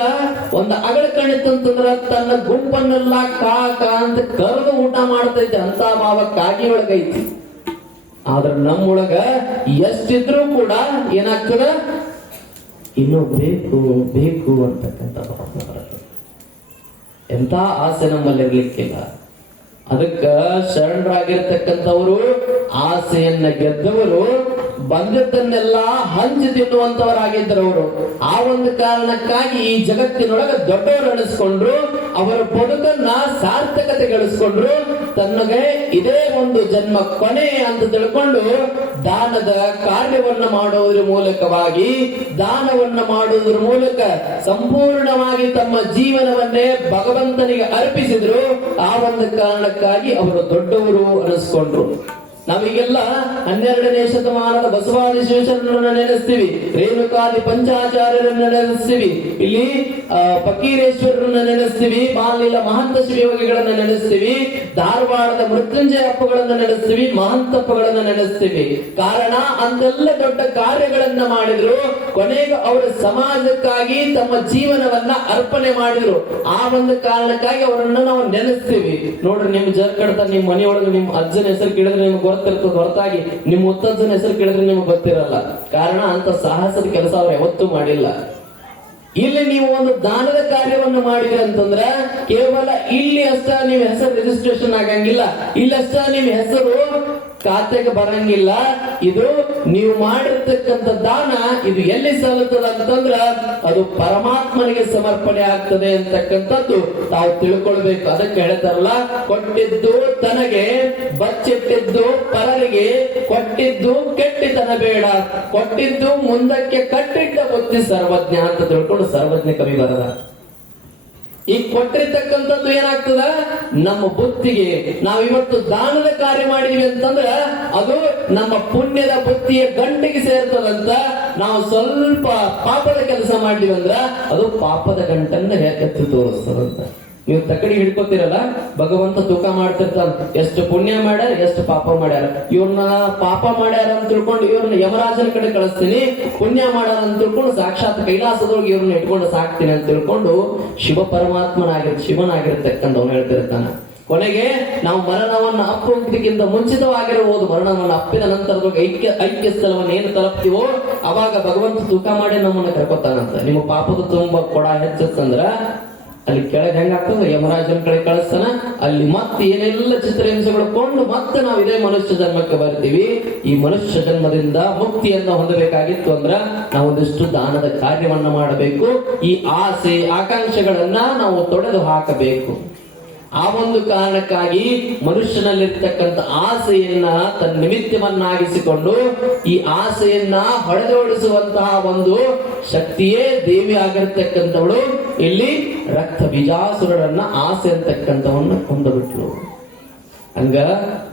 ಒಂದು ಅಗಳ ಕಣಿತಂತಂದ್ರ ತನ್ನ ಗುಂಪನ್ನೆಲ್ಲ ಕಾ ಅಂತ ಕರೆದು ಊಟ ಮಾಡ್ತೈತೆ. ಅಂತ ಭಾವ ಕಾಗಿ ಒಳಗೈತಿ. ಆದ್ರ ನಮ್ಮೊಳಗ ಎಷ್ಟಿದ್ರೂ ಕೂಡ ಏನಾಗ್ತದ, ಇನ್ನೂ ಬೇಕು ಬೇಕು ಅಂತಕ್ಕಂಥ ಭಾವನೆ ಬರ್ತದೆ. ಎಂತ ಆಸೆ ನಮ್ಮಲ್ಲಿ ಇರ್ಲಿಕ್ಕಿಲ್ಲ. ಅದಕ್ಕ ಶರಣರಾಗಿರ್ತಕ್ಕಂಥವರು, ಆಸೆಯನ್ನ ಗೆದ್ದವರು, ಬಂದದ್ದನ್ನೆಲ್ಲ ಹಂಚಿ ತಿನ್ನುವಂತವರಾಗಿದ್ದರವರು. ಆ ಒಂದು ಕಾರಣಕ್ಕಾಗಿ ಈ ಜಗತ್ತಿನೊಳಗೆ ದೊಡ್ಡವರು ಅನಿಸ್ಕೊಂಡ್ರು, ಅವರ ಬದುಕನ್ನ ಸಾರ್ಥಕತೆ ಗಳಿಸ್ಕೊಂಡ್ರು. ತನ್ನಗೆ ಇದೇ ಒಂದು ಜನ್ಮ ಕೊನೆ ಅಂತ ತಿಳ್ಕೊಂಡು ದಾನದ ಕಾರ್ಯವನ್ನ ಮಾಡುವುದರ ಮೂಲಕವಾಗಿ, ದಾನವನ್ನ ಮಾಡುವುದರ ಮೂಲಕ ಸಂಪೂರ್ಣವಾಗಿ ತಮ್ಮ ಜೀವನವನ್ನೇ ಭಗವಂತನಿಗೆ ಅರ್ಪಿಸಿದ್ರು. ಆ ಒಂದು ಕಾರಣಕ್ಕಾಗಿ ಅವರು ದೊಡ್ಡವರು ಅನಿಸ್ಕೊಂಡ್ರು. ನಾವೀಗೆಲ್ಲ 12ನೇ ಶತಮಾನದ ಬಸವಾದಿಶೇಷರನ್ನ ನೆನೆಸ್ತೀವಿ, ರೇಣುಕಾದಿ ಪಂಚಾಚಾರ್ಯರನ್ನ ನೆನೆಸ್ತೀವಿ, ಇಲ್ಲಿ ಫಕೀರೇಶ್ವರರನ್ನ ನೆನೆಸ್ತೀವಿ, ಬಾಲಿಲ ಮಹಂತ ಶ್ರೀಯೋಗಿಗಳನ್ನ ನೆನೆಸ್ತೀವಿ, ಧಾರವಾಡದ ಮೃತ್ಯುಂಜಯ ಅಪ್ಪಗಳನ್ನ ನೆನೆಸ್ತೀವಿ, ಮಹಂತಪ್ಪಗಳನ್ನ ನೆನೆಸ್ತೀವಿ. ಕಾರಣ ಅಂತೆಲ್ಲ ದೊಡ್ಡ ಕಾರ್ಯಗಳನ್ನ ಮಾಡಿದ್ರು. ಕೊನೆಗೆ ಅವರು ಸಮಾಜಕ್ಕಾಗಿ ತಮ್ಮ ಜೀವನವನ್ನ ಅರ್ಪಣೆ ಮಾಡಿದ್ರು. ಆ ಒಂದು ಕಾರಣಕ್ಕಾಗಿ ಅವರನ್ನ ನಾವು ನೆನೆಸ್ತೀವಿ. ನೋಡ್ರಿ, ನಿಮ್ ಜರ್ಕಡ್ತ ನಿಮ್ ಮನೆಯೊಳಗೆ ನಿಮ್ ಅಜ್ಜನ ಹೆಸರು ಕೇಳಿದ್ರೆ ನಿಮ್ಗೆ ಗೊತ್ತಿರ್ತದೆ ಹೊರತಾಗಿ ನಿಮ್ಮ ಮುತ್ತಜ್ಜನ ಹೆಸರು ಕೇಳಿದ್ರೆ ನಿಮ್ಗೆ ಗೊತ್ತಿರಲ್ಲ. ಕಾರಣ ಅಂತ ಸಾಹಸದ ಕೆಲಸ ಅವ್ರು ಯಾವತ್ತೂ ಮಾಡಿಲ್ಲ. ಇಲ್ಲಿ ನೀವು ಒಂದು ದಾನದ ಕಾರ್ಯವನ್ನು ಮಾಡಿದ್ರೆ ಅಂತಂದ್ರೆ ಕೇವಲ ಇಲ್ಲಿ ಅಷ್ಟ ನೀವು ಹೆಸರು ರಿಜಿಸ್ಟ್ರೇಷನ್ ಆಗಂಗಿಲ್ಲ, ಇಲ್ಲಷ್ಟ ನಿಮ್ ಹೆಸರು ಖಾತೆಗೆ ಬರಂಗಿಲ್ಲ. ಇದು ನೀವು ಮಾಡಿರ್ತಕ್ಕಂಥ ದಾನ ಇದು ಎಲ್ಲಿ ಸಲ್ಲುತ್ತದೆ ಅಂತಂದ್ರ ಅದು ಪರಮಾತ್ಮನಿಗೆ ಸಮರ್ಪಣೆ ಆಗ್ತದೆ ಅಂತಕ್ಕಂಥದ್ದು ತಾವು ತಿಳ್ಕೊಳ್ಬೇಕು. ಅದಕ್ಕೆ ಹೇಳ್ತಾರಲ್ಲ, ಕೊಟ್ಟಿದ್ದು ತನಗೆ ಬಚ್ಚಿಟ್ಟಿದ್ದು ಪರರಿಗೆ, ಕೊಟ್ಟಿದ್ದು ಕೆಟ್ಟಿತನ ಬೇಡ, ಕೊಟ್ಟಿದ್ದು ಮುಂದಕ್ಕೆ ಕಟ್ಟಿಟ್ಟ ಬುದ್ಧಿ ಸರ್ವಜ್ಞ ಅಂತ ತಿಳ್ಕೊಂಡು ಸರ್ವಜ್ಞ ಕವಿ ಬರದ. ಈಗ ಕೊಟ್ಟಿರ್ತಕ್ಕಂಥದ್ದು ಏನಾಗ್ತದ, ನಮ್ಮ ಬುದ್ಧಿಗೆ ನಾವಿವತ್ತು ದಾನದ ಕಾರ್ಯ ಮಾಡಿದ್ವಿ ಅಂತಂದ್ರ ಅದು ನಮ್ಮ ಪುಣ್ಯದ ಬುದ್ಧಿಯ ಗಂಟಿಗೆ ಸೇರ್ತದಂತ. ನಾವು ಸ್ವಲ್ಪ ಪಾಪದ ಕೆಲಸ ಮಾಡಿದ್ವಿ ಅಂದ್ರ ಅದು ಪಾಪದ ಗಂಟನ್ನ ಎತ್ತಿ ತೋರಿಸ್ತದಂತ. ನೀವು ತಕಡಿ ಹಿಡ್ಕೋತಿರಲ್ಲ, ಭಗವಂತ ತೂಕ ಮಾಡ್ತಿರ್ತಾನ, ಎಷ್ಟು ಪುಣ್ಯ ಮಾಡ್ಯಾರ ಎಷ್ಟು ಪಾಪ ಮಾಡ್ಯಾರ. ಇವ್ರನ್ನ ಪಾಪ ಮಾಡ್ಯಾರ ಅಂತ ತಿಳ್ಕೊಂಡು ಇವ್ರನ್ನ ಯಮರಾಜನ ಕಡೆ ಕಳಿಸ್ತೀನಿ, ಪುಣ್ಯ ಮಾಡ್ಯಾರ ಅಂತ ತಿಳ್ಕೊಂಡು ಸಾಕ್ಷಾತ್ ಕೈಲಾಸದೊಳಗೆ ಇವ್ರನ್ನ ಇಟ್ಕೊಂಡು ಸಾಕ್ತೀನಿ ಅಂತ ತಿಳ್ಕೊಂಡು ಶಿವನಾಗಿರ್ತಕ್ಕಂಥವ್ನು ಹೇಳ್ತಿರ್ತಾನ. ಕೊನೆಗೆ ನಾವು ಮರಣವನ್ನ ಅಪ್ಪುವುದಕ್ಕಿಂತ ಮುಂಚಿತವಾಗಿರಬಹುದು, ಮರಣವನ್ನ ಅಪ್ಪಿದ ನಂತರದೊಳಗೆ ಐಕ್ಯ ಸ್ಥಳವನ್ನು ಏನು ತಲುಪ್ತೀವೋ ಅವಾಗ ಭಗವಂತ ತೂಕ ಮಾಡಿ ನಮ್ಮನ್ನ ಕರ್ಕೊತಾನಂತ. ನಿಮ್ಮ ಪಾಪದ ತುಂಬಾ ಕೊಡ ಹೆಚ್ಚಂದ್ರ ಅಲ್ಲಿ ಕೆಳಗೆ ಹೆಂಗಾಗ್ತದೆ, ಯಮರಾಜನ ಕಡೆ ಕಳಿಸ್ತಾನ. ಅಲ್ಲಿ ಮತ್ತೆ ಏನೆಲ್ಲ ಚಿತ್ರಹಿಂಸೆಗಳು ಕೊಂಡು ಮತ್ತೆ ನಾವು ಇದೇ ಮನುಷ್ಯ ಜನ್ಮಕ್ಕೆ ಬರ್ತೀವಿ. ಈ ಮನುಷ್ಯ ಜನ್ಮದಿಂದ ಮುಕ್ತಿಯನ್ನ ಹೊಂದಬೇಕಾಗಿತ್ತು ಅಂದ್ರ ನಾವು ಒಂದಿಷ್ಟು ದಾನದ ಕಾರ್ಯವನ್ನ ಮಾಡಬೇಕು. ಈ ಆಸೆ ಆಕಾಂಕ್ಷೆಗಳನ್ನ ನಾವು ತೊಡೆದು ಹಾಕಬೇಕು. ಆ ಒಂದು ಕಾರಣಕ್ಕಾಗಿ ಮನುಷ್ಯನಲ್ಲಿರ್ತಕ್ಕಂಥ ಆಸೆಯನ್ನ ತನ್ನ ನಿಮಿತ್ತವನ್ನಾಗಿಸಿಕೊಂಡು ಈ ಆಸೆಯನ್ನ ಹೊಡೆದೋಡಿಸುವಂತಹ ಒಂದು ಶಕ್ತಿಯೇ ದೇವಿ ಆಗಿರ್ತಕ್ಕಂಥವಳು ಇಲ್ಲಿ ರಕ್ತ ಬೀಜಾಸುರರನ್ನ ಆಸೆ ಅಂತಕ್ಕಂಥವನ್ನ ಕೊಂದುಬಿಟ್ಲು. ಹಂಗ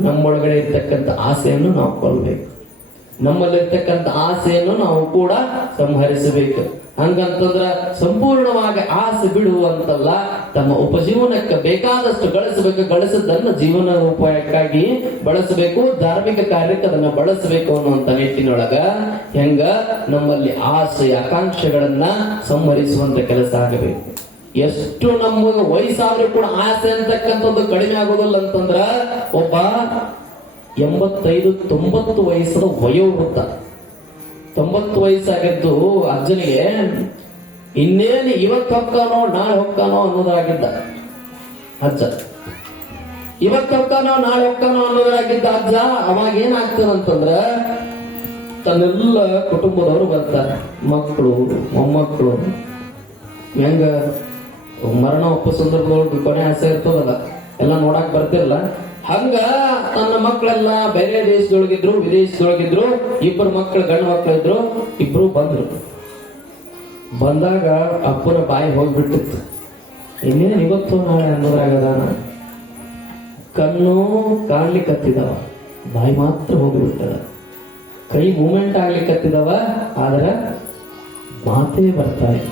ನಮ್ಮೊಳಗಡೆ ಇರ್ತಕ್ಕಂಥ ಆಸೆಯನ್ನು ನಾವು ಕೊಲ್ಲಬೇಕು, ನಮ್ಮಲ್ಲಿರ್ತಕ್ಕಂಥ ಆಸೆಯನ್ನು ನಾವು ಕೂಡ ಸಂಹರಿಸಬೇಕು. ಹಂಗಂತಂದ್ರ ಸಂಪೂರ್ಣವಾಗಿ ಆಸೆ ಬಿಡುವಂತಲ್ಲ, ತಮ್ಮ ಉಪಜೀವನಕ್ಕೆ ಬೇಕಾದಷ್ಟು ಗಳಿಸದನ್ನ ಜೀವನ ಉಪಾಯಕ್ಕಾಗಿ ಬಳಸಬೇಕು, ಧಾರ್ಮಿಕ ಕಾರ್ಯಕ್ಕೆ ಅದನ್ನ ಬಳಸಬೇಕು ಅನ್ನುವಂತ ನಿಟ್ಟಿನೊಳಗ ಹೆಂಗ ನಮ್ಮಲ್ಲಿ ಆಸೆ ಆಕಾಂಕ್ಷೆಗಳನ್ನ ಸಂಹರಿಸುವಂತ ಕೆಲಸ ಆಗಬೇಕು. ಎಷ್ಟು ನಮಗೆ ವಯಸ್ಸಾದ್ರೂ ಕೂಡ ಆಸೆ ಅಂತಕ್ಕಂಥದ್ದು ಕಡಿಮೆ ಆಗೋದಿಲ್ಲ ಅಂತಂದ್ರ ಒಬ್ಬ 85-90 ವಯಸ್ಸದ ವಯೋವೃದ್ಧ, 90 ವಯಸ್ಸಾಗಿದ್ದು ಅಜ್ಜನಿಗೆ ಇನ್ನೇನು ಇವತ್ತು ಹೊಕ್ಕಾನೋ ನಾಳೆ ಹೊಕ್ಕಾನೋ ಅನ್ನೋದಾಗಿದ್ದ ಅಜ್ಜ. ಇವತ್ತು ಹೊಕ್ಕಾನೋ ನಾಳೆ ಹೊಕ್ಕಾನೋ ಅನ್ನೋದಾಗಿದ್ದ ಅಜ್ಜ ಅವಾಗ ಏನಾಗ್ತದಂತಂದ್ರ ತನ್ನೆಲ್ಲ ಕುಟುಂಬದವರು ಬರ್ತಾರೆ, ಮಕ್ಕಳು ಮೊಮ್ಮಕ್ಕಳು. ಹೆಂಗ ಮರಣ ಒಪ್ಪ ಸಂದರ್ಭದೊಳಗೆ ಕೊನೆ ಆಸೆ ಇರ್ತದಲ್ಲ, ಎಲ್ಲ ನೋಡಕ್ ಬರ್ತಿರಲ್ಲ, ಹಂಗ ತನ್ನ ಮಕ್ಕಳೆಲ್ಲ ಬೇರೆ ದೇಶದೊಳಗಿದ್ರು ವಿದೇಶದೊಳಗಿದ್ರು. ಇಬ್ಬರು ಮಕ್ಕಳು ಗಂಡು ಮಕ್ಕಳಿದ್ರು, ಇಬ್ರು ಬಂದ್ರು. ಬಂದಾಗ ಅಪ್ಪನ ಬಾಯಿ ಹೋಗ್ಬಿಟ್ಟಿತ್ತು. ಇನ್ನೇನು ಇವತ್ತು ನಾಳೆ ಅನ್ನೋದ್ರಾಗದಾನ, ಕಣ್ಣು ಕಾಣ್ಲಿಕ್ಕತ್ತಿದವ, ಬಾಯಿ ಮಾತ್ರ ಹೋಗಿಬಿಟ್ಟದ. ಕೈ ಮೂಮೆಂಟ್ ಆಗ್ಲಿಕ್ಕತ್ತಿದವ, ಆದ್ರ ಮಾತೇ ಬರ್ತಾರೆ.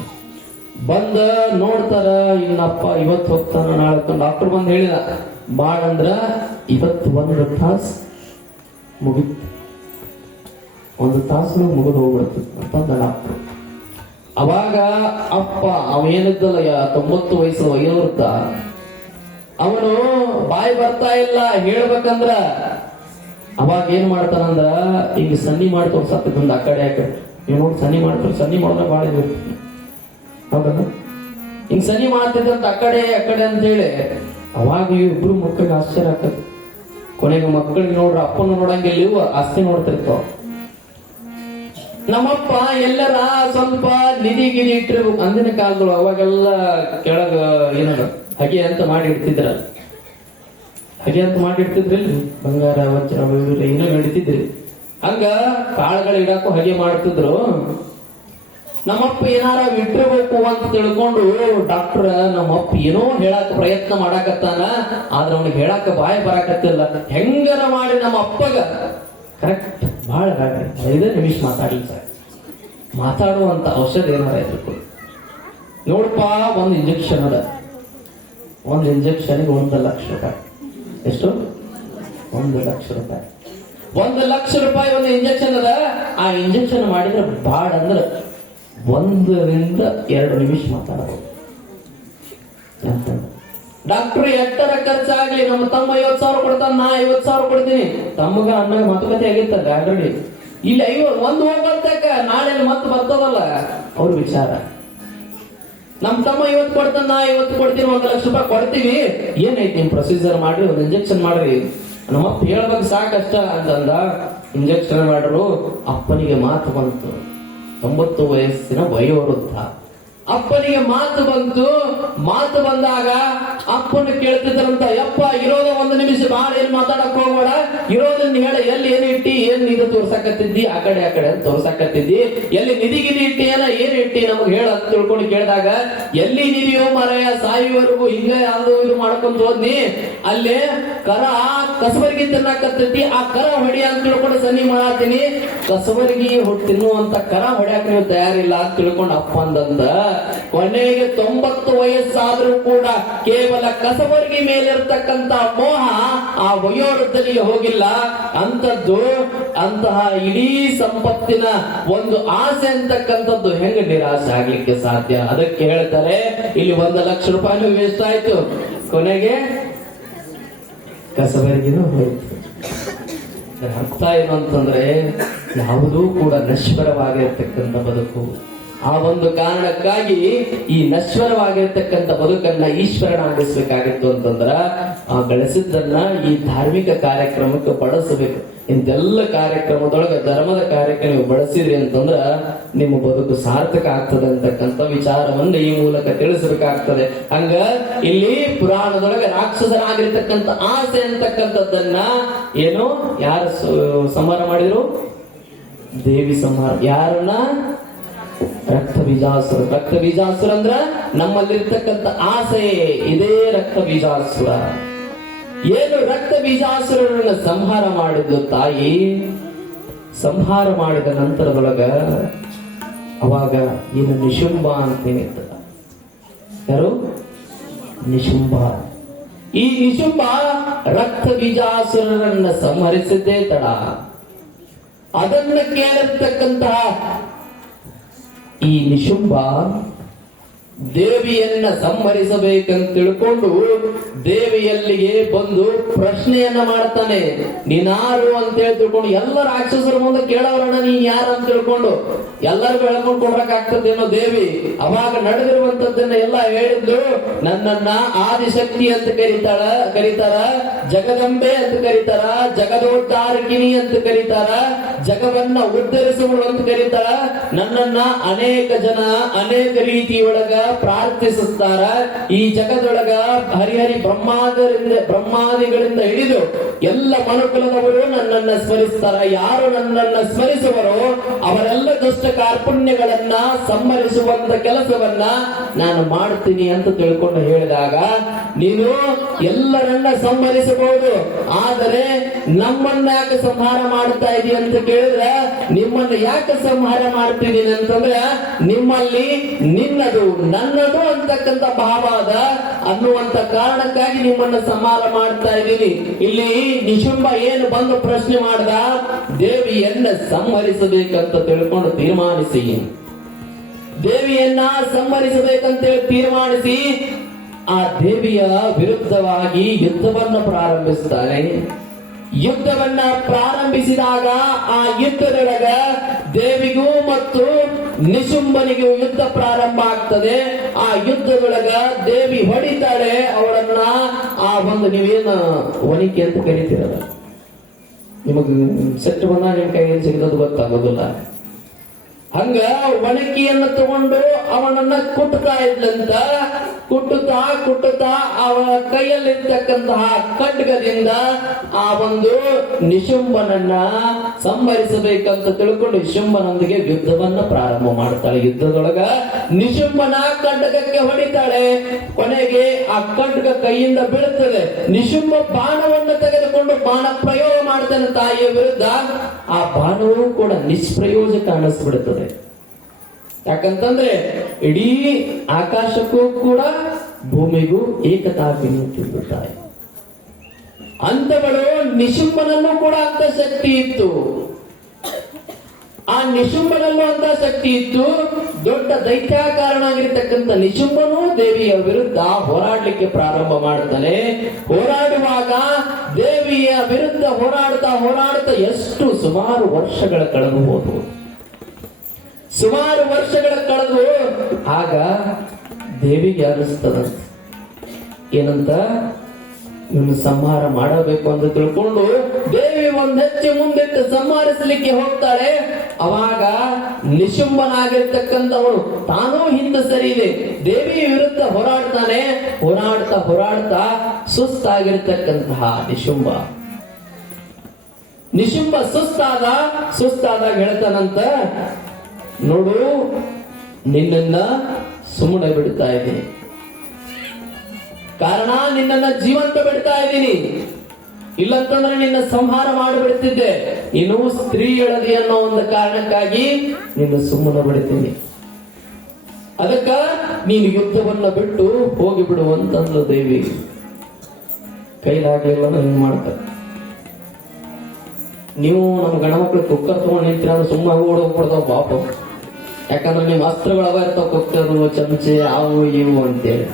ಬಂದ ನೋಡ್ತಾರ, ಇನ್ನಪ್ಪ ಇವತ್ತು ಹೋಗ್ತಾನ ನಾಳೆ. ಡಾಕ್ಟರ್ ಬಂದ್ ಹೇಳಿದ, ಬಾಳ ಅಂದ್ರ ಇವತ್ತು 1 ತಾಸು ಮುಗಿತು, 1 ತಾಸು ಮುಗಿದು ಹೋಗ್ಬಿಡ್ತು ಅಂತಂದ ಡಾಕ್ಟರ್. ಅವಾಗ ಅಪ್ಪ ಅವೇನಿದ್ದಲ್ಲ 90 ವಯಸ್ಸು ವಯೋವೃದ್ಧ, ಅವನು ಬಾಯಿ ಬರ್ತಾ ಇಲ್ಲ ಹೇಳ್ಬೇಕಂದ್ರ ಅವಾಗ ಏನ್ ಮಾಡ್ತಾನಂದ್ರ ಈಗ ಸನ್ನಿ ಮಾಡ್ತಾವ ಸತ್ತಿದ್ದ ಆ ಕಡೆ ನೀವು ನೋಡಿ ಸನ್ನಿ ಮಾಡ್ತಾರೆ, ಸನ್ನಿ ಮಾಡಿದ್ರೆ ಬಾಳ ಇರುತ್ತೆ ಹೌದಲ್ಲ. ಹಿಂಗ್ ಸನ್ನಿ ಮಾಡ್ತಿದ್ದಂತ ಆ ಕಡೆ ಅಂತ ಹೇಳಿ ಅವಾಗ ಇಬ್ರು ಮಕ್ಕಳಿಗೆ ಆಶ್ಚರ್ಯ ಆಗ್ತದೆ. ಕೊನೆಗೆ ಮಕ್ಕಳಿಗೆ ನೋಡ್ರ ಅಪ್ಪನ ನೋಡಂಗಿಲ್ಲ, ಇವು ಆಸ್ತಿ ನೋಡ್ತಿರ್ತಾವ. ನಮ್ಮಪ್ಪ ಎಲ್ಲರ ಸ್ವಲ್ಪ ನಿಧಿ ಗಿರಿ ಇಟ್ಟಿರ್ಬೇಕು. ಅಂದಿನ ಕಾಲಗಳು ಅವಾಗೆಲ್ಲ ಕೆಳಗ ಏನದ ಹಗೆ ಅಂತ ಮಾಡಿ ಇಡ್ತಿದ್ರ, ಹಗೆ ಅಂತ ಮಾಡಿ ಇಡ್ತಿದ್ರಿಲ್ರಿ, ಬಂಗಾರ ವಜ್ರ ಏನೋ ಇಡ್ತಿದ್ರಿ. ಹಂಗ ಕಾಳುಗಳು ಇಡಾಕು ಹಗೆ ಮಾಡ್ತಿದ್ರು. ನಮ್ಮಪ್ಪ ಏನಾರ ಇಟ್ಟಿರ್ಬೇಕು ಅಂತ ತಿಳ್ಕೊಂಡು ಡಾಕ್ಟರ್ ನಮ್ಮಪ್ಪ ಏನೋ ಹೇಳಕ್ ಪ್ರಯತ್ನ ಮಾಡಾಕತ್ತಾನ, ಆದ್ರೆ ಅವನಿಗೆ ಹೇಳಾಕ ಬಾಯಿ ಬರಾಕತ್ತಿಲ್ಲ. ಹೆಂಗರ ಮಾಡಿ ನಮ್ಮ ಅಪ್ಪಗ ಕರೆಕ್ಟ್ ಬಹಳ 5 ನಿಮಿಷ ಮಾತಾಡಿ ಸರ್, ಮಾತಾಡುವಂತ ಔಷಧ ಏನಾರ ಇರ್ಬೇಕು ನೋಡಪ್ಪ. ಒಂದು ಇಂಜೆಕ್ಷನ್ ಅದ, ಒಂದು ಇಂಜೆಕ್ಷನ್ಗೆ 1 ಲಕ್ಷ ರೂಪಾಯಿ. ಎಷ್ಟು? 1 ಲಕ್ಷ ರೂಪಾಯಿ. 1 ಲಕ್ಷ ರೂಪಾಯಿ ಒಂದು ಇಂಜೆಕ್ಷನ್ ಅದ. ಆ ಇಂಜೆಕ್ಷನ್ ಮಾಡಿದ್ರೆ ಬಾಳ ಅಂದ್ರೆ 1 ರಿಂದ 2 ನಿಮಿಷ ಮಾತಾಡಬಹುದು. ಡಾಕ್ಟರ್ ಎಟ್ಟರ ಖರ್ಚಾಗ್ಲಿ, ನಮ್ಮ ತಮ್ಮ 50,000 ಕೊಡ್ತಾನ, ನಾ 50,000 ಕೊಡ್ತೀನಿ. ತಮ್ಮಗ ಅನ್ನ ಮಾತುಕತೆ ಆಗಿರ್ತದೆ ಆಲ್ರೆಡಿ. ಇಲ್ಲಿ 1 ಹೋಗ್ಬರ್ತಕ್ಕ ನಾಳೆ ಮತ್ತೆ ಬರ್ತದಲ್ಲ ಅವ್ರ ವಿಚಾರ. ನಮ್ ತಮ್ಮ 50 ಕೊಡ್ತಾನ, ನಾ 50 ಕೊಡ್ತೀನಿ, 1 ಲಕ್ಷ ರೂಪಾಯಿ ಕೊಡ್ತೀವಿ. ಏನೈತಿ ನಿಮ್ ಪ್ರೊಸೀಜರ್ ಮಾಡ್ರಿ, ಒಂದು ಇಂಜೆಕ್ಷನ್ ಮಾಡ್ರಿ. ನಮ್ಮಪ್ಪ ಹೇಳ್ಬೇಕು ಸಾಕಷ್ಟ ಅಂತಂದ. ಇಂಜೆಕ್ಷನ್ ಮಾಡ್ರು. ಅಪ್ಪನಿಗೆ ಮಾತು ಬಂತು. 90 ವಯಸ್ಸಿನ ವಯೋವೃದ್ಧ ಅಪ್ಪನಿಗೆ ಮಾತು ಬಂತು. ಮಾತು ಬಂದಾಗ ಅಪ್ಪನ ಕೇಳ್ತಿದ್ರಂತ, ಯಪ್ಪ ಇರೋದ 1 ನಿಮಿಷ, ಬಾಳ ಏನ್ ಮಾತಾಡಕ್ ಹೋಗ್ಬೇಡ, ಇರೋದನ್ನ ಹೇಳ, ಎಲ್ಲಿ ಏನ್ ಇಟ್ಟಿ, ಏನ್ ಇದು ತೋರ್ಸಕತ್ತಿದ್ದಿ, ಆ ಕಡೆ ಅಂತ ತೋರ್ಸಕತ್ತಿದ್ದಿ, ಎಲ್ಲಿ ನಿಧಿಗಿದಿ ಇಟ್ಟಿ, ಏನ್ ಇಟ್ಟಿ ನಮಗ್ ಹೇಳ ಅಂತ ತಿಳ್ಕೊಂಡು ಕೇಳಿದಾಗ, ಎಲ್ಲಿ ನಿಧಿಯೋ ಮರೆಯ ಸಾಯುವವರೆಗೂ ಹಿಂಗ ಯಾವ್ದು ಇದು ಮಾಡ್ಕೊಂತ ಹೋದ್ನಿ, ಅಲ್ಲೇ ಕರ ಕಸಬರ್ಗಿ ತಿನ್ನಕತ್ತೈತಿ, ಆ ಕರ ಹೊಡಿ ಅಂತ ತಿಳ್ಕೊಂಡು ಸನ್ನಿ ಮಾಡಾತೀನಿ, ಕಸಬರ್ಗಿ ತಿನ್ನುವಂತ ಕರ ಹೊಡ್ಯಾಕ ನೀವು ತಯಾರಿಲ್ಲ ಅಂತ ತಿಳ್ಕೊಂಡು ಅಪ್ಪ ಅಂದಂದ. ಕೊನೆಗೆ 90 ವಯಸ್ಸಾದ್ರೂ ಕೂಡ ಕೇವಲ ಕಸಬರ್ಗಿ ಮೇಲಿರ್ತಕ್ಕಂತ ಮೋಹ ಆ ವಯೋವೃದ್ಧನಿಗೆ ಹೋಗಿಲ್ಲ. ಅಂತಹ ಇಡೀ ಸಂಪತ್ತಿನ ಒಂದು ಆಸೆ ಅಂತಕ್ಕಂಥದ್ದು ಹೆಂಗ ನಿರಾಶೆ ಆಗ್ಲಿಕ್ಕೆ ಸಾಧ್ಯ? ಅದಕ್ಕೆ ಹೇಳ್ತಾರೆ ಇಲ್ಲಿ 1 ಲಕ್ಷ ರೂಪಾಯಿನೂ ವೇಸ್ಟ್ ಆಯ್ತು, ಕೊನೆಗೆ ಕಸಬರ್ಗಿನೂ ಹೋಯ್ತು. ಅರ್ಥ ಏನು ಅಂತಂದ್ರೆ, ಯಾವುದೂ ಕೂಡ ನಶ್ವರವಾಗಿರ್ತಕ್ಕಂಥ ಬದುಕು. ಆ ಒಂದು ಕಾರಣಕ್ಕಾಗಿ ಈ ನಶ್ವರವಾಗಿರ್ತಕ್ಕಂಥ ಬದುಕನ್ನ ಈಶ್ವರನಾಗಿಸ್ಬೇಕಾಗಿತ್ತು ಅಂತಂದ್ರ ಆ ಗಳಿಸಿದ್ದನ್ನ ಈ ಧಾರ್ಮಿಕ ಕಾರ್ಯಕ್ರಮಕ್ಕೆ ಬಳಸಬೇಕು. ಇಂತೆಲ್ಲ ಕಾರ್ಯಕ್ರಮದೊಳಗೆ ಧರ್ಮದ ಕಾರ್ಯಕ್ಕೆ ನೀವು ಬಳಸಿದ್ರಿ ಅಂತಂದ್ರ ನಿಮ್ಮ ಬದುಕು ಸಾರ್ಥಕ ಆಗ್ತದೆ ಅಂತಕ್ಕಂಥ ವಿಚಾರವನ್ನು ಈ ಮೂಲಕ ತಿಳಿಸಬೇಕಾಗ್ತದೆ. ಹಂಗ ಇಲ್ಲಿ ಪುರಾಣದೊಳಗೆ ರಾಕ್ಷಸರಾಗಿರ್ತಕ್ಕಂಥ ಆಸೆ ಅಂತಕ್ಕಂಥದ್ದನ್ನ ಏನು ಯಾರು ಸಂಹಾರ ಮಾಡಿದ್ರು? ದೇವಿ ಸಂಹಾರ. ಯಾರನ್ನ? ರಕ್ತ ಬೀಜಾಸುರ. ರಕ್ತ ಬೀಜಾಸುರ ಅಂದ್ರ ನಮ್ಮಲ್ಲಿರ್ತಕ್ಕಂಥ ಆಸೆ, ಇದೇ ರಕ್ತ ಬೀಜಾಸುರ. ಏನು ರಕ್ತ ಬೀಜಾಸುರರನ್ನ ಸಂಹಾರ ಮಾಡಿದ್ದು ತಾಯಿ. ಸಂಹಾರ ಮಾಡಿದ ನಂತರದೊಳಗ ಅವಾಗ ಏನು ನಿಶುಂಭ ಅಂತೇನಿತ್ತ. ಯಾರು? ನಿಶುಂಭ. ಈ ನಿಶುಂಭ ರಕ್ತ ಬೀಜಾಸುರರನ್ನ ಸಂಹರಿಸಿದ್ದೇ ತಡ. ಅದನ್ನ ಕೇಳಿರ್ತಕ್ಕಂತಹ ಈ ನಿಶುಂಭ ದೇವಿಯನ್ನ ಸಂಹರಿಸಬೇಕಂತ ತಿಳ್ಕೊಂಡು ದೇವಿಯಲ್ಲಿಗೆ ಬಂದು ಪ್ರಶ್ನೆಯನ್ನ ಮಾಡ್ತಾನೆ. ನೀನಾರು ಅಂತ ಹೇಳಿ ತಿಳ್ಕೊಂಡು ಎಲ್ಲ ರಾಕ್ಷಸರ ಮುಂದೆ ಕೇಳೋರಣ್ಣ, ನೀ ಯಾರು ಅಂತ ತಿಳ್ಕೊಂಡು ಎಲ್ಲರಿಗೂ ಹೇಳ್ಕೊಂಡು ಕೊಡ್ರಕ್ಕಾಗ್ತದೇನೋ ದೇವಿ. ಅವಾಗ ನಡೆದಿರುವಂತದ್ದನ್ನ ಎಲ್ಲ ಹೇಳಿದ್ಲು. ನನ್ನನ್ನ ಆದಿಶಕ್ತಿ ಅಂತ ಕರೀತಾರ, ಜಗದಂಬೆ ಅಂತ ಕರೀತಾರ, ಜಗದೋದ್ಧಾರಕಿನಿ ಅಂತ ಕರೀತಾರ, ಜಗವನ್ನ ಉದ್ಧರಿಸುವಳು ಅಂತ ಕರೀತಾರ. ನನ್ನನ್ನ ಅನೇಕ ಜನ ಅನೇಕ ರೀತಿಯೊಳಗ ಪ್ರಾರ್ಥಿಸುತ್ತಾರ. ಈ ಜಗದೊಳಗ ಹರಿಹರಿ ಬ್ರಹ್ಮಾದಿಗಳಿಂದ ಹಿಡಿದು ಎಲ್ಲ ಮನುಕುಲದವರು ನನ್ನನ್ನ ಸ್ಮರಿಸ್ತಾರ. ಯಾರು ನನ್ನನ್ನ ಸ್ಮರಿಸುವರೋ ಅವರೆಲ್ಲ ದುಷ್ಟ ಕಾರ್ಪುಣ್ಯಗಳನ್ನ ಸಂಹರಿಸುವಂತ ಕೆಲಸವನ್ನ ನಾನು ಮಾಡ್ತೀನಿ ಅಂತ ತಿಳ್ಕೊಂಡು ಹೇಳಿದಾಗ, ನೀನು ಎಲ್ಲರನ್ನ ಸಂಹರಿಸಬಹುದು, ಆದರೆ ನಮ್ಮನ್ನ ಯಾಕೆ ಸಂಹಾರ ಮಾಡ್ತಾ ಇದೀಯ ಅಂತ ಕೇಳಿದ್ರೆ, ನಿಮ್ಮನ್ನ ಯಾಕೆ ಸಂಹಾರ ಮಾಡ್ತಿದ್ದೀನಿ ಅಂತಂದ್ರೆ, ನಿಮ್ಮಲ್ಲಿ ನಿನ್ನದು ನನ್ನದು ಅಂತಕ್ಕಂಥ ಭಾವ ಅದ ಅನ್ನುವಂತ ಕಾರಣಕ್ಕಾಗಿ ನಿಮ್ಮನ್ನ ಸಂಹಾರ ಮಾಡ್ತಾ ಇದ್ದೀನಿ. ಇಲ್ಲಿ ನಿಶುಂಭ ಏನು ಬಂದು ಪ್ರಶ್ನೆ ಮಾಡ್ದ, ದೇವಿಯನ್ನ ಸಂಹರಿಸಬೇಕಂತ ತಿಳ್ಕೊಂಡು ತೀರ್ಮಾನಿಸಿ, ದೇವಿಯನ್ನ ಸಂಹರಿಸಬೇಕಂತೇಳಿ ತೀರ್ಮಾನಿಸಿ ಆ ದೇವಿಯ ವಿರುದ್ಧವಾಗಿ ಯುದ್ಧವನ್ನ ಪ್ರಾರಂಭಿಸ್ತಾನೆ. ಯುದ್ಧವನ್ನ ಪ್ರಾರಂಭಿಸಿದಾಗ ಆ ಯುದ್ಧದೊಳಗ ದೇವಿಗೂ ಮತ್ತು ನಿಶುಂಭನಿಗೂ ಯುದ್ಧ ಪ್ರಾರಂಭ ಆಗ್ತದೆ. ಆ ಯುದ್ಧದೊಳಗ ದೇವಿ ಹೊಡಿತಾಳೆ ಅವಳನ್ನ. ಆ ಒಂದು ನೀವೇನು ವಣಿಕೆ ಅಂತ ಕರಿತೀರಲ್ಲ, ನಿಮಗ್ ಸೆಟ್ ಬಂದ ನಿಮ್ ಕೈ ಏನ್ ಸಿಗೋದು ಗೊತ್ತಾಗೋದಿಲ್ಲ. ಹಂಗ ಒಣಕಿಯನ್ನು ತಗೊಂಡು ಅವನನ್ನ ಕುಟ್ಟುತ್ತಾ ಇದ್ಲಂತ. ಕುಟ್ಟುತ್ತಾ ಅವನ ಕೈಯಲ್ಲಿರ್ತಕ್ಕಂತಹ ಖಡ್ಗದಿಂದ ಆ ಒಂದು ನಿಶುಂಭನನ್ನ ಸಂಹರಿಸಬೇಕಂತ ತಿಳ್ಕೊಂಡು ನಿಶುಂಭನೊಂದಿಗೆ ಯುದ್ಧವನ್ನ ಪ್ರಾರಂಭ ಮಾಡ್ತಾಳೆ. ಯುದ್ಧದೊಳಗ ನಿಶುಂಭನ ಖಡ್ಗಕ್ಕೆ ಹೊಡಿತಾಳೆ. ಕೊನೆಗೆ ಆ ಖಡ್ಗ ಕೈಯಿಂದ ಬೀಳುತ್ತದೆ. ನಿಶುಂಭ ಬಾಣವನ್ನು ತೆಗೆದುಕೊಂಡು ಬಾಣ ಪ್ರಯೋಗ ಮಾಡ್ತಾನೆ ತಾಯಿಯ ವಿರುದ್ಧ. ಆ ಬಾಣವೂ ಕೂಡ ನಿಷ್ಪ್ರಯೋಜಕ ಅನ್ನಿಸ್ಬಿಡುತ್ತದೆ. ಯಾಕಂತಂದ್ರೆ ಇಡೀ ಆಕಾಶಕ್ಕೂ ಕೂಡ ಭೂಮಿಗೂ ಏಕತಾಗಿ ನಿಂತಿರುತ್ತಾರೆ. ಅಂತಗಳು ನಿಶುಂಭನಲ್ಲೂ ಕೂಡ ಅಂತ ಶಕ್ತಿ ಇತ್ತು. ಆ ನಿಶುಂಭನಲ್ಲೂ ಅಂತ ಶಕ್ತಿ ಇತ್ತು. ದೊಡ್ಡ ದೈತ್ಯಾಕಾರನಾಗಿರ್ತಕ್ಕಂಥ ನಿಶುಂಭನೂ ದೇವಿಯ ವಿರುದ್ಧ ಹೋರಾಡಲಿಕ್ಕೆ ಪ್ರಾರಂಭ ಮಾಡುತ್ತಾನೆ. ಹೋರಾಡುವಾಗ ದೇವಿಯ ವಿರುದ್ಧ ಹೋರಾಡ್ತಾ ಎಷ್ಟು ಸುಮಾರು ವರ್ಷಗಳ ಕಳೆದು ಹೋದವು. ಸುಮಾರು ವರ್ಷಗಳ ಕಳೆದು ಆಗ ದೇವಿಗೆ ಅನಿಸ್ತದ ಏನಂತ, ಇವನು ಸಂಹಾರ ಮಾಡಬೇಕು ಅಂತ ತಿಳ್ಕೊಂಡು ದೇವಿ ಒಂದ್ ಹೆಜ್ಜೆ ಮುಂದಿಟ್ಟು ಸಂಹರಿಸಲಿಕ್ಕೆ ಹೋಗ್ತಾಳೆ. ಅವಾಗ ನಿಶುಂಭನಾಗಿರ್ತಕ್ಕಂಥವನು ತಾನೂ ಹಿಂದೆ ಸರಿ ಇದೆ, ದೇವಿಯ ವಿರುದ್ಧ ಹೋರಾಡ್ತಾನೆ. ಹೋರಾಡ್ತಾ ಸುಸ್ತಾಗಿರ್ತಕ್ಕಂತಹ ನಿಶುಂಭ ಸುಸ್ತಾದಾಗ ಹೇಳ್ತಾನಂತ, ನೋಡು ನಿನ್ನನ್ನ ಸುಮ್ಮನೆ ಬಿಡ್ತಾ ಇದ್ದೀನಿ, ಕಾರಣ ನಿನ್ನನ್ನ ಜೀವಂತ ಬಿಡ್ತಾ ಇದ್ದೀನಿ, ಇಲ್ಲಂತಂದ್ರೆ ನಿನ್ನ ಸಂಹಾರ ಮಾಡಿಬಿಡ್ತಿದ್ದೆ. ಇನ್ನು ಸ್ತ್ರೀ ಎಳದಿ ಅನ್ನೋ ಒಂದು ಕಾರಣಕ್ಕಾಗಿ ನಿನ್ನ ಸುಮ್ಮನೆ ಬಿಡ್ತೀನಿ, ಅದಕ್ಕ ನೀನು ಯುದ್ಧವನ್ನ ಬಿಟ್ಟು ಹೋಗಿಬಿಡು ಅಂತಂದ್ಲು ದೇವಿ. ಕೈಲಾಗ್ಲಿಲ್ಲ ಹಿಂಗ್ ಮಾಡ್ತಾರೆ. ನೀವು ನಮ್ಮ ಗಣಮಕ್ಳು ಕುಕ್ಕರ್ ತಗೊಂಡು ನಿಂತೀರ ಅಂದ್ರೆ ಸುಮ್ಮನೆ ಓಡೋಗ್ಬಿಡ್ತಾವ ಪಾಪ. ಯಾಕಂದ್ರೆ ನಿಮ್ಮ ಅಸ್ತ್ರಗಳು ಅವ ಇರ್ತಾವ, ಕುಕ್ಕರು, ಚಮಚೆ, ಅವು ಇವು ಅಂತೇಳಿ.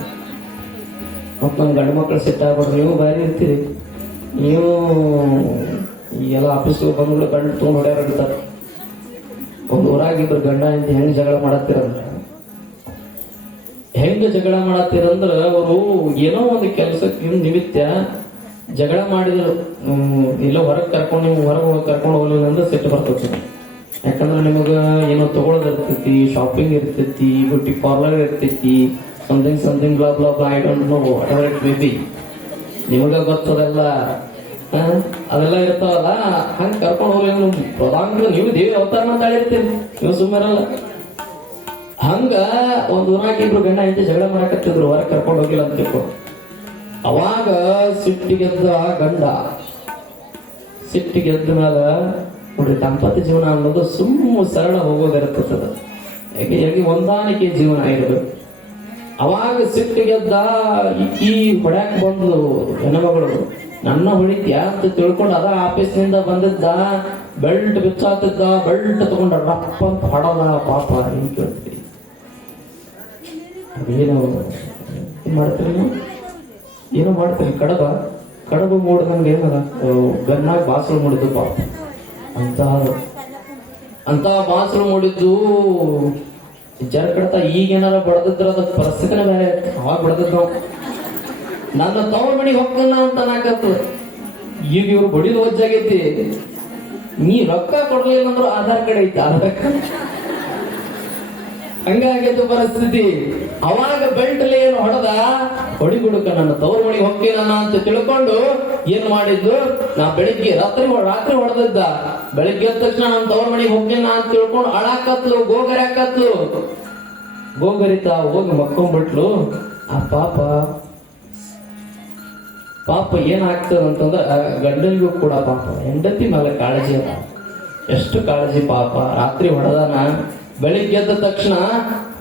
ಮತ್ ನಮ್ ಗಂಡು ಮಕ್ಳು ಸಿಟ್ಟಾಗ್ಬಿಡ್ರಿ, ನೀವು ಬಾರಿ ಇರ್ತೀರಿ, ನೀವು ಎಲ್ಲ ಆಫೀಸ್ಗೆ ಬಂದ್ಗಳು ಗಂಡು ತಗೊಂಡು ಹೊಡ್ಯಾರಾಡ್ತಾರೆ. ಒಂದು ಊರಾಗಿದ್ರು ಗಂಡ ಅಂತ ಹೆಂಗ್ ಜಗಳ ಮಾಡತ್ತೀರಂದ್ರ ಅವರು ಏನೋ ಒಂದು ಕೆಲಸಕ್ಕೆ ನಿಮಿತ್ತ ಜಗಳ ಮಾಡಿದ್ರು. ಇಲ್ಲ ಹೊರಗೆ ಕರ್ಕೊಂಡು ಹೋಗ್ಲಿಲ್ಲ ಅಂದ್ರೆ ಸಿಟ್ಟು ಬರ್ತೈತಿ. ಯಾಕಂದ್ರೆ ನಿಮಗ ಏನೋ ತಗೊಳ್ಳೋದಿರ್ತೈತಿ, ಶಾಪಿಂಗ್ ಇರ್ತೈತಿ, ಬ್ಯೂಟಿ ಪಾರ್ಲರ್ ಇರ್ತೈತಿ, something blah blah blah, I don't know what ever it may be, ನಿಮಗ ಗೊತ್ತದೆಲ್ಲ. ಅದೆಲ್ಲ ಇರ್ತಾವಲ್ಲ, ಹಂಗ ಕರ್ಕೊಂಡು ಹೋಗ್ಲಿ ಪ್ರಧಾನ ನೀವು ದೇವಿ ಅವತಾರ ಮಾತಾಡಿರ್ತೀರಿ, ನೀವು ಸುಮ್ಮರಲ್ಲ. ಹಂಗ ಒಂದ್ ಊರಾಗಿಬ್ರು ಗಂಡ ಹೆಂಡತಿ ಜಗಳ ಮಾಡಕತ್ತಿದ್ರು, ಹೊರಗೆ ಕರ್ಕೊಂಡು ಹೋಗಿಲ್ಲ ಅಂತ ತಿಳ್ಕೊ. ಅವಾಗ ಸಿಟ್ಟಿಗೆದ್ದ ಗಂಡ, ಸಿಟ್ಟಿಗೆದ್ದ ಮೇಲ ನೋಡ್ರಿ, ದಾಂಪತ್ಯ ಜೀವನ ಅನ್ನೋದು ಸರಳ ಹೋಗೋದಿರ್ತದ, ಹೇಗೆ ಹೊಂದಾಣಿಕೆ ಜೀವನ ಇರಬೇಕು. ಅವಾಗ ಸಿಟ್ಟಿಗೆದ್ದ ಈ ಹೊಡ್ಯಾಕ್ ಬಂದು ಹೆಣ್ಮಗಳು, ನನ್ನ ಹೊಡಿತ್ಯ ಅಂತ ತಿಳ್ಕೊಂಡು ಅದ ಆಫೀಸ್ನಿಂದ ಬಂದಿದ್ದ, ಬೆಲ್ಟ್ ಬಿಚ್ಚಾತಿದ್ದ, ಬೆಲ್ಟ್ ತಗೊಂಡ ರಪ್ಪ ಅಂತ ಹೊಡದ. ಪಾಪ ಏನ್ ಕೇಳ್ತೀರಿ, ಏನು ಮಾಡ್ತೀರಿ ನೀವು, ಏನೋ ಮಾಡ್ತೀರಿ. ಕಡಬ ಮೂಡ್ದಂಗೆ ಏನದ ಗನ್ನಾಗ ಬಾಸಲು ಮೂಡಿದ್ದು ಪಾಪ, ಅಂತ ಬಾಸಲು ಮೂಡಿದ್ದು ಜರ ಕಡ್ತಾ. ಈಗೇನಾರ ಬಡದಿದ್ರ ಅದ ಪರಿಸ್ಥಿತಿನ ಬೇರೆ. ಅವಾಗ ಬಡದಿದ್ ನಾವು ನನ್ನ ತವ್ರ ಮನೆಗೆ ಹೋಗ್ತಾನ ಅಂತ ನಾಕತ್ತು. ಈಗ ಇವ್ರು ಬಡಿದು ವಜ್ಜಾಗೈತಿ, ನೀ ರೊಕ್ಕ ಕೊಡ್ಲಿಲ್ಲ ಅಂದ್ರು ಆಧಾರ್ ಕಾರ್ಡ್ ಐತಿ, ಆಧಾರ್ ಕಾರ್ಡ್ ಹಂಗಾಗೈತೆ ಪರಿಸ್ಥಿತಿ. ಅವಾಗ ಬೆಲ್ಟ್ ಏನು ಹೊಡಿಗುಡುಕ ನನ್ನ ತವ್ರ ಮನೆಗೆ ಹೋಗ್ತೀನ ಅಂತ ತಿಳ್ಕೊಂಡು ಏನ್ ಮಾಡಿದ್ದು, ನಾ ಬೆಳಿಗ್ಗೆ ರಾತ್ರಿ ಹೊಡೆದಿದ್ದ, ಬೆಳಿಗ್ಗೆ ಎದ್ದ ತಕ್ಷಣ ನನ್ನ ತವ್ರ ಮನೆಗೆ ಹೋಗ್ತೀನ ಅಂತ ತಿಳ್ಕೊಂಡು ಅಳಾಕತ್ಲು, ಗೋಗರ್ಯಾಕತ್ಲು. ಗೋಗರಿತಾ ಹೋಗಿ ಮಕ್ಕೊಂಡ್ಬಿಟ್ಲು. ಆ ಪಾಪ ಏನಾಗ್ತದಂತಂದ್ರ ಗಂಡನಿಗೂ ಕೂಡ ಪಾಪ ಹೆಂಡತಿ ಮೇಲೆ ಕಾಳಜಿ ಅದ, ಎಷ್ಟು ಕಾಳಜಿ ಪಾಪ. ರಾತ್ರಿ ಹೊಡೆದಾನ, ಬೆಳಿಗ್ಗೆ ಎದ್ದ ತಕ್ಷಣ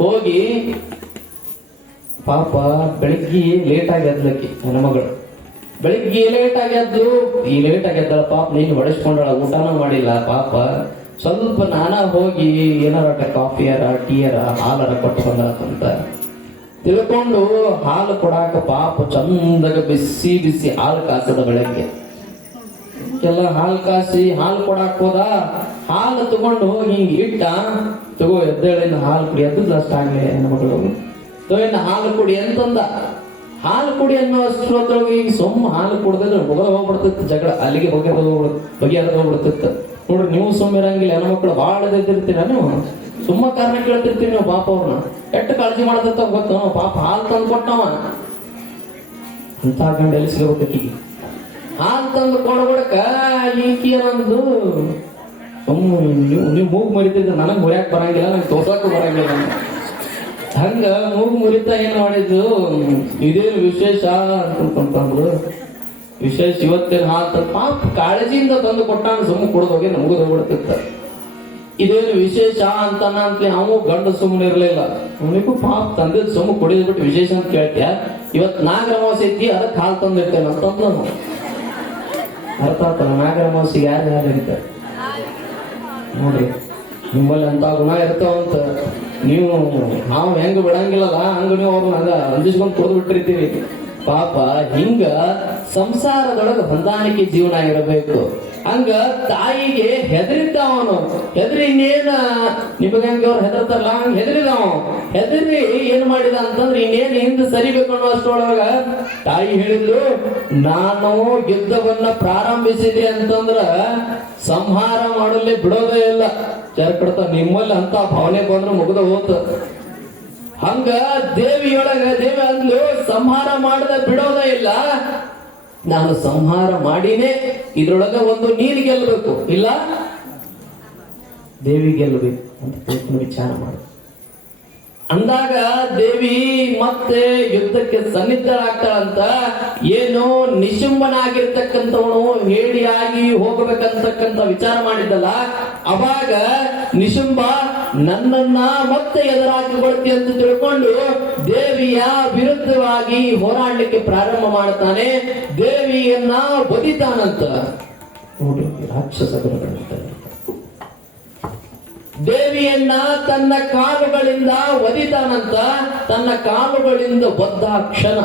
ಹೋಗಿ ಪಾಪ ಬೆಳಿಗ್ಗೆ ಲೇಟ್ ಆಗಿ ಎದ್ಲಕ್ಕಿ ಹೆಣ್ಮಗಳು. ಬೆಳಿಗ್ಗೆ ಲೇಟ್ ಆಗ್ಯದ್ದಳ ಪಾಪ. ನೀನು ಹೊಡೆಸ್ಕೊಂಡಳ, ಊಟನೂ ಮಾಡಿಲ್ಲ ಪಾಪ. ಸ್ವಲ್ಪ ನಾನ ಹೋಗಿ ಏನಾರ ಕಾಫಿಯರ ಟೀಯರ ಹಾಲರ ಕೊಟ್ಟು ಬಂದಂತ ತಿಳ್ಕೊಂಡು ಹಾಲು ಕೊಡಾಕ ಪಾಪ ಚಂದಾಗ ಬಿಸಿ ಹಾಲು ಕಾಸದ ಬೆಳಗ್ಗೆ ಎಲ್ಲ ಹಾಲು ಕಾಸಿ ಹಾಲು ಕೊಡಾಕ್ ಹೋದ. ಹಾಲು ತಗೊಂಡು ಹೋಗಿ ಹಿಂಗ್ ಇಟ್ಟ, ತಗೋ ಎದ್ದೇಳಿನ ಹಾಲು ಕುಡಿ. ಎದ್ದು ಅಷ್ಟ ಆಗ್ಲಿ ಹೆಣ್ಮಗಳು, ಇನ್ನು ಹಾಲು ಕುಡಿ ಅಂತಂದ. ಹಾಲು ಕುಡಿ ಅನ್ನೋ ಅಷ್ಟರೊಳಗೆ ಈಗ ಹಾಲು ಕುಡ್ದಿದ್ರೆ ಮುಗದ ಹೋಗ್ಬಿಡ್ತಿತ್ತು ಜಗಳ, ಅಲ್ಲಿಗೆ ಬಗೆಹರದ ಹೋಗ್ಬಿಡ್ತಿತ್ತು. ನೋಡ್ರಿ, ನೀವು ಇರಂಗಿಲ್ಲ, ಹೆಣ್ಮಕ್ಳು ಬಾಳ ಎದ್ದಿರ್ತೀರ, ನೀವು ಸುಮ್ಮ ಕಾರಣ ಕೇಳ್ತಿರ್ತೀರಿ ನೀವು. ಪಾಪ ಅವ್ರನ್ನ ಎಷ್ಟು ಕಾಳಜಿ ಮಾಡತ್ತ ಗೊತ್ತ. ಪಾಪ ಹಾಲು ತಂದು ಕೊಟ್ಟವ, ಅಂತ ಗಂಡ ಎಲ್ಲಿ ಸಿಗಬೇಕಿ. ಹಾಲು ತಂದು ಕೊಡ್ಬಿಡಕ ಈಕಿ ಏನಂದು, ನೀವು ಮೂಗು ಮರಿತಿದ್ರೆ ನನಗ್ ಮುರಿಯಾಕ್ ಬರಂಗಿಲ್ಲ, ನಂಗೆ ತೋರ್ಸಕ್ಕೂ ಬರಂಗಿಲ್ಲ. ಹಂಗ ಮೂಗು ಮುರಿತಾ ಏನ್ ಮಾಡಿದ್ದು, ಇದೇನು ವಿಶೇಷ ಅಂತಂದ್ರು. ವಿಶೇಷ ಇವತ್ತೇನು ಹಾಲು ಪಾಪ ಕಾಳಜಿಯಿಂದ ತಂದು ಕೊಟ್ಟಾಗ ಸುಮ್ಮನೆ ಕುಡ್ದೋಗಿ ನಮಗೂ ಹೋಗ್ಬಿಡ್ತಿತ್ತ. ಇದೇನು ವಿಶೇಷ ಅಂತಾನ ಅಂತಲೇ ಅವು ಗಂಡು ಸುಮ್ಮನೆ ಇರ್ಲಿಲ್ಲ. ಅವನಿಗೂ ಪಾಪ ತಂದಿದ್ ಸುಮ್ಮ ಕುಡಿದ್ ಬಿಟ್ಟು ವಿಶೇಷ ಅಂತ ಕೇಳ್ತೀಯ, ಇವತ್ ನಾಗರಮಾಸೆ ಐತಿ ಅದಕ್ಕೆ ಹಾಲು ತಂದಿರ್ತೇನೆ ಅಂತಂದ. ಅರ್ಥ ಆಗ್ತಲ್ಲ, ನಾಗರಮಾಸಿಗೆ ಯಾರು ಇರ್ತಾರೆ ನೋಡ್ರಿ, ನಿಮ್ಮಲ್ಲಿ ಅಂತ ಗುಣ ಇರ್ತಾವಂತ. ನೀವು ನಾವು ಹೆಂಗ ಬಿಡಂಗಿಲ್ಲಲ್ಲ ಹಂಗ ನೀವು ಅವ್ರನ್ನ ಅಂಜಿಸ್ಕೊಂಡ್ ಕೊಡ್ದು ಬಿಟ್ಟಿರ್ತೀವಿ. ಪಾಪ ಹಿಂಗ ಸಂಸಾರದೊಳಗೆ ಹೊಂದಾಣಿಕೆ ಜೀವನ ಇರಬೇಕು. ಹಂಗ ತಾಯಿಗೆ ಹೆದರಿದ್ದವನು, ಹೆದರಿ ಇನ್ನೇನ ನಿಮಗೆ ಹಂಗೆ ಅವ್ರು ಹೆದರ್ತಾರಲ್ಲ ಹಂಗ ಹೆದರಿದವ. ಹೆದರಿ ಏನ್ ಮಾಡಿದ ಅಂತಂದ್ರೆ ಇನ್ನೇನು ಹಿಂದೆ ಸರಿಬೇಕು ಅನ್ನೋ ಅಷ್ಟೊಳಗ ತಾಯಿ ಹೇಳಿದ್ಲು, ನಾನು ಯುದ್ಧವನ್ನ ಪ್ರಾರಂಭಿಸಿದೆ ಅಂತಂದ್ರ ಸಂಹಾರ ಮಾಡಲಿ ಬಿಡೋದೇ ಇಲ್ಲ. ಚರ್ಕಡ್ತ ನಿಮ್ಮಲ್ಲಿ ಅಂತ ಭಾವನೆ ಬಂದ್ರೆ ಮುಗಿದ ಹೋತ. ಹಂಗ ದೇವಿಯೊಳಗ ದೇವಿ ಅಂದ್ಲು, ಸಂಹಾರ ಮಾಡದ ಬಿಡೋದೇ ಇಲ್ಲ, ನಾನು ಸಂಹಾರ ಮಾಡಿನೇ ಇದ್ರೊಳಗ ಒಂದು ನೀರು ಗೆಲ್ಲಬೇಕು, ಇಲ್ಲ ದೇವಿ ಗೆಲ್ಲಬೇಕು ಅಂತ ವಿಚಾರ ಮಾಡು. ಅಂದಾಗ ದೇವಿ ಮತ್ತೆ ಯುದ್ಧಕ್ಕೆ ಸನ್ನಿಧರಾಗ್ತಾಳಂತ. ಏನು ನಿಶುಂಬನಾಗಿರ್ತಕ್ಕಂಥವನು ಹೇಳಿಯಾಗಿ ಹೋಗಬೇಕಂತಕ್ಕಂಥ ವಿಚಾರ ಮಾಡಿದ್ದಲ್ಲ, ಅವಾಗ ನಿಶುಂಬ ನನ್ನನ್ನ ಮತ್ತೆ ಎದುರಾಗಿಕೊಳ್ತಿ ಅಂತ ತಿಳ್ಕೊಂಡು ದೇವಿಯ ವಿರುದ್ಧವಾಗಿ ಹೋರಾಡಲಿಕ್ಕೆ ಪ್ರಾರಂಭ ಮಾಡ್ತಾನೆ. ದೇವಿಯನ್ನ ಒದಿತಾನಂತ. ನೋಡಿ ರಾಕ್ಷಸ ಗುಣಗಳಂತ. ದೇವಿಯನ್ನ ತನ್ನ ಕಾಲುಗಳಿಂದ ಒದಿತಾನಂತ. ತನ್ನ ಕಾಲುಗಳಿಂದ ಒದ್ದ ಕ್ಷಣ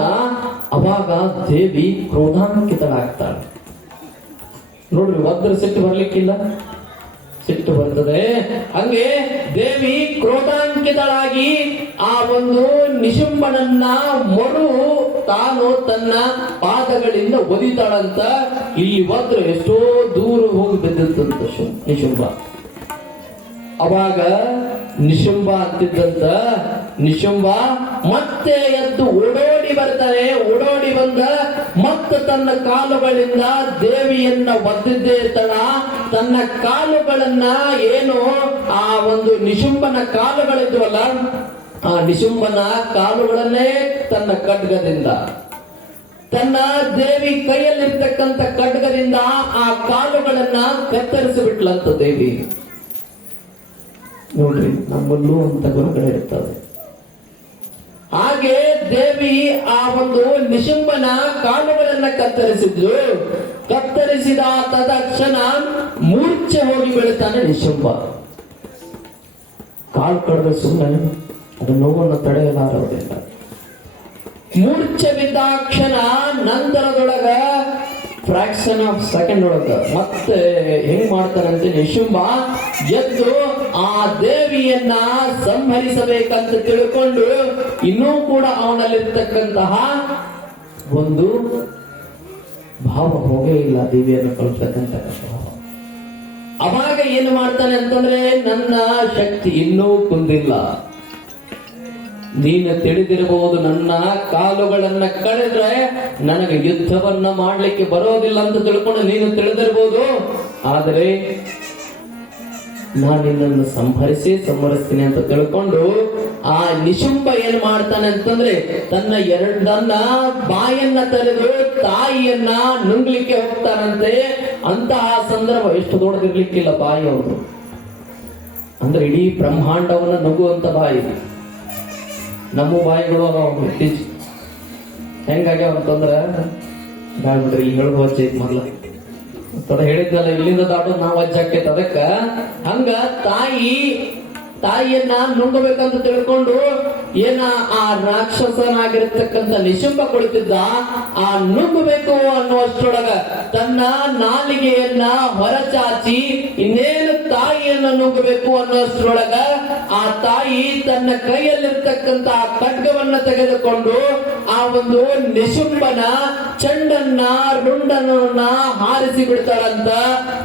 ಅವಾಗ ದೇವಿ ಕ್ರೋಧಾಂಕಿತಳಾಗ್ತಾಳೆ. ನೋಡ್ರಿ, ಒದ್ರ ಸಿಟ್ಟು ಬರ್ಲಿಕ್ಕಿಲ್ಲ, ಸಿಟ್ಟು ಬರ್ತದೆ. ಹಂಗೆ ದೇವಿ ಕ್ರೋಧಾಂಕಿತಳಾಗಿ ಆ ಒಂದು ನಿಶುಂಬನನ್ನ ತಾನು ತನ್ನ ಪಾದಗಳಿಂದ ಒದಿತಾಳಂತ. ಇಲ್ಲಿ ಒದ್ರ ಎಷ್ಟೋ ದೂರ ಹೋಗಿ ಬಿದ್ದಂತ ನಿಶುಂಬ. ಅವಾಗ ನಿಶುಂಬ ಅಂತಿದ್ದಂತ ನಿಶುಂಬ ಮತ್ತೆ ಎದ್ದು ಓಡೋಡಿ ಬರ್ತಾನೆ. ಓಡೋಡಿ ಬಂದ ಮತ್ತೆ ತನ್ನ ಕಾಲುಗಳಿಂದ ದೇವಿಯನ್ನ ಒದ್ದಿದ್ದೇ ತಡ ತನ್ನ ಕಾಲುಗಳನ್ನ ಏನು ಆ ಒಂದು ನಿಶುಂಬನ ಕಾಲುಗಳಿದ್ವಲ್ಲ, ಆ ನಿಶುಂಬನ ಕಾಲುಗಳನ್ನೇ ತನ್ನ ಖಡ್ಗದಿಂದ, ತನ್ನ ದೇವಿ ಕೈಯಲ್ಲಿರ್ತಕ್ಕಂಥ ಖಡ್ಗದಿಂದ ಆ ಕಾಲುಗಳನ್ನ ಕತ್ತರಿಸಿಬಿಟ್ಲಂತ ದೇವಿ. ನೋಡ್ರಿ, ನಮ್ಮಲ್ಲೂ ಅಂತ ಗುಣಗಳಿರ್ತವೆ. ಹಾಗೆ ದೇವಿ ಆ ಒಂದು ನಿಶುಂಬನ ಕಾಲುಗಳನ್ನ ಕತ್ತರಿಸಿದ್ರು. ಕತ್ತರಿಸಿದ ತದಕ್ಷಣ ಮೂರ್ಛೆ ಹೋಗಿ ಬೀಳ್ತಾನೆ ನಿಶುಂಬ. ಕಾಲು ಕಡಿದ್ರೆ ಸುಮ್ಮನೆ ಅದು ನೋವನ್ನು ತಡೆಯಲಾರದಿಲ್ಲ. ಮೂರ್ಛೆ ಬಿದ್ದ ಕ್ಷಣ ನಂತರದೊಳಗ ಫ್ರಾಕ್ಷನ್ ಆಫ್ ಸೆಕೆಂಡ್ ಒಳಗ ಮತ್ತೆ ಹೆಂಗ್ ಮಾಡ್ತಾರಂತೆ ನಿಶುಂಬ ಎದ್ದು ಆ ದೇವಿಯನ್ನ ಸಂಹರಿಸಬೇಕಂತ ತಿಳ್ಕೊಂಡು ಇನ್ನೂ ಕೂಡ ಅವನಲ್ಲಿರ್ತಕ್ಕಂತಹ ಒಂದು ಭಾವ ಹೋಗೇ ಇಲ್ಲ, ದೇವಿಯನ್ನು ಕಳ್ತಕ್ಕಂಥ ಭಾವ. ಅವಾಗ ಏನು ಮಾಡ್ತಾನೆ ಅಂತಂದ್ರೆ, ನನ್ನ ಶಕ್ತಿ ಇನ್ನೂ ಕುಂದಿಲ್ಲ, ನೀನು ತಿಳಿದಿರಬಹುದು, ನನ್ನ ಕಾಲುಗಳನ್ನ ಕಳೆದ್ರೆ ನನಗೆ ಯುದ್ಧವನ್ನ ಮಾಡ್ಲಿಕ್ಕೆ ಬರೋದಿಲ್ಲ ಅಂತ ತಿಳ್ಕೊಂಡು ನೀನು ತಿಳಿದಿರಬಹುದು. ಆದರೆ ನಾನು ನಿನ್ನನ್ನು ಸಂಹರಿಸ್ತೀನಿ ಅಂತ ತಿಳ್ಕೊಂಡು ಆ ನಿಶುಂಬ ಏನ್ ಮಾಡ್ತಾನೆ ಅಂತಂದ್ರೆ, ತನ್ನ ಎರಡನ್ನ ಬಾಯನ್ನ ತೆರೆದು ತಾಯಿಯನ್ನ ನುಂಗ್ಲಿಕ್ಕೆ ಹೋಗ್ತಾನಂತೆ. ಅಂತಹ ಸಂದರ್ಭ ಎಷ್ಟು ದೊಡ್ಡದಿರ್ಲಿಕ್ಕಿಲ್ಲ ಬಾಯಿ ಅವರು, ಅಂದ್ರೆ ಇಡೀ ಬ್ರಹ್ಮಾಂಡವನ್ನ ನುಗ್ಗುವಂತ ಬಾಯಿ. ನಮ್ಮ ಬಾಯಿಗಳು ಹೆಂಗಾಗ್ಯಾವ ಅಂತಂದ್ರ ಬ್ಯಾಡ್ಬಿಡ್ರಿ, ಈಗ ಹೇಳುವ ವಜ್ಜೈತಿ ಮೊದ್ಲ ತಡ ಹೇಳಿದ್ನಲ್ಲ, ಇಲ್ಲಿಂದ ದಾಟೋದು ನಾವು ವಜ್ಜಾಕೈತೆ. ಅದಕ್ಕ ಹಂಗ ತಾಯಿಯನ್ನ ನುಂಗಬೇಕಂತ ತಿಳ್ಕೊಂಡು ಏನ ಆ ರಾಕ್ಷಸನಾಗಿರ್ತಕ್ಕಂಥ ನಿಶುಂಬ ಕುಳಿತಿದ್ದ, ಆ ನುಂಗಬೇಕು ಅನ್ನುವಷ್ಟರೊಳಗ ತನ್ನ ನಾಲಿಗೆಯನ್ನ ಹೊರಚಾಚಿ ಇನ್ನೇನು ತಾಯಿಯನ್ನ ನುಂಗಬೇಕು ಅನ್ನೋಷ್ಟರೊಳಗ ಆ ತಾಯಿ ತನ್ನ ಕೈಯಲ್ಲಿರ್ತಕ್ಕಂಥ ಖಡ್ಗವನ್ನ ತೆಗೆದುಕೊಂಡು ಆ ಒಂದು ನಿಶುಂಬನ ಚೆಂಡನ್ನ ರುಂಡನ್ನ ಹಾರಿಸಿ ಬಿಡ್ತಾಳಂತ.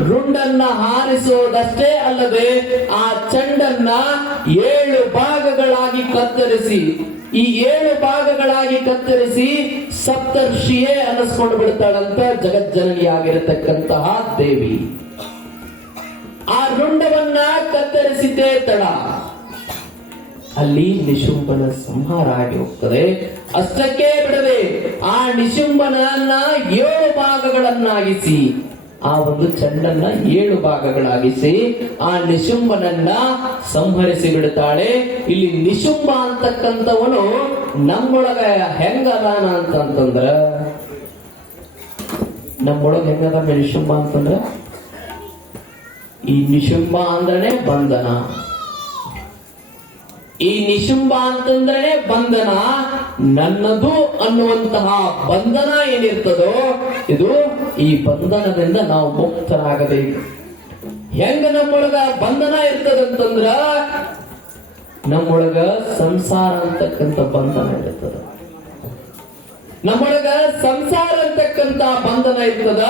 ರುಂಡನ್ನ ಹಾರಿಸೋದಷ್ಟೇ ಅಲ್ಲದೆ ಆ ಚೆಂಡನ್ನ 7 ಭಾಗಗಳಾಗಿ ಕತ್ತರಿಸಿ, ಈ 7 ಭಾಗಗಳಾಗಿ ಕತ್ತರಿಸಿ ಸಪ್ತರ್ಷಿಯೇ ಅನ್ನಿಸ್ಕೊಂಡು ಬಿಡ್ತಾಳಂತ ಜಗಜ್ಜನನಿಯಾಗಿರತಕ್ಕಂತಹ ದೇವಿ. ಆ ರುಂಡವನ್ನ ಕತ್ತರಿಸಿದ್ದೇ ತಡ ಅಲ್ಲಿ ನಿಶುಂಬನ ಸಂಹಾರ ಆಗಿ ಹೋಗ್ತದೆ. ಅಷ್ಟಕ್ಕೆ ಬಿಡದೆ ಆ ನಿಶುಂಬನನ್ನ 7 ಭಾಗಗಳನ್ನಾಗಿಸಿ, ಆ ಒಂದು ಚೆಂಡನ್ನ 7 ಭಾಗಗಳಾಗಿಸಿ ಆ ನಿಶುಂಬನನ್ನ ಸಂಹರಿಸಿ ಬಿಡುತ್ತಾಳೆ. ಇಲ್ಲಿ ನಿಶುಂಬ ಅಂತಕ್ಕಂಥವನು ನಮ್ಮೊಳಗ ಹೆಂಗದಾನ ಅಂತಂದ್ರ, ನಮ್ಮೊಳಗ ಹೆಂಗದ ನಿಶುಂಬ ಅಂತಂದ್ರ, ಈ ನಿಶುಂಬ ಅಂದ್ರೆ ಬಂಧನ. ಈ ನಿಶುಂಬ ಅಂತಂದ್ರೆ ಬಂಧನ, ನನ್ನದು ಅನ್ನುವಂತಹ ಬಂಧನ ಏನಿರ್ತದೋ ಇದು, ಈ ಬಂಧನದಿಂದ ನಾವು ಮುಕ್ತರಾಗಬೇಕು. ಹೆಂಗ ನಮ್ಮೊಳಗ ಬಂಧನ ಇರ್ತದಂತಂದ್ರ ನಮ್ಮೊಳಗ ಸಂಸಾರ ಅಂತಕ್ಕಂಥ ಬಂಧನ ಇರ್ತದ. ನಮ್ಮೊಳಗ ಸಂಸಾರ ಅಂತಕ್ಕಂಥ ಬಂಧನ ಇರ್ತದ.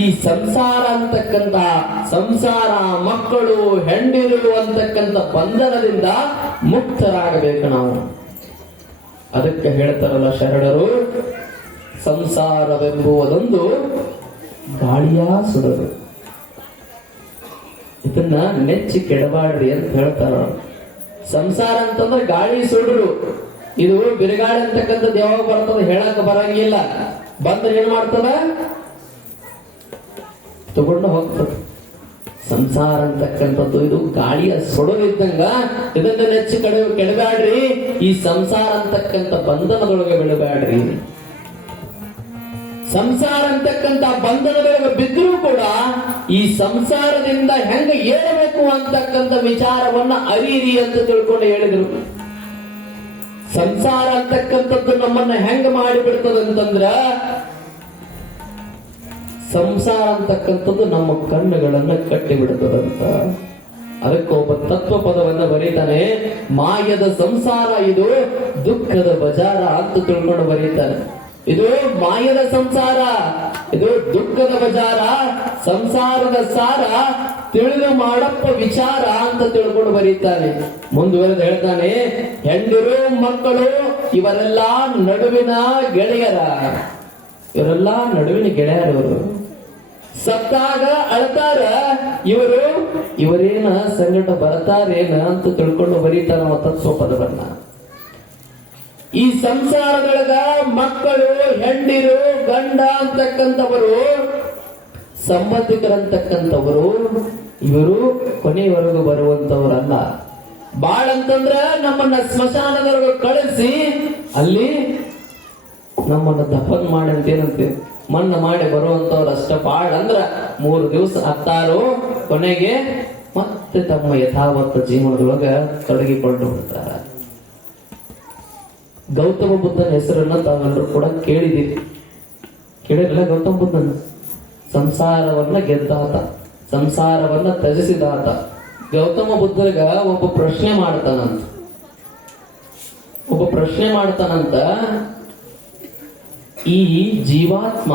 ಈ ಸಂಸಾರ ಅಂತಕ್ಕಂಥ ಸಂಸಾರ, ಮಕ್ಕಳು, ಹೆಂಡಿರು ಅಂತಕ್ಕಂಥ ಬಂಧನದಿಂದ ಮುಕ್ತರಾಗಬೇಕು ನಾವು. ಅದಕ್ಕೆ ಹೇಳ್ತಾರಲ್ಲ ಶರಣರು, ಸಂಸಾರವೆಂಬುವುದೊಂದು ಗಾಳಿಯ ಸುಡರು, ಇದನ್ನ ನೆಚ್ಚಿ ಕೆಡಬಾಡ್ರಿ ಅಂತ ಹೇಳ್ತಾರ. ಸಂಸಾರ ಅಂತಂದ್ರೆ ಗಾಳಿ ಸುಡರು. ಇದು ಬಿರುಗಾಳಿ ಅಂತಕ್ಕಂಥದ್ದು ಯಾವಾಗ ಬರ್ತದ ಹೇಳಕ್ ಬರಂಗಿಲ್ಲ. ಬಂದ್ರೆ ಏನ್ ಮಾಡ್ತದ? ತಗೊಂಡು ಹೋಗ್ತದ. ಸಂಸಾರ ಅಂತಕ್ಕಂಥದ್ದು ಇದು ಗಾಳಿಯ ಸುಡಲಿದ್ದಂಗ. ಇದನ್ನ ನೆಚ್ಚಿ ಕೆಡಬ್ಯಾಡ್ರಿ, ಈ ಸಂಸಾರ ಅಂತಕ್ಕಂಥ ಬಂಧನದೊಳಗೆ ಬೀಳಬ್ಯಾಡ್ರಿ. ಸಂಸಾರ ಅಂತಕ್ಕಂಥ ಬಂಧನದೊಳಗೆ ಬಿದ್ದರೂ ಕೂಡ ಈ ಸಂಸಾರದಿಂದ ಹೆಂಗ ಏಳಬೇಕು ಅಂತಕ್ಕಂಥ ವಿಚಾರವನ್ನ ಅರಿಯಿರಿ ಅಂತ ತಿಳ್ಕೊಂಡು ಹೇಳಿದ್ರು. ಸಂಸಾರ ಅಂತಕ್ಕಂಥದ್ದು ನಮ್ಮನ್ನ ಹೆಂಗ ಮಾಡಿಬಿಡ್ತದಂತಂದ್ರ, ಸಂಸಾರ ಅಂತಕ್ಕಂಥದ್ದು ನಮ್ಮ ಕಣ್ಣುಗಳನ್ನ ಕಟ್ಟಿ ಬಿಡ್ತದಂತ. ಅದಕ್ಕೆ ಒಬ್ಬ ತತ್ವ ಪದವನ್ನ ಬರೀತಾನೆ, ಮಾಯದ ಸಂಸಾರ ಇದು ದುಃಖದ ಬಜಾರ ಅಂತ ತಿಳ್ಕೊಂಡು ಬರೀತಾನೆ. ಇದು ಮಾಯದ ಸಂಸಾರ, ಇದು ದುಃಖದ ಬಜಾರ, ಸಂಸಾರದ ಸಾರ ತಿಳಿದು ಮಾಡಪ್ಪ ವಿಚಾರ ಅಂತ ತಿಳ್ಕೊಂಡು ಬರೀತಾನೆ. ಮುಂದುವರೆದು ಹೇಳ್ತಾನೆ, ಹೆಂಡಿರು ಮಕ್ಕಳು ಇವರೆಲ್ಲ ನಡುವಿನ ಗೆಳೆಯರ, ಇವರೆಲ್ಲ ನಡುವಿನ ಗೆಳೆಯರವರು. ಸತ್ತಾಗ ಅಳ್ತಾರ ಇವರು, ಇವರೇನ ಸಂಗಟ ಬರ್ತಾರೇನ ಅಂತ ತಿಳ್ಕೊಂಡು ಬರೀತಾನ ತತ್ವ ಪದವನ್ನ. ಈ ಸಂಸಾರದೊಳಗ ಮಕ್ಕಳು, ಹೆಂಡಿರು, ಗಂಡ ಅಂತಕ್ಕಂಥವರು, ಸಂಬಂಧಿಕರಂತಕ್ಕಂಥವರು, ಇವರು ಕೊನೆಯವರೆಗೂ ಬರುವಂತವರಲ್ಲ. ಬಾಳಂತಂದ್ರ ನಮ್ಮನ್ನ ಸ್ಮಶಾನದವರೆಗೂ ಕಳಿಸಿ ಅಲ್ಲಿ ನಮ್ಮನ್ನ ದಫನ್ ಮಾಡಿ ಅಂತೇನಂತೆ ಮಣ್ಣ ಮಾಡಿ ಬರುವಂತವ್ರು ಅಷ್ಟ. ಬಾಳ್ ಅಂದ್ರ 3 ದಿವಸ ಹತ್ತಾರು, ಕೊನೆಗೆ ಮತ್ತೆ ತಮ್ಮ ಯಥಾವತ್ತ ಜೀವನದೊಳಗ ತೊಡಗಿಕೊಂಡು ಬಿಡ್ತಾರ. ಗೌತಮ ಬುದ್ಧನ ಹೆಸರನ್ನ ತಾವೆಲ್ಲರೂ ಕೂಡ ಕೇಳಿದಿರಿ, ಕೇಳಿರಲ್ಲ? ಗೌತಮ ಬುದ್ಧನ ಸಂಸಾರವನ್ನ ಗೆದ್ದಾತ, ಸಂಸಾರವನ್ನ ತ್ಯಜಿಸಿದಾತ. ಗೌತಮ ಬುದ್ಧಗ ಒಬ್ಬ ಪ್ರಶ್ನೆ ಮಾಡ್ತಾನಂತ, ಈ ಜೀವಾತ್ಮ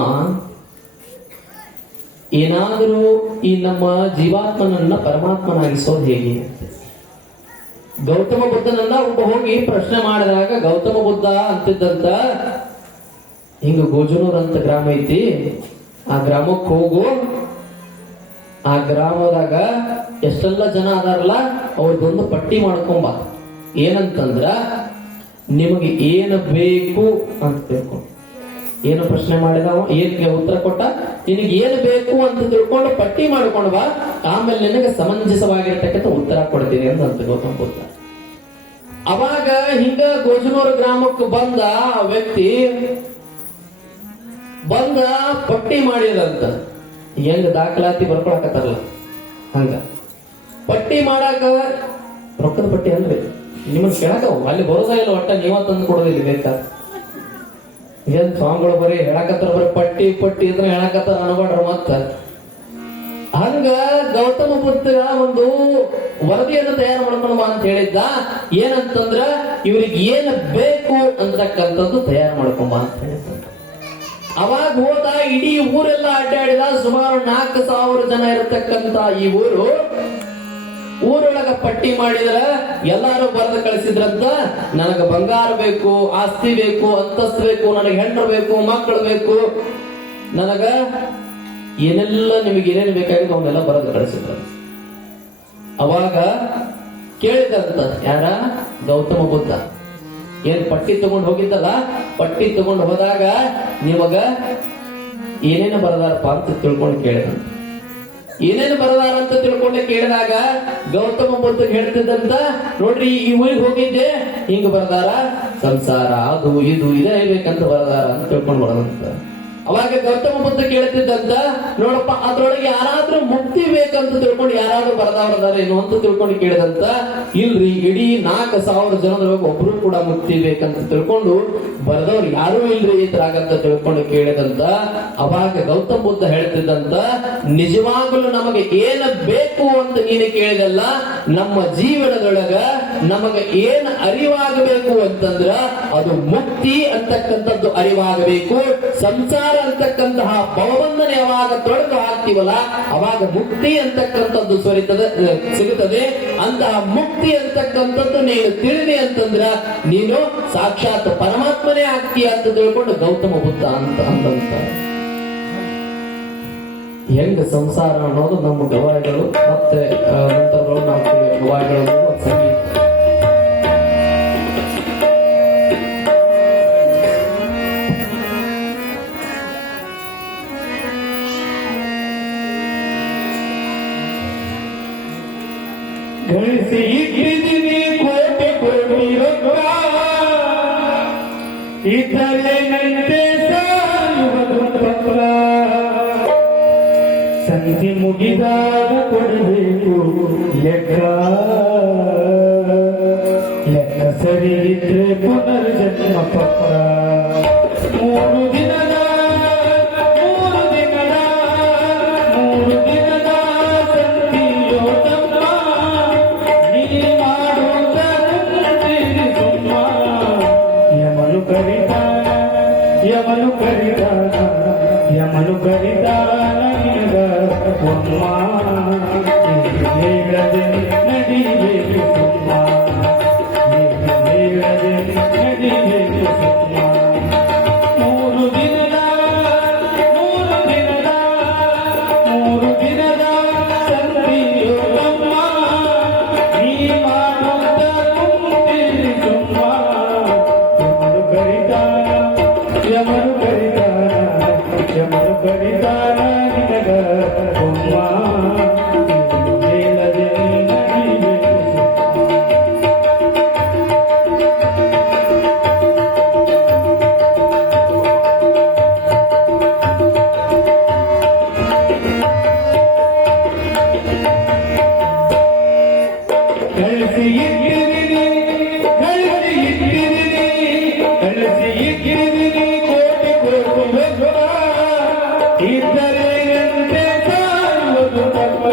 ಏನಾದರೂ ಈ ನಮ್ಮ ಜೀವಾತ್ಮನನ್ನ ಪರಮಾತ್ಮನಾಗಿಸೋದು ಹೇಗೆ? ಗೌತಮ ಬುದ್ಧನನ್ನ ಒಬ್ಬ ಹೋಗಿ ಪ್ರಶ್ನೆ ಮಾಡಿದಾಗ ಗೌತಮ ಬುದ್ಧ ಅಂತಿದ್ದಂತ, ಹಿಂಗ ಗೋಜನೂರ್ ಅಂತ ಗ್ರಾಮ ಐತಿ, ಆ ಗ್ರಾಮಕ್ಕೆ ಹೋಗು, ಆ ಗ್ರಾಮದಾಗ ಎಷ್ಟೆಲ್ಲ ಜನ ಅದಾರಲ್ಲ ಅವ್ರದ್ದೊಂದು ಪಟ್ಟಿ ಮಾಡ್ಕೊಂಬ. ಏನಂತಂದ್ರ ನಿಮಗೆ ಏನು ಬೇಕು ಅಂತ ತಿಳ್ಕೊಂಡು. ಏನು ಪ್ರಶ್ನೆ ಮಾಡಿದವ, ಏನ್ಗೆ ಉತ್ತರ ಕೊಟ್ಟ, ನಿನಗೆ ಏನು ಬೇಕು ಅಂತ ತಿಳ್ಕೊಂಡು ಪಟ್ಟಿ ಮಾಡ್ಕೊಂಡು ಬಾ, ಆಮೇಲೆ ನಿನಗೆ ಸಮಂಜಸವಾಗಿರ್ತಕ್ಕಂಥ ಉತ್ತರ ಕೊಡ್ತೀನಿ ಅಂತ ಗೌತಮ ಬುದ್ಧ. ಅವಾಗ ಹಿಂಗ ಗೋಜನೂರು ಗ್ರಾಮಕ್ಕೆ ಬಂದ ಆ ವ್ಯಕ್ತಿ ಬಂದ ಪಟ್ಟಿ ಮಾಡಿದಂತ. ಹೆಂಗ ದಾಖಲಾತಿ ಬರ್ಕೊಳಕತ್ತಾರಲ್ಲ ಹಂಗ ಪಟ್ಟಿ ಮಾಡಾಕ, ರೊಕ್ಕದ ಪಟ್ಟಿ ಅಲ್ರಿ, ನಿಮ್ಮನ್ನ ಕೇಳಕ ಅಲ್ಲಿ ಬರೋದ ಇಲ್ಲ, ಒಟ್ಟ ನೀವ ತಂದು ಕೊಡೋದಿಲ್ಲ ಬೇಕಾ? ಏನ್ ಸ್ವಾಮಿಗಳು ಬರೀ ಹೇಳಕತ್ತಾರ, ಬರೀ ಪಟ್ಟಿ ಪಟ್ಟಿ ಇದ್ರೆ ಹೇಳಕತ್ತಾರ ಅನ್ಬೇಡ್ರ. ಮತ್ತ ಹಂಗ ಗೌತಮ ಬುದ್ಧ ಒಂದು ವರದಿಯನ್ನು ತಯಾರು ಮಾಡ್ಕೊಂಡು ಬಾ ಅಂತ ಹೇಳಿದ್ದ. ಏನಂತಂದ್ರ ಇವ್ರಿಗೆ ಏನ್ ಬೇಕು ಅಂತಕ್ಕಂಥದ್ದು ತಯಾರು ಮಾಡ್ಕೊಂಬ ಅಂತ ಹೇಳಿದ್ದ. ಅವಾಗ ಹೋದ, ಇಡೀ ಊರೆಲ್ಲ ಅಡ್ಡಾಡಿದ. ಸುಮಾರು 4,000 ಜನ ಇರತಕ್ಕಂತ ಈ ಊರೊಳಗ ಪಟ್ಟಿ ಮಾಡಿದ್ರ ಎಲ್ಲಾರು ಬರೆದು ಕಳಿಸಿದ್ರಂತ, ನನಗ ಬಂಗಾರ ಬೇಕು, ಆಸ್ತಿ ಬೇಕು, ಅಂತಸ್ತು ಬೇಕು, ನನಗೆ ಹೆಣ್ಣು ಬೇಕು, ಮಕ್ಕಳು ಬೇಕು, ನನಗ ಏನೆಲ್ಲ ನಿಮಗೆ ಏನೇನು ಬೇಕಾಗಿದೆ ಅವನ್ನೆಲ್ಲ ಬರೆದು ಕಳಿಸಿದ್ರ. ಅವಾಗ ಕೇಳಿದಂತ ಯಾರ? ಗೌತಮ ಬುದ್ಧ. ಏನ್ ಪಟ್ಟಿ ತಗೊಂಡು ಹೋಗಿದ್ದಲ್ಲ, ಪಟ್ಟಿ ತಗೊಂಡು ಹೋದಾಗ ನಿಮಗ ಏನೇನು ಬರದಾರಪ್ಪ ಅಂತ ತಿಳ್ಕೊಂಡು ಕೇಳಿದಂತ. ಏನೇನು ಬರದಾರ ಅಂತ ತಿಳ್ಕೊಂಡೆ ಕೇಳಿದಾಗ ಗೌತಮ ಬುದ್ಧ ಹೇಳ್ತಿದ್ದಂತ, ನೋಡ್ರಿ ಈ ಊರಿಗೆ ಹೋಗಿದ್ದೆ, ಹಿಂಗ ಬರದಾರ, ಸಂಸಾರ ಅದು ಇದು ಇದೇ ಬೇಕಂತ ಬರದಾರ ಅಂತ ತಿಳ್ಕೊಂಡು ಬರೋದಂತ. ಅವಾಗ ಗೌತಮ ಬುದ್ಧ ಕೇಳ್ತಿದ್ದಂತ, ನೋಡಪ್ಪ ಅದ್ರೊಳಗೆ ಯಾರಾದ್ರೂ ಮುಕ್ತಿ ಬೇಕಂತ ತಿಳ್ಕೊಂಡು ಯಾರಾದ್ರೂ ಬರದವ್ರದಾರೇನು ಅಂತ ತಿಳ್ಕೊಂಡು ಕೇಳಿದಂತ, ಇಲ್ರಿ ಇಡೀ 4,000 ಜನದೊಳಗೆ ಒಬ್ರು ಕೂಡ ಮುಕ್ತಿ ಬೇಕಂತ ತಿಳ್ಕೊಂಡು ಬರದವ್ರು ಯಾರೂ ಇಲ್ರಿ ಇದ್ರಾಗಂತ ತಿಳ್ಕೊಂಡು ಕೇಳಿದಂತ. ಅವಾಗ ಗೌತಮ ಬುದ್ಧ ಹೇಳ್ತಿದ್ದಂತ, ನಿಜವಾಗಲೂ ನಮಗೆ ಏನ ಬೇಕು ಅಂತ ನೀನು ಕೇಳಿದಲ್ಲ, ನಮ್ಮ ಜೀವನದೊಳಗ ನಮಗೆ ಏನ್ ಅರಿವಾಗಬೇಕು ಅಂತಂದ್ರ ಅದು ಮುಕ್ತಿ ಅಂತಕ್ಕಂಥದ್ದು ಅರಿವಾಗಬೇಕು. ಸಂಸಾರ ಅಂತಕ್ಕಂತಹ ಭವಬಂಧನ ಯಾವಾಗ ತೊಡೆದು ಹಾಕ್ತಿವಲ್ಲ ಅವಾಗ ಮುಕ್ತಿ ಅಂತಕ್ಕಂಥದ್ದು ಸಿಗುತ್ತದೆ. ಅಂತಹ ಮುಕ್ತಿ ಅಂತಕ್ಕಂಥದ್ದು ನೀನು ತಿಳಿದೆ ಅಂತಂದ್ರ ನೀನು ಸಾಕ್ಷಾತ್ ಪರಮಾತ್ಮನೇ ಆಗ್ತೀಯ ಅಂತ ತಿಳ್ಕೊಂಡು ಗೌತಮ ಬುದ್ಧ ಅಂತ ಅಂದಂತ. ಹೆಂಗ ಸಂಸಾರ ಅನ್ನೋದು ನಮ್ಮ ಗವಾಯಿಗಳು ಮತ್ತೆ ನಂತರ ನಾವು ಗವಾಯಿಗಳು ಸಂಗೀತ. ಗಳಿಸಿ ಇಟ್ಟಿದ್ದೀನಿ ಕೋಟಿ ಕೋಟಿ ರೊಕ್ಕ, ಇತರೆ ನಂತೆ ಸಾಯುವುದು ಪತ್ರ. ಸಂಧಿ ಮುಗಿದಾಗ ಕೊಡಬೇಕು ಲೆಕ್ಕ, ಲೆಕ್ಕ ಸರಿ ಇದ್ರೆ ಪುನರ್ಜನ್ಮ ಪತ್ರ. 3 ದಿನದ ಸಂಧಿಯೋತಮ್ಮ, ನೀ ಮಾಡುತ್ತ ಸುಮ್ಮ. ಯಮನು ಕರಿತಾನ, ಯಮನು ಕರಿತಾನ, ಯಮನು ಕರಿತಾನ ನಿನಗ ಒಮ್ಮ. ಹೇಳದೆ ನಡಿಬೇಕು ಸುಮ್ಮ, ಹೇಳದೆ ನಡಿಬೇಕು ಸುಮ್ಮ. 3 ದಿನದ 3 ದಿನದ ಸಂಧಿಯೋತಮ್ಮ, ನೀ ಮಾಡುತ್ತ ಕುಂತಿರಿ ಸುಮ್ಮ. ಯಮನು ಕರಿತಾನ, ಯಮನು ಕರಿತಾನ, ಯಮನು ಕರಿತಾನ ನಿನಗ ಒಮ್ಮ. ಹೇಳದೆ ನಡಿಬೇಕು ಕಳಿಸಿ ಇಟ್ಟಿದ್ದೀನಿ, ಕಳಿಸಿ ಇಟ್ಟಿದ್ದೀನಿ, ಕಳಿಸಿ ಇಟ್ಟಿದ್ದೀನಿ ಕೋಟಿ ಕೋಟಿ ರೊಕ್ಕ, ಇದ್ದರೆ ಎಂತೆ ಸಾಯುವುದು ತಪ್ಪ.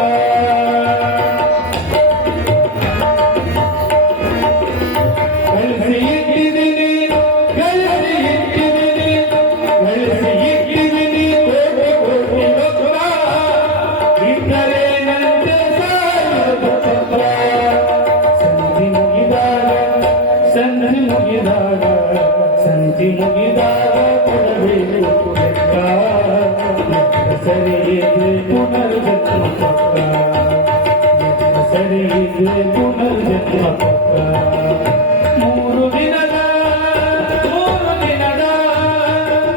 ಕಳಿಸಿ ಇಟ್ಟಿದ್ದೀನಿ, ಕಳಿಸಿ ಇಟ್ಟಿದ್ದೀನಿ, ಕಳಿಸಿ ಇಟ್ಟಿದ್ದೀನಿ ಕೋಟಿ ಕೋಟಿ ರೊಕ್ಕ, ಇದ್ದರೆ ಎಂತೆ ಸಾಯುವುದು ತಪ್ಪ. ಸಂಧಿ ಮುಗಿದಾಗ, ಸಂಧಿ ಮುಗಿದಾಗ, ಸಂಧಿ ಮುಗಿದಾಗ ಕೊಡಬೇಕು ಲೆಕ್ಕ, ಲೆಕ್ಕ ಸರಿ ಇದ್ರೆ ಪುನರ್ಜನ್ಮ ಪತ್ರ, ಲೆಕ್ಕ ಸರಿ ಇದ್ರೆ ಪುನರ್ಜನ್ಮ ಪತ್ರ. 3 ದಿನದ 3 ದಿನದ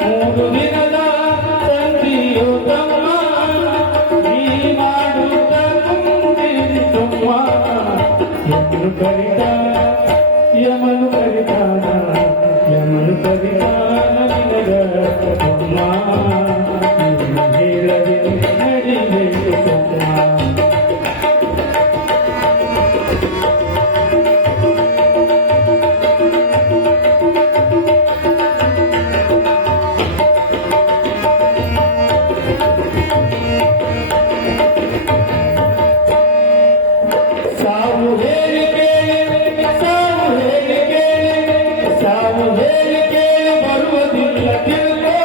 3 ದಿನದ ಸಂಧಿಯೋತಮ್ಮ, ನೀ ಮಾಡುತ್ತ ಕುಂತಿರಿ ಸುಮ್ಮ. ಯಮನು ಕರಿತಾನ, ಯಮನು ಕರಿತಾನ, ಯಮನು ಕರಿತಾನ ನಿನಗ ಒಮ್ಮ. ಹೇಳದೆ ನಡಿಬೇಕು ಸುಮ್ಮ. ಸಾವು ಹೇಳಿ ಕೇಳಿ, ಸಾವು ಹೇಳಿ ಕೇಳಿ, ಸಾವು ಹೇಳಿ ಕೇಳಿ ಬರುವುದಿಲ್ಲ ತಿಳ್ಕೋ,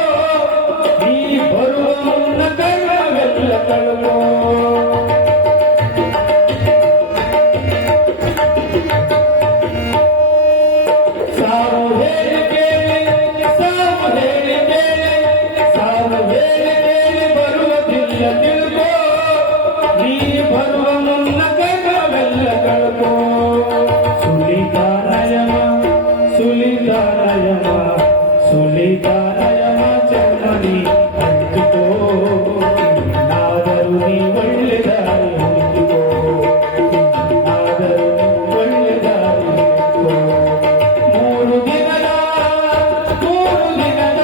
ನೀ ಬರುವ ಮುನ್ನ ಕಣ್ಣವೆಲ್ಲ ಕಳ್ಕೋ. ಸಾವು ಹೇಳಿ ಕೇಳಿ, ಸಾವು ಹೇಳಿ ಕೇಳಿ, ಸಾವು ಹೇಳಿ ಕೇಳಿ ಬರುವುದಿಲ್ಲ ತಿಳ್ಕೋ, ನೀ ಬರುವ ಮುನ್ನ ಕಣ್ಣವೆಲ್ಲ ಕಳ್ಕೋ. ಸುಲಿತಾನಯಮ, ಸುಲಿತಾನಯಮ, ಸುಲಿತಾನಯಮ ಚನ್ನನಿ ಅಂಟಿಕೋ, ಇನ್ನಾದರೂ ನೀ ಒಳ್ಳೆ ದಾರಿ ಹುಡುಕೋ, ಇನ್ನಾದರೂ ನೀ ಒಳ್ಳೆ ದಾರಿ ಹುಡುಕೋ. 3 ದಿನದ 3 ದಿನದ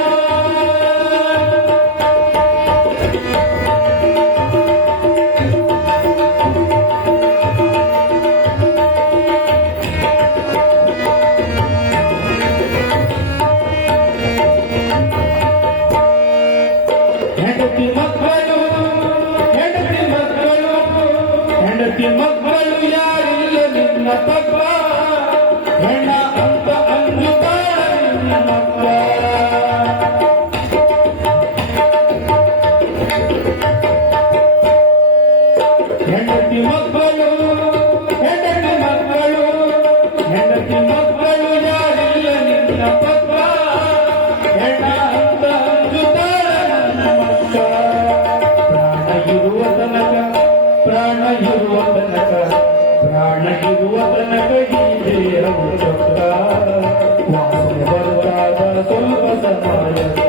ಹೆಂಡತಿ ಮಕ್ಕಳು ಹೆಂಡತಿ ಮಕ್ಕಳು ಹೆಂಡತಿ ಮಕ್ಕಳು ಯಾರಿಲ್ಲ ನಿನ್ನ ಪಕ್ಕ ಹೆಣ್ಣ ಅಂತ ಅಂಜುತ್ತಾಳ ನಿನ್ನ ಮಕ್ಕ ಹೆಂಡತಿ ಮಕ್ಕಳು ಹೆಂಡತಿ ಮಕ್ಕಳು ಹೆಂಡತಿ ಮಕ್ಕಳು ಯಾರಿಲ್ಲ ನಿನ್ನ ಪಕ್ಕ ಹೆಣ್ಣ ಅಂತ ಅಂಜುತ್ತಾಳ ನನ್ನ ಮಕ್ಕ ಪ್ರಾಣ ಇರುವ ತನಕ ಪ್ರಾಣ ಇರುವ ತನಕ ಹೀಗೆ ಚಕ್ರ ವಾಸನೆ ಬರುತ್ತಾದ ಸ್ವಲ್ಪ ಸಮಯಕ್ಕ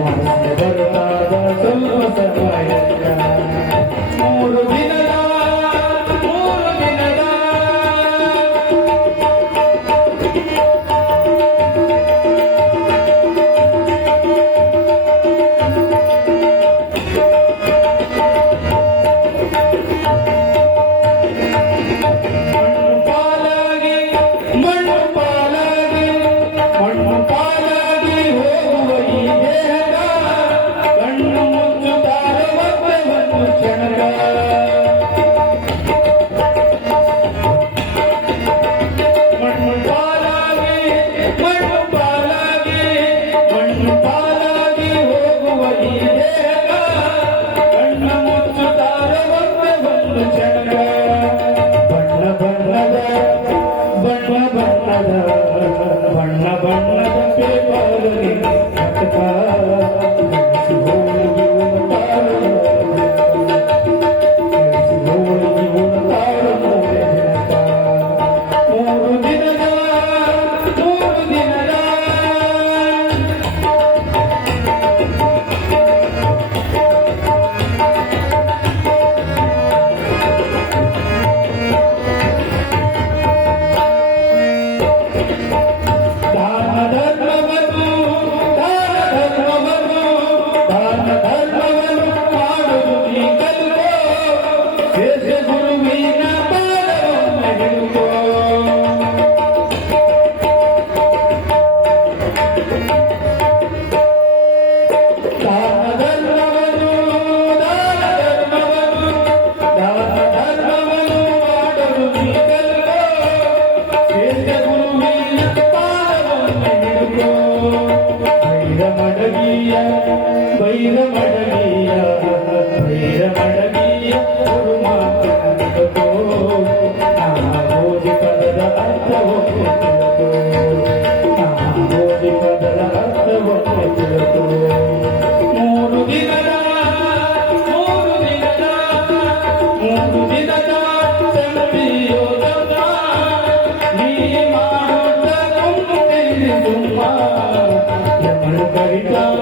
ವಾಸನೆ ಬರುತ್ತಾದ ಸ್ವಲ್ಪ ಸಮಯಕ್ಕ ಮೂರು ದಿನದ ಮಣ್ಣು ಪಾಲಾಗಿ ಹೋಗುವ ಈ ದೇಹದ ಕಣ್ಣು ಮುಚ್ಚುತ್ತಾರೆ ಒಬ್ಬೆ ಒಂದು ಕ್ಷಣದ ಮಣ್ಣು ಪಾಲಾಗಿ ಹೋಗುವ ಈ ದೇಹದ ಕಣ್ಣು ಮುಚ್ಚುತ್ತಾರೆ ಒಬ್ಬೆ ಒಂದು ಕ್ಷಣದ ಬಣ್ಣ ಬಣ್ಣದ ಪೇಪರಲ್ಲಿ ನಾಟಕ ಹೋಳಿಗೆ ಮೂರು ದಿನದ ದಾನ ಧರ್ಮವನ್ನು ಮಾಡುವುದು ನೀ ಕಲಿತೋ ದೇಶ ಗುರುವಿನ ಪಾದವನ್ನು ಹಿಡಿತೋ ದಾನ ಧರ್ಮವನ್ನು ಮಾಡುವುದು ನೀ ಕಲಿತೋ ದೇಶ ಗುರುವಿನ ಪಾದವನ್ನು ಹಿಡಿತೋ ಭೈರಮಡಗಿಯ ಗುರುಮಾತೋ ನಾಗೋಜಿ ಪದದ ಅರ್ಥವನ್ನು ತಿಳಿದು ನಾಗೋಜಿ ಪದದ ಅರ್ಥವನ್ನು ತಿಳಿದು ಮೂರು ದಿನದ ಸಂಪಿಯೋದ ನೀ ಮಾಡುತ್ತ ತುಂಬ ಯಮನು ಕರಿತಾನ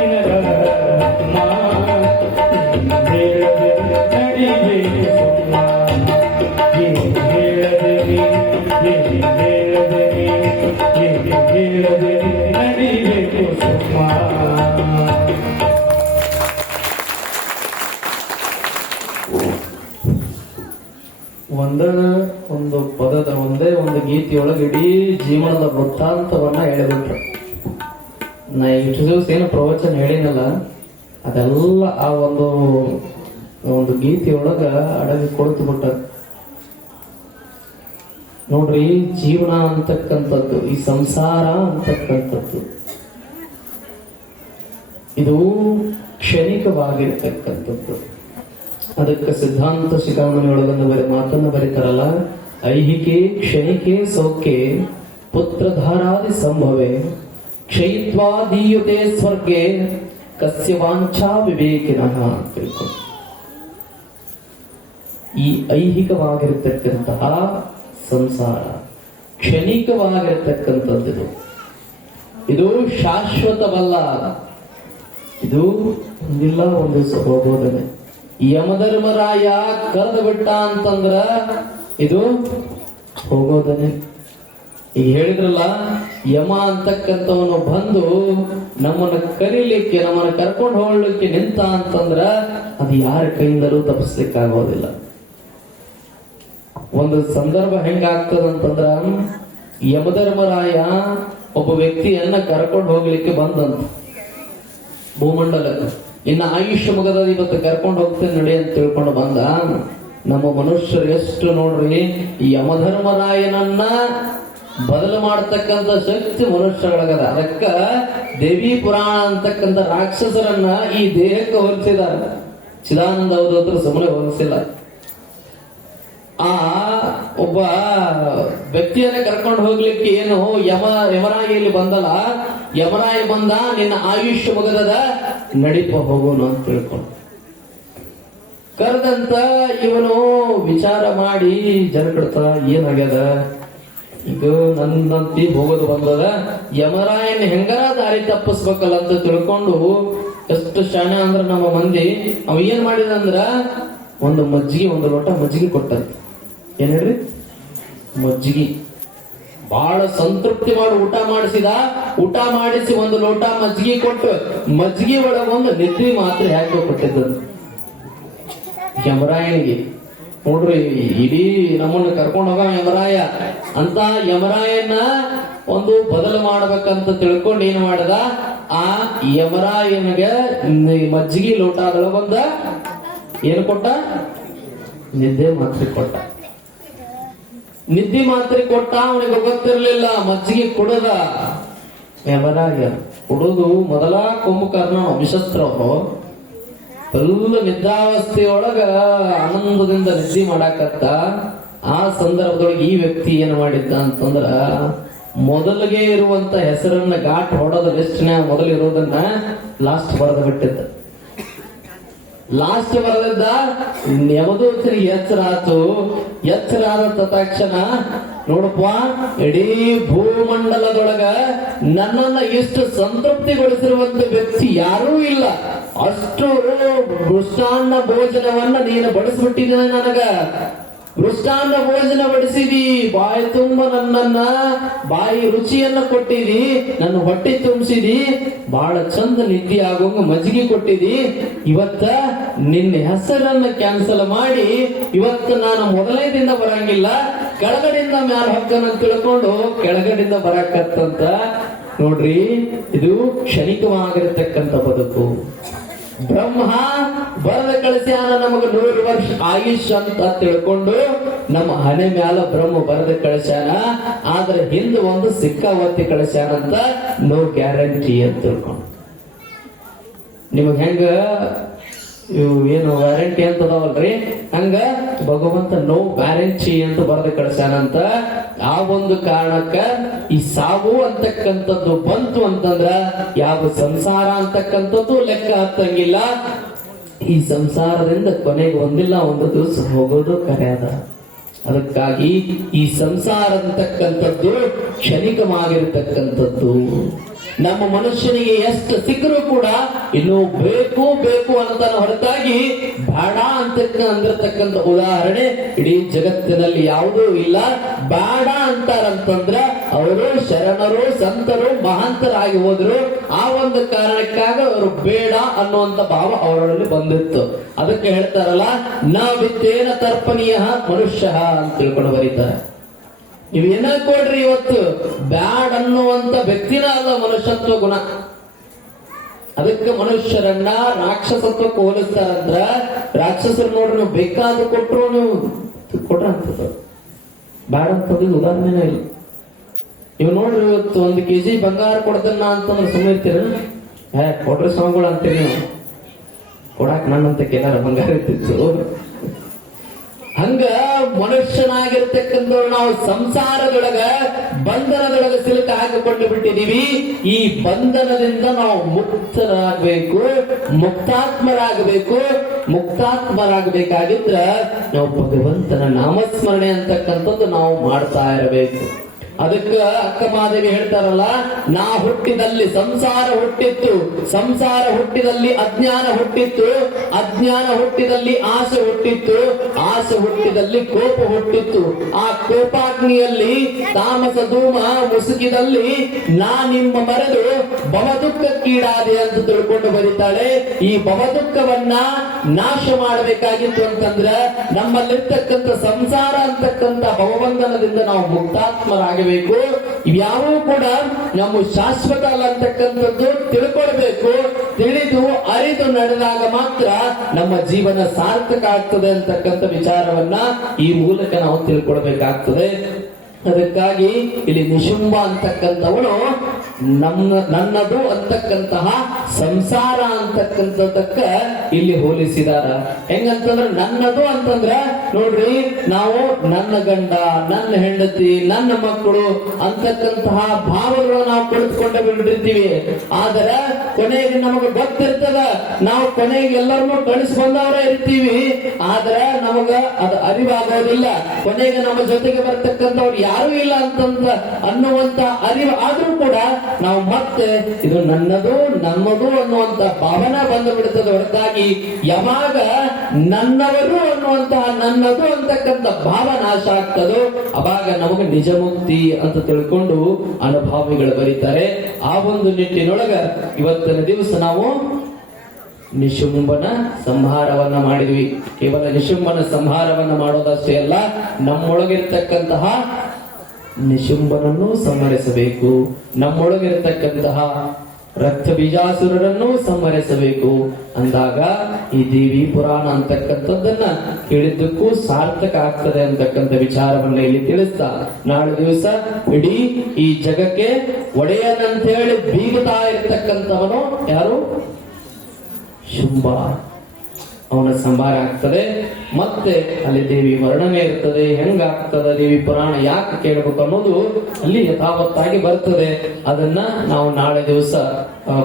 ಹೇಳದೆ ನಡಿಬೇಡಿ ಸುಮ್ಮ ಹೇಳದೆ ನಡಿಬೇಕು ಸುಮ್ಮ ಒಂದು ಪದದ ಒಂದೇ ಒಂದು ಗೀತೆಯೊಳಗೆ ಇಡೀ ಜೀವನದ ವೃತ್ತಾಂತವನ್ನ ಹೇಳಿಬಿಟ್ರು. ನಾ ಇಷ್ಟು ದಿವಸ ಏನು ಪ್ರವಚನ ಹೇಳಿನಲ್ಲ ಅದೆಲ್ಲ ಆ ಒಂದು ಗೀತೆಯೊಳಗ ಅಡಗಿ ಕೊಡ್ತು ಬಿಟ್ಟ. ನೋಡ್ರಿ, ಜೀವನ ಅಂತಕ್ಕಂಥದ್ದು, ಈ ಸಂಸಾರ ಅಂತಕ್ಕಂಥದ್ದು ಇದು ಕ್ಷಣಿಕವಾಗಿರ್ತಕ್ಕಂಥದ್ದು. ಅದಕ್ಕೆ ಸಿದ್ಧಾಂತ ಶಿಖಾಮಣಿಯೊಳಗೊಂದು ಮಾತನ್ನು ಬರೀತಾರಲ್ಲ, ಐಹಿಕೆ ಕ್ಷಣಿಕೆ ಸೌಖ್ಯೆ ಪುತ್ರಧಾರಾದಿ ಸಂಭವೆ ಕ್ಷಯಿತ್ವಾ ದೀಯುತೆ ಸ್ವರ್ಗೆ ಕಸ್ಯ ವಾಂಛಾ ವಿವೇಕಿನಃ ಅಂತ ತಿಳ್ಕೊಂಡು. ಈ ಐಹಿಕವಾಗಿರ್ತಕ್ಕಂತಹ ಸಂಸಾರ ಕ್ಷಣಿಕವಾಗಿರ್ತಕ್ಕಂಥದ್ದು, ಇದು ಶಾಶ್ವತವಲ್ಲ. ಇದು ಒಂದಿಲ್ಲ ಒಂದು ಹೋಗೋದನೆ. ಯಮಧರ್ಮರಾಯ ಕರೆದು ಬಿಟ್ಟ ಅಂತಂದ್ರ ಇದು ಹೋಗೋದನೆ. ಈಗ ಹೇಳಿದ್ರಲ್ಲ, ಯಮ ಅಂತಕ್ಕಂಥವನು ಬಂದು ನಮ್ಮನ್ನ ಕರೀಲಿಕ್ಕೆ, ನಮ್ಮನ್ನ ಕರ್ಕೊಂಡು ಹೋಗ್ಲಿಕ್ಕೆ ನಿಂತ ಅಂತಂದ್ರ ಅದು ಯಾರ ಕೈಯಿಂದಲೂ ತಪ್ಪಿಸ್ಲಿಕ್ಕಾಗೋದಿಲ್ಲ. ಒಂದು ಸಂದರ್ಭ ಹೆಂಗಾಗ್ತದಂತಂದ್ರ, ಯಮಧರ್ಮರಾಯ ಒಬ್ಬ ವ್ಯಕ್ತಿಯನ್ನ ಕರ್ಕೊಂಡು ಹೋಗ್ಲಿಕ್ಕೆ ಬಂದಂತ ಭೂಮಂಡಲಕ್ಕೆ. ಇನ್ನು ಆಯುಷ್ಯ ಮುಗದ ಇವತ್ತು ಕರ್ಕೊಂಡು ಹೋಗ್ತೇನೆ ನಡಿ ಅಂತ ತಿಳ್ಕೊಂಡು ಬಂದ. ನಮ್ಮ ಮನುಷ್ಯರು ಎಷ್ಟು ನೋಡ್ರಿ, ಈ ಯಮಧರ್ಮರಾಯನನ್ನ ಬದಲು ಮಾಡತಕ್ಕಂತ ಶಕ್ತಿ ಮನುಷ್ಯರೊಳಗದ. ಅದಕ್ಕ ದೇವಿ ಪುರಾಣ ಅಂತಕ್ಕಂಥ ರಾಕ್ಷಸರನ್ನ ಈ ದೇಹಕ್ಕೆ ಹೋಲಿಸಿದಾರ. ಚಿದಾನಂದ ಅವರ ಸುಮ್ಮನೆ ಹೋಲಿಸಿಲ್ಲ. ಆ ಒಬ್ಬ ವ್ಯಕ್ತಿಯನ್ನ ಕರ್ಕೊಂಡು ಹೋಗ್ಲಿಕ್ಕೆ ಏನು ಯಮರಾಯಿಯಲ್ಲಿ ಬಂದಲ್ಲ, ಯಮರಾಯಿ ಬಂದ, ನಿನ್ನ ಆಯುಷ್ಯ ಮುಗದದ, ನಡಿಪ ಹೋಗೋನು ಅಂತ ತಿಳ್ಕೊಂಡು ಕರೆದಂತ ಇವನು ವಿಚಾರ ಮಾಡಿ ಜನಕಡ್ತ ಏನಾಗ್ಯದ, ಈಗ ನನ್ನಂತಿ ಹೋಗೋದು ಬಂದದ, ಯಮರಾಯನ್ ಹೆಂಗಾರ ದಾರಿ ತಪ್ಪಿಸ್ಬೇಕಲ್ಲ ಅಂತ ತಿಳ್ಕೊಂಡು ಎಷ್ಟು ಶಾಣ ಅಂದ್ರ ನಮ್ಮ ಮಂದಿ ಅವ ಏನ್ ಮಾಡಿದಂದ್ರ ಒಂದು ಮಜ್ಜಿಗೆ, ಒಂದು ಲೋಟ ಮಜ್ಜಿಗೆ ಕೊಟ್ಟಂತ. ಏನ್ ಹೇಳ್ರಿ, ಮಜ್ಜಿಗೆ ಬಹಳ ಸಂತೃಪ್ತಿ ಮಾಡಿ ಊಟ ಮಾಡಿಸಿದ. ಊಟ ಮಾಡಿಸಿ ಒಂದು ಲೋಟ ಮಜ್ಜಿಗೆ ಕೊಟ್ಟು ಮಜ್ಜಿಗೆ ಒಳಗೆ ಒಂದು ನಿದ್ದೆ ಮಾತ್ರ ಯಾಕೆ ಕೊಟ್ಟಿದ್ದ ಯಮರಾಯನಿಗೆ. ನೋಡ್ರಿ, ಇಡೀ ನಮ್ಮನ್ನ ಕರ್ಕೊಂಡು ಹೋಗ ಯಮರಾಯ ಅಂತ ಯಮರಾಯನ ಒಂದು ಬದಲು ಮಾಡ್ಬೇಕಂತ ತಿಳ್ಕೊಂಡು ಏನ್ ಮಾಡದ, ಆ ಯಮರಾಯನಿಗೆ ಮಜ್ಜಿಗೆ ಲೋಟದೊಳಗ ಬಂದ ಏನು ಕೊಟ್ಟ, ನಿದ್ದೆ ಮಾತ್ರೆ ಕೊಟ್ಟ. ನಿದ್ದೆ ಮಾತ್ರೆ ಕೊಟ್ಟ. ಅವನಿಗೆ ಗೊತ್ತಿರ್ಲಿಲ್ಲ ಮಜ್ಜಿಗೆ ಕುಡದ ಯಮರಾಯ. ಕುಡುದು ಮೊದಲ ಕುಂಭಕರ್ಣ ವಿಶಸ್ತ್ರವರು ಫುಲ್ ನಿದ್ರಾವಸ್ಥೆಯೊಳಗ ಆನಂದದಿಂದ ನಿದ್ದೆ ಮಾಡಾಕತ್ತ. ಆ ಸಂದರ್ಭದೊಳಗೆ ಈ ವ್ಯಕ್ತಿ ಏನ್ ಮಾಡಿದ್ದ ಅಂತಂದ್ರ, ಮೊದಲಿಗೆ ಇರುವಂತ ಹೆಸರನ್ನ ಘಾಟ್ ಹೊಡೋದ ಲಿಸ್ಟ್ನ ಮೊದಲಿರೋದನ್ನ ಲಾಸ್ಟ್ ಬರೆದು ಬಿಟ್ಟಿದ್ದ. ಲಾಸ್ಟ್ ಬರೆದಿದ್ದ. ಯಮದೂತನಿಗೆ ಎಚ್ಚರ ಆತು. ಎಚ್ಚರ ಆದ ತಕ್ಷಣ, ನೋಡಪ್ಪ, ಇಡೀ ಭೂಮಂಡಲದೊಳಗ ನನ್ನನ್ನ ಇಷ್ಟು ಸಂತೃಪ್ತಿಗೊಳಿಸಿರುವಂತ ವ್ಯಕ್ತಿ ಯಾರೂ ಇಲ್ಲ. ಅಷ್ಟು ಮೃಷ್ಟಾನ್ನ ಭೋಜನವನ್ನ ನೀನು ಬಡಿಸ್ಬಿಟ್ಟಿದ್ದೀನಿ ನನಗ. ಮೃಷ್ಟಾನ್ನ ಭೋಜನ ಬಡಿಸಿದಿ, ಬಾಯಿ ತುಂಬ ನನ್ನನ್ನ ಬಾಯಿ ರುಚಿಯನ್ನ ಕೊಟ್ಟಿದಿ, ನನ್ನ ಹೊಟ್ಟೆ ತುಂಬಿಸಿದಿ, ಬಹಳ ಚಂದ ನಿದ್ದೆ ಆಗೋಂಗ ಮಜ್ಜಿಗೆ ಕೊಟ್ಟಿದಿ. ಇವತ್ತ ನಿನ್ನ ಹೆಸರನ್ನ ಕ್ಯಾನ್ಸಲ್ ಮಾಡಿ ಇವತ್ತು ನಾನು ಮೊದಲನೇದಿಂದ ಬರಂಗಿಲ್ಲ, ಕೆಳಗಡೆಯಿಂದ ಮ್ಯಾಲ ಹಕ್ಕನ ತಿಳ್ಕೊಂಡು ಕೆಳಗಡೆಯಿಂದ ಬರಕತ್ತಂತ. ನೋಡ್ರಿ, ಇದು ಕ್ಷಣಿಕವಾಗಿರತಕ್ಕಂಥ ಬದುಕು. ಬ್ರಹ್ಮ ಬರದ ಕಳಿಸ್ಯಾನ ನಮಗ 100 ವರ್ಷ ಆಯುಷ್ ಅಂತ ತಿಳ್ಕೊಂಡು ನಮ್ಮ ಹಣೆ ಮ್ಯಾಲ ಬ್ರಹ್ಮ ಬರದ ಕಳಿಸ್ಯಾನ. ಆದ್ರೆ ಹಿಂದೆ ಒಂದು ಸಿಕ್ಕಾವತ್ತಿ ಕಳಿಸ್ಯಾನಂತ ನೋ ಗ್ಯಾರಂಟಿ ಅಂತ ತಿಳ್ಕೊಂಡು. ನಿಮಗ್ ಹೆಂಗ ಇವು ಏನು ವ್ಯಾರಂಟಿ ಅಂತದವಲ್ರಿ, ಹಂಗ ಭಗವಂತ ನೋ ವ್ಯಾರಂಟಿ ಅಂತ ಬರೆದು ಕಳಿಸ್ಯಾನಂತ. ಆ ಒಂದು ಕಾರಣಕ್ಕ ಈ ಸಾವು ಅಂತಕ್ಕಂಥದ್ದು ಬಂತು ಅಂತಂದ್ರ ಯಾವ ಸಂಸಾರ ಅಂತಕ್ಕಂಥದ್ದು ಲೆಕ್ಕ ಹತ್ತಂಗಿಲ್ಲ. ಈ ಸಂಸಾರದಿಂದ ಕೊನೆಗೆ ಒಂದಿಲ್ಲ ಒಂದು ದಿವಸ ಹೋಗೋದು ಕರೆಯದ. ಅದಕ್ಕಾಗಿ ಈ ಸಂಸಾರ ಅಂತಕ್ಕಂಥದ್ದು ಕ್ಷಣಿಕವಾಗಿರತಕ್ಕಂಥದ್ದು. ನಮ್ಮ ಮನುಷ್ಯನಿಗೆ ಎಷ್ಟು ಸಿಕ್ಕರೂ ಕೂಡ ಇನ್ನು ಬೇಕು ಬೇಕು ಅನ್ನೋದನ್ನ ಹೊರತಾಗಿ ಬೇಡ ಅಂದಿರತಕ್ಕಂಥ ಉದಾಹರಣೆ ಇಡೀ ಜಗತ್ತಿನಲ್ಲಿ ಯಾವುದೂ ಇಲ್ಲ. ಬೇಡ ಅಂತಾರಂತಂದ್ರ ಅವರು ಶರಣರು, ಸಂತರು, ಮಹಾಂತರಾಗಿ ಹೋದ್ರು. ಆ ಒಂದು ಕಾರಣಕ್ಕಾಗ ಅವರು ಬೇಡ ಅನ್ನುವಂತ ಭಾವ ಅವರಲ್ಲಿ ಬಂದಿತ್ತು. ಅದಕ್ಕೆ ಹೇಳ್ತಾರಲ್ಲ, ನ ವಿತ್ತೇನ ತರ್ಪಣೀಯ ಮನುಷ್ಯ ಅಂತ ತಿಳ್ಕೊಂಡು ಬರೀತಾರೆ. ನೀವು ಏನ ಕೊಡ್ರಿ, ಇವತ್ತು ಬ್ಯಾಡ್ ಅನ್ನುವಂತ ವ್ಯಕ್ತಿನ ಅಲ್ಲ ಮನುಷ್ಯತ್ವ ಗುಣ. ಅದಕ್ಕೆ ಮನುಷ್ಯರನ್ನ ರಾಕ್ಷಸತ್ವಕ್ಕೆ ಹೋಲಿಸ್ತಾರಂದ್ರ, ರಾಕ್ಷಸರು ನೋಡ್ರಿ, ನೀವು ಬೇಕಾದ ಕೊಟ್ರು ನೀವು ಕೊಟ್ರ ಅಂತದ, ಬ್ಯಾಡ್ ಅಂತದ್ದು ಉದಾಹರಣೆನೇ ಇಲ್ಲ. ನೀವು ನೋಡ್ರಿ, ಇವತ್ತು 1 kg ಬಂಗಾರ ಕೊಡ್ತೇನ ಅಂತಂದ್ರೆ ಸುಮ್ಮನೆ ಇರ್ತೀರ, ಕೊಡ್ರಿ ಸ್ವಾಮಿಗಳು ಅಂತೀರಿ. ನೀವು ಕೊಡಾಕ್ ನನ್ನಂತ ಏನಾರ ಬಂಗಾರ ಇರ್ತಿತ್ತು. ಹಂಗ ಮನುಷ್ಯನಾಗಿರ್ತಕ್ಕಂಥವ್ರು ನಾವು ಸಂಸಾರದೊಳಗ ಬಂಧನದೊಳಗ ಸಿಲುಕ ಹಾಕಿಕೊಂಡು ಬಿಟ್ಟಿದೀವಿ. ಈ ಬಂಧನದಿಂದ ನಾವು ಮುಕ್ತರಾಗಬೇಕು, ಮುಕ್ತಾತ್ಮರಾಗಬೇಕು. ಮುಕ್ತಾತ್ಮರಾಗಬೇಕಾಗಿದ್ರ ನಾವು ಭಗವಂತನ ನಾಮಸ್ಮರಣೆ ಅಂತಕ್ಕಂಥದ್ದು ನಾವು ಮಾಡ್ತಾ ಇರಬೇಕು. ಅದಕ್ಕ ಅಕ್ಕ ಮಾದೇವಿ ಹೇಳ್ತಾರಲ್ಲ, ನಾ ಹುಟ್ಟಿದಲ್ಲಿ ಸಂಸಾರ ಹುಟ್ಟಿತ್ತು, ಸಂಸಾರ ಹುಟ್ಟಿದಲ್ಲಿ ಅಜ್ಞಾನ ಹುಟ್ಟಿತ್ತು, ಅಜ್ಞಾನ ಹುಟ್ಟಿದಲ್ಲಿ ಆಸೆ ಹುಟ್ಟಿತ್ತು, ಆಸೆ ಹುಟ್ಟಿದಲ್ಲಿ ಕೋಪ ಹುಟ್ಟಿತ್ತು. ಆ ಕೋಪಾಗ್ನಿಯಲ್ಲಿ ತಾಮಸ ಧೂಮ ಮುಸುಕಿದಲ್ಲಿ ನಾ ನಿಮ್ಮ ಮರೆದು ಭವದುಃಖಕ್ಕೀಡಾದೆ ಅಂತ ತಿಳ್ಕೊಂಡು ಬರೀತಾಳೆ. ಈ ಭವದುಃಖವನ್ನ ನಾಶ ಮಾಡಬೇಕಾಗಿತ್ತು ಅಂತಂದ್ರೆ ನಮ್ಮಲ್ಲಿರ್ತಕ್ಕಂಥ ಸಂಸಾರ ಅಂತಕ್ಕಂಥ ಭವಬಂಧನದಿಂದ ನಾವು ಮುಕ್ತಾತ್ಮರಾಗಬೇಕು. ಇವ್ಯಾವೂ ಕೂಡ ನಮ್ಮ ಶಾಶ್ವತ ಅಲ್ಲ ಅಂತಕ್ಕಂಥದ್ದು ತಿಳ್ಕೊಳ್ಬೇಕು. ತಿಳಿದು ಅರಿದು ನಡೆದಾಗ ಮಾತ್ರ ನಮ್ಮ ಜೀವನ ಸಾರ್ಥಕ ಆಗ್ತದೆ ಅಂತಕ್ಕಂಥ ವಿಚಾರವನ್ನ ಈ ಮೂಲಕ ನಾವು ತಿಳ್ಕೊಳ್ಬೇಕಾಗ್ತದೆ. ಅದಕ್ಕಾಗಿ ಇಲ್ಲಿ ನಿಶುಂಬ ಅಂತಕ್ಕಂಥವನು ನನ್ನದು ಅಂತಕ್ಕಂತಹ ಸಂಸಾರ ಅಂತಕ್ಕಂಥದಕ್ಕ ಇಲ್ಲಿ ಹೋಲಿಸಿದಾರ. ಹೆಂಗಂತಂದ್ರೆ ನನ್ನದು ಅಂತಂದ್ರ ನೋಡ್ರಿ, ನಾವು ನನ್ನ ಗಂಡ, ನನ್ನ ಹೆಂಡತಿ, ನನ್ನ ಮಕ್ಕಳು ಅಂತಕ್ಕಂತಹ ಭಾವಗಳು ನಾವು ಕುಳಿತುಕೊಂಡು ಬಿಟ್ಟಿರ್ತೀವಿ. ಆದ್ರೆ ಕೊನೆಗೆ ನಮಗೆ ಗೊತ್ತಿರ್ತದ, ನಾವು ಕೊನೆಗೆ ಎಲ್ಲರನ್ನೂ ಕಳಿಸಿ ಬಂದವರೇ ಇರ್ತೀವಿ. ಆದ್ರೆ ನಮಗ ಅದು ಅರಿವಾಗೋದಿಲ್ಲ. ಕೊನೆಗೆ ನಮ್ಮ ಜೊತೆಗೆ ಬರ್ತಕ್ಕಂಥವ್ರು ಯಾರು ಇಲ್ಲ ಅಂತಂದ ಅನ್ನುವಂತ ಅರಿವು ಆದ್ರೂ ಕೂಡ ನಾವು ಮತ್ತೆ ಇದು ನನ್ನದು ನಮ್ಮದು ಅನ್ನುವಂತ ಭಾವನೆ ಬಂದು ಬಿಡುತ್ತದೆ ಹೊರತಾಗಿ ಯಾವಾಗ ನನ್ನವರು ಅನ್ನುವಂತಹ ನನ್ನದು ಅಂತಕ್ಕಂಥ ಭಾವ ನಾಶ ಆಗ್ತದೋ ಅವಾಗ ನಮಗೆ ನಿಜ ಮುಕ್ತಿ ಅಂತ ತಿಳ್ಕೊಂಡು ಅನುಭಾವಿಗಳು ಬರೀತಾರೆ. ಆ ಒಂದು ನಿಟ್ಟಿನೊಳಗ ಇವತ್ತಿನ ದಿವಸ ನಾವು ನಿಶುಂಬನ ಸಂಹಾರವನ್ನ ಮಾಡಿದ್ವಿ. ಕೇವಲ ನಿಶುಂಬನ ಸಂಹಾರವನ್ನ ಮಾಡೋದಷ್ಟೇ ಅಲ್ಲ, ನಮ್ಮೊಳಗಿರ್ತಕ್ಕಂತಹ ನಿಶುಂಬನನ್ನು ಸಂಹರಿಸಬೇಕು, ನಮ್ಮೊಳಗಿರತಕ್ಕಂತಹ ರಕ್ತ ಬೀಜಾಸುರರನ್ನು ಸಂಹರಿಸಬೇಕು ಅಂದಾಗ ಈ ದೇವಿ ಪುರಾಣ ಅಂತಕ್ಕಂಥದ್ದನ್ನ ಕೇಳಿದ್ದಕ್ಕೂ ಸಾರ್ಥಕ ಆಗ್ತದೆ ಅಂತಕ್ಕಂಥ ವಿಚಾರವನ್ನ ಇಲ್ಲಿ ತಿಳಿಸ್ತಾ, ನಾಳೆ ದಿವಸ ಇಡೀ ಈ ಜಗಕ್ಕೆ ಒಡೆಯನಂತ ಹೇಳಿ ಬೀಗುತ್ತಾ ಇರ್ತಕ್ಕಂಥವನು ಯಾರು? ಶುಂಭ. ಅವನ ಸಂಹಾರ ಆಗ್ತದೆ. ಮತ್ತೆ ಅಲ್ಲಿ ದೇವಿ ವರ್ಣನೆ ಇರ್ತದೆ. ಹೆಂಗಾಗ್ತದೆ ದೇವಿ ಪುರಾಣ ಯಾಕೆ ಕೇಳಬೇಕು ಅನ್ನೋದು ಅಲ್ಲಿ ಯಥಾವತ್ತಾಗಿ ಬರ್ತದೆ. ಅದನ್ನ ನಾವು ನಾಳೆ ದಿವಸ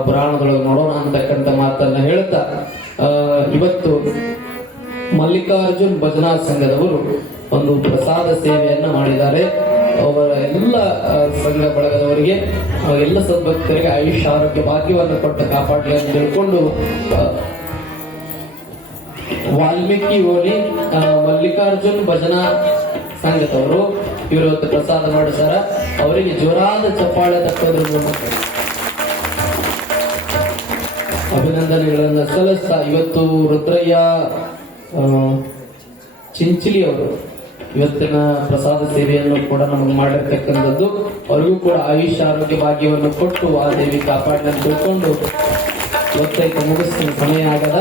ಪುರಾಣದೊಳಗೆ ನೋಡೋಣ ಅಂತಕ್ಕಂಥ ಮಾತನ್ನ ಹೇಳ್ತಾ, ಇವತ್ತು ಮಲ್ಲಿಕಾರ್ಜುನ್ ಭಜನಾ ಸಂಘದವರು ಒಂದು ಪ್ರಸಾದ ಸೇವೆಯನ್ನ ಮಾಡಿದ್ದಾರೆ. ಅವರ ಎಲ್ಲ ಸಂಘ ಬಳಗದವರಿಗೆ, ಎಲ್ಲ ಸದ್ಭಕ್ತರಿಗೆ ಆಯುಷ್ಯ ಆರೋಗ್ಯ ಭಾಗ್ಯವನ್ನು ಕೊಟ್ಟು ಕಾಪಾಡಲಿ ಅಂತ ತಿಳ್ಕೊಂಡು ವಾಲ್ಮೀಕಿ ಓಲಿ ಮಲ್ಲಿಕಾರ್ಜುನ್ ಭಜನಾ ಸಂಘದವರು ಇವರು ಇವತ್ತು ಪ್ರಸಾದ ಮಾಡಿಸಾರ. ಅವರಿಗೆ ಜೋರಾದ ಚಪ್ಪಾಳೆ ತಟ್ಟೋದ್ರ ಮೂಲಕ ಅಭಿನಂದನೆಗಳನ್ನು ಸಲ್ಲಿಸ್ತಾ, ಇವತ್ತು ರುದ್ರಯ್ಯ ಚಿಂಚಿಲಿ ಅವರು ಇವತ್ತಿನ ಪ್ರಸಾದ ಸೇವೆಯನ್ನು ಕೂಡ ನಮಗೆ ಮಾಡಿರ್ತಕ್ಕಂಥದ್ದು. ಅವರಿಗೂ ಕೂಡ ಆಯುಷ್ಯ ಆರೋಗ್ಯ ಭಾಗ್ಯವನ್ನು ಕೊಟ್ಟು ಆ ದೇವಿ ಕಾಪಾಡಲಿ ಅಂತ ತಿಳ್ಕೊಂಡು ಇವತ್ತೈತೆ ಮುಗಿಸ್ತೀನಿ. ಸಮಯ ಆಗದ,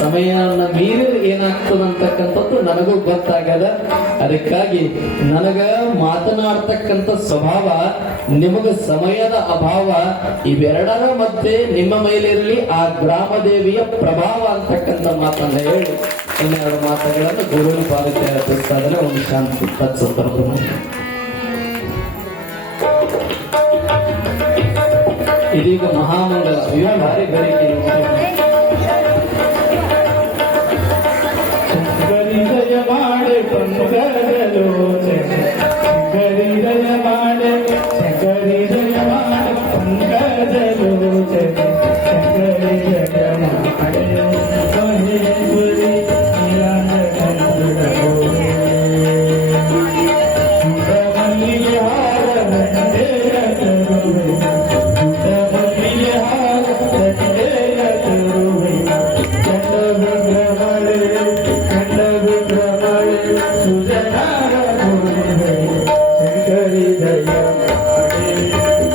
ಸಮಯನ ಮೀರಿ ಏನಾಗ್ತದ ಅಂತಕ್ಕಂಥದ್ದು ನನಗೂ ಗೊತ್ತಾಗದ. ಅದಕ್ಕಾಗಿ ನನಗ ಮಾತನಾಡ್ತಕ್ಕಂಥ ಸ್ವಭಾವ, ನಿಮಗ ಸಮಯದ ಅಭಾವ, ಇವೆರಡರ ಮಧ್ಯೆ ನಿಮ್ಮ ಮೇಲಿರಲಿ ಆ ಗ್ರಾಮ ದೇವಿಯ ಪ್ರಭಾವ ಅಂತಕ್ಕಂಥ ಮಾತನ್ನ ಹೇಳಿ ಇನ್ನೆರಡು ಮಾತುಗಳನ್ನು ಗುರುವಿನ ಪಾದಕ್ಕೆ ಅರ್ಪಿಸ್ತಾ ಇದ್ದಾರೆ. ಒಂದು ಶಾಂತಿ ತತ್ಸಂದರ್ಭ. ಇದೀಗ ಮಹಾಮಂಗಲ ಇವ ಭಾರಿ ಗಳಿಕೆ. ಗರಿದಯ ಮಾಡೆ ಪಂಕಜಲೋಚನೆ, ಗರಿದಯ ಮಾಡೆ ಗರಿದಯ ಮಾಡೆ ಪಂಕಜಲೋಚನೆ, ಗರಿದಯ ಮಾಡೆ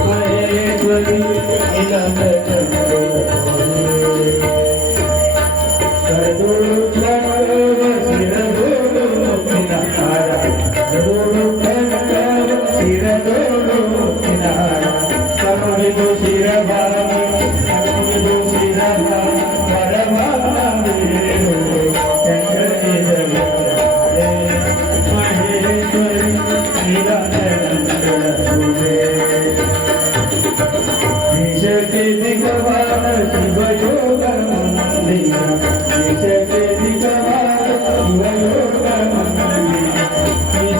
ಮಹೇಶ್ವರಿ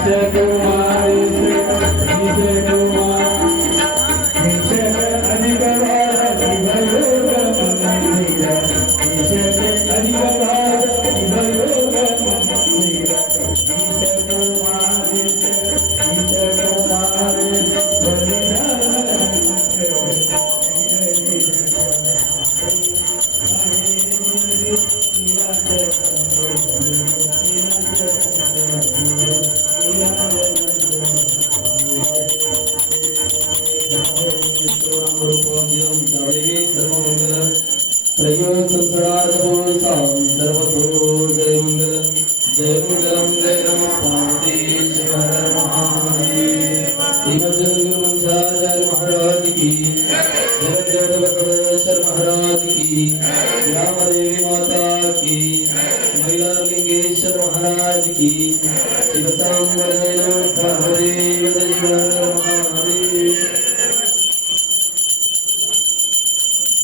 Thank you. जगत बसवेश्वर महाराज की, रामदेवी माता की, मयलालिंगेश्वर महाराज की, शिव सांबर पार्वती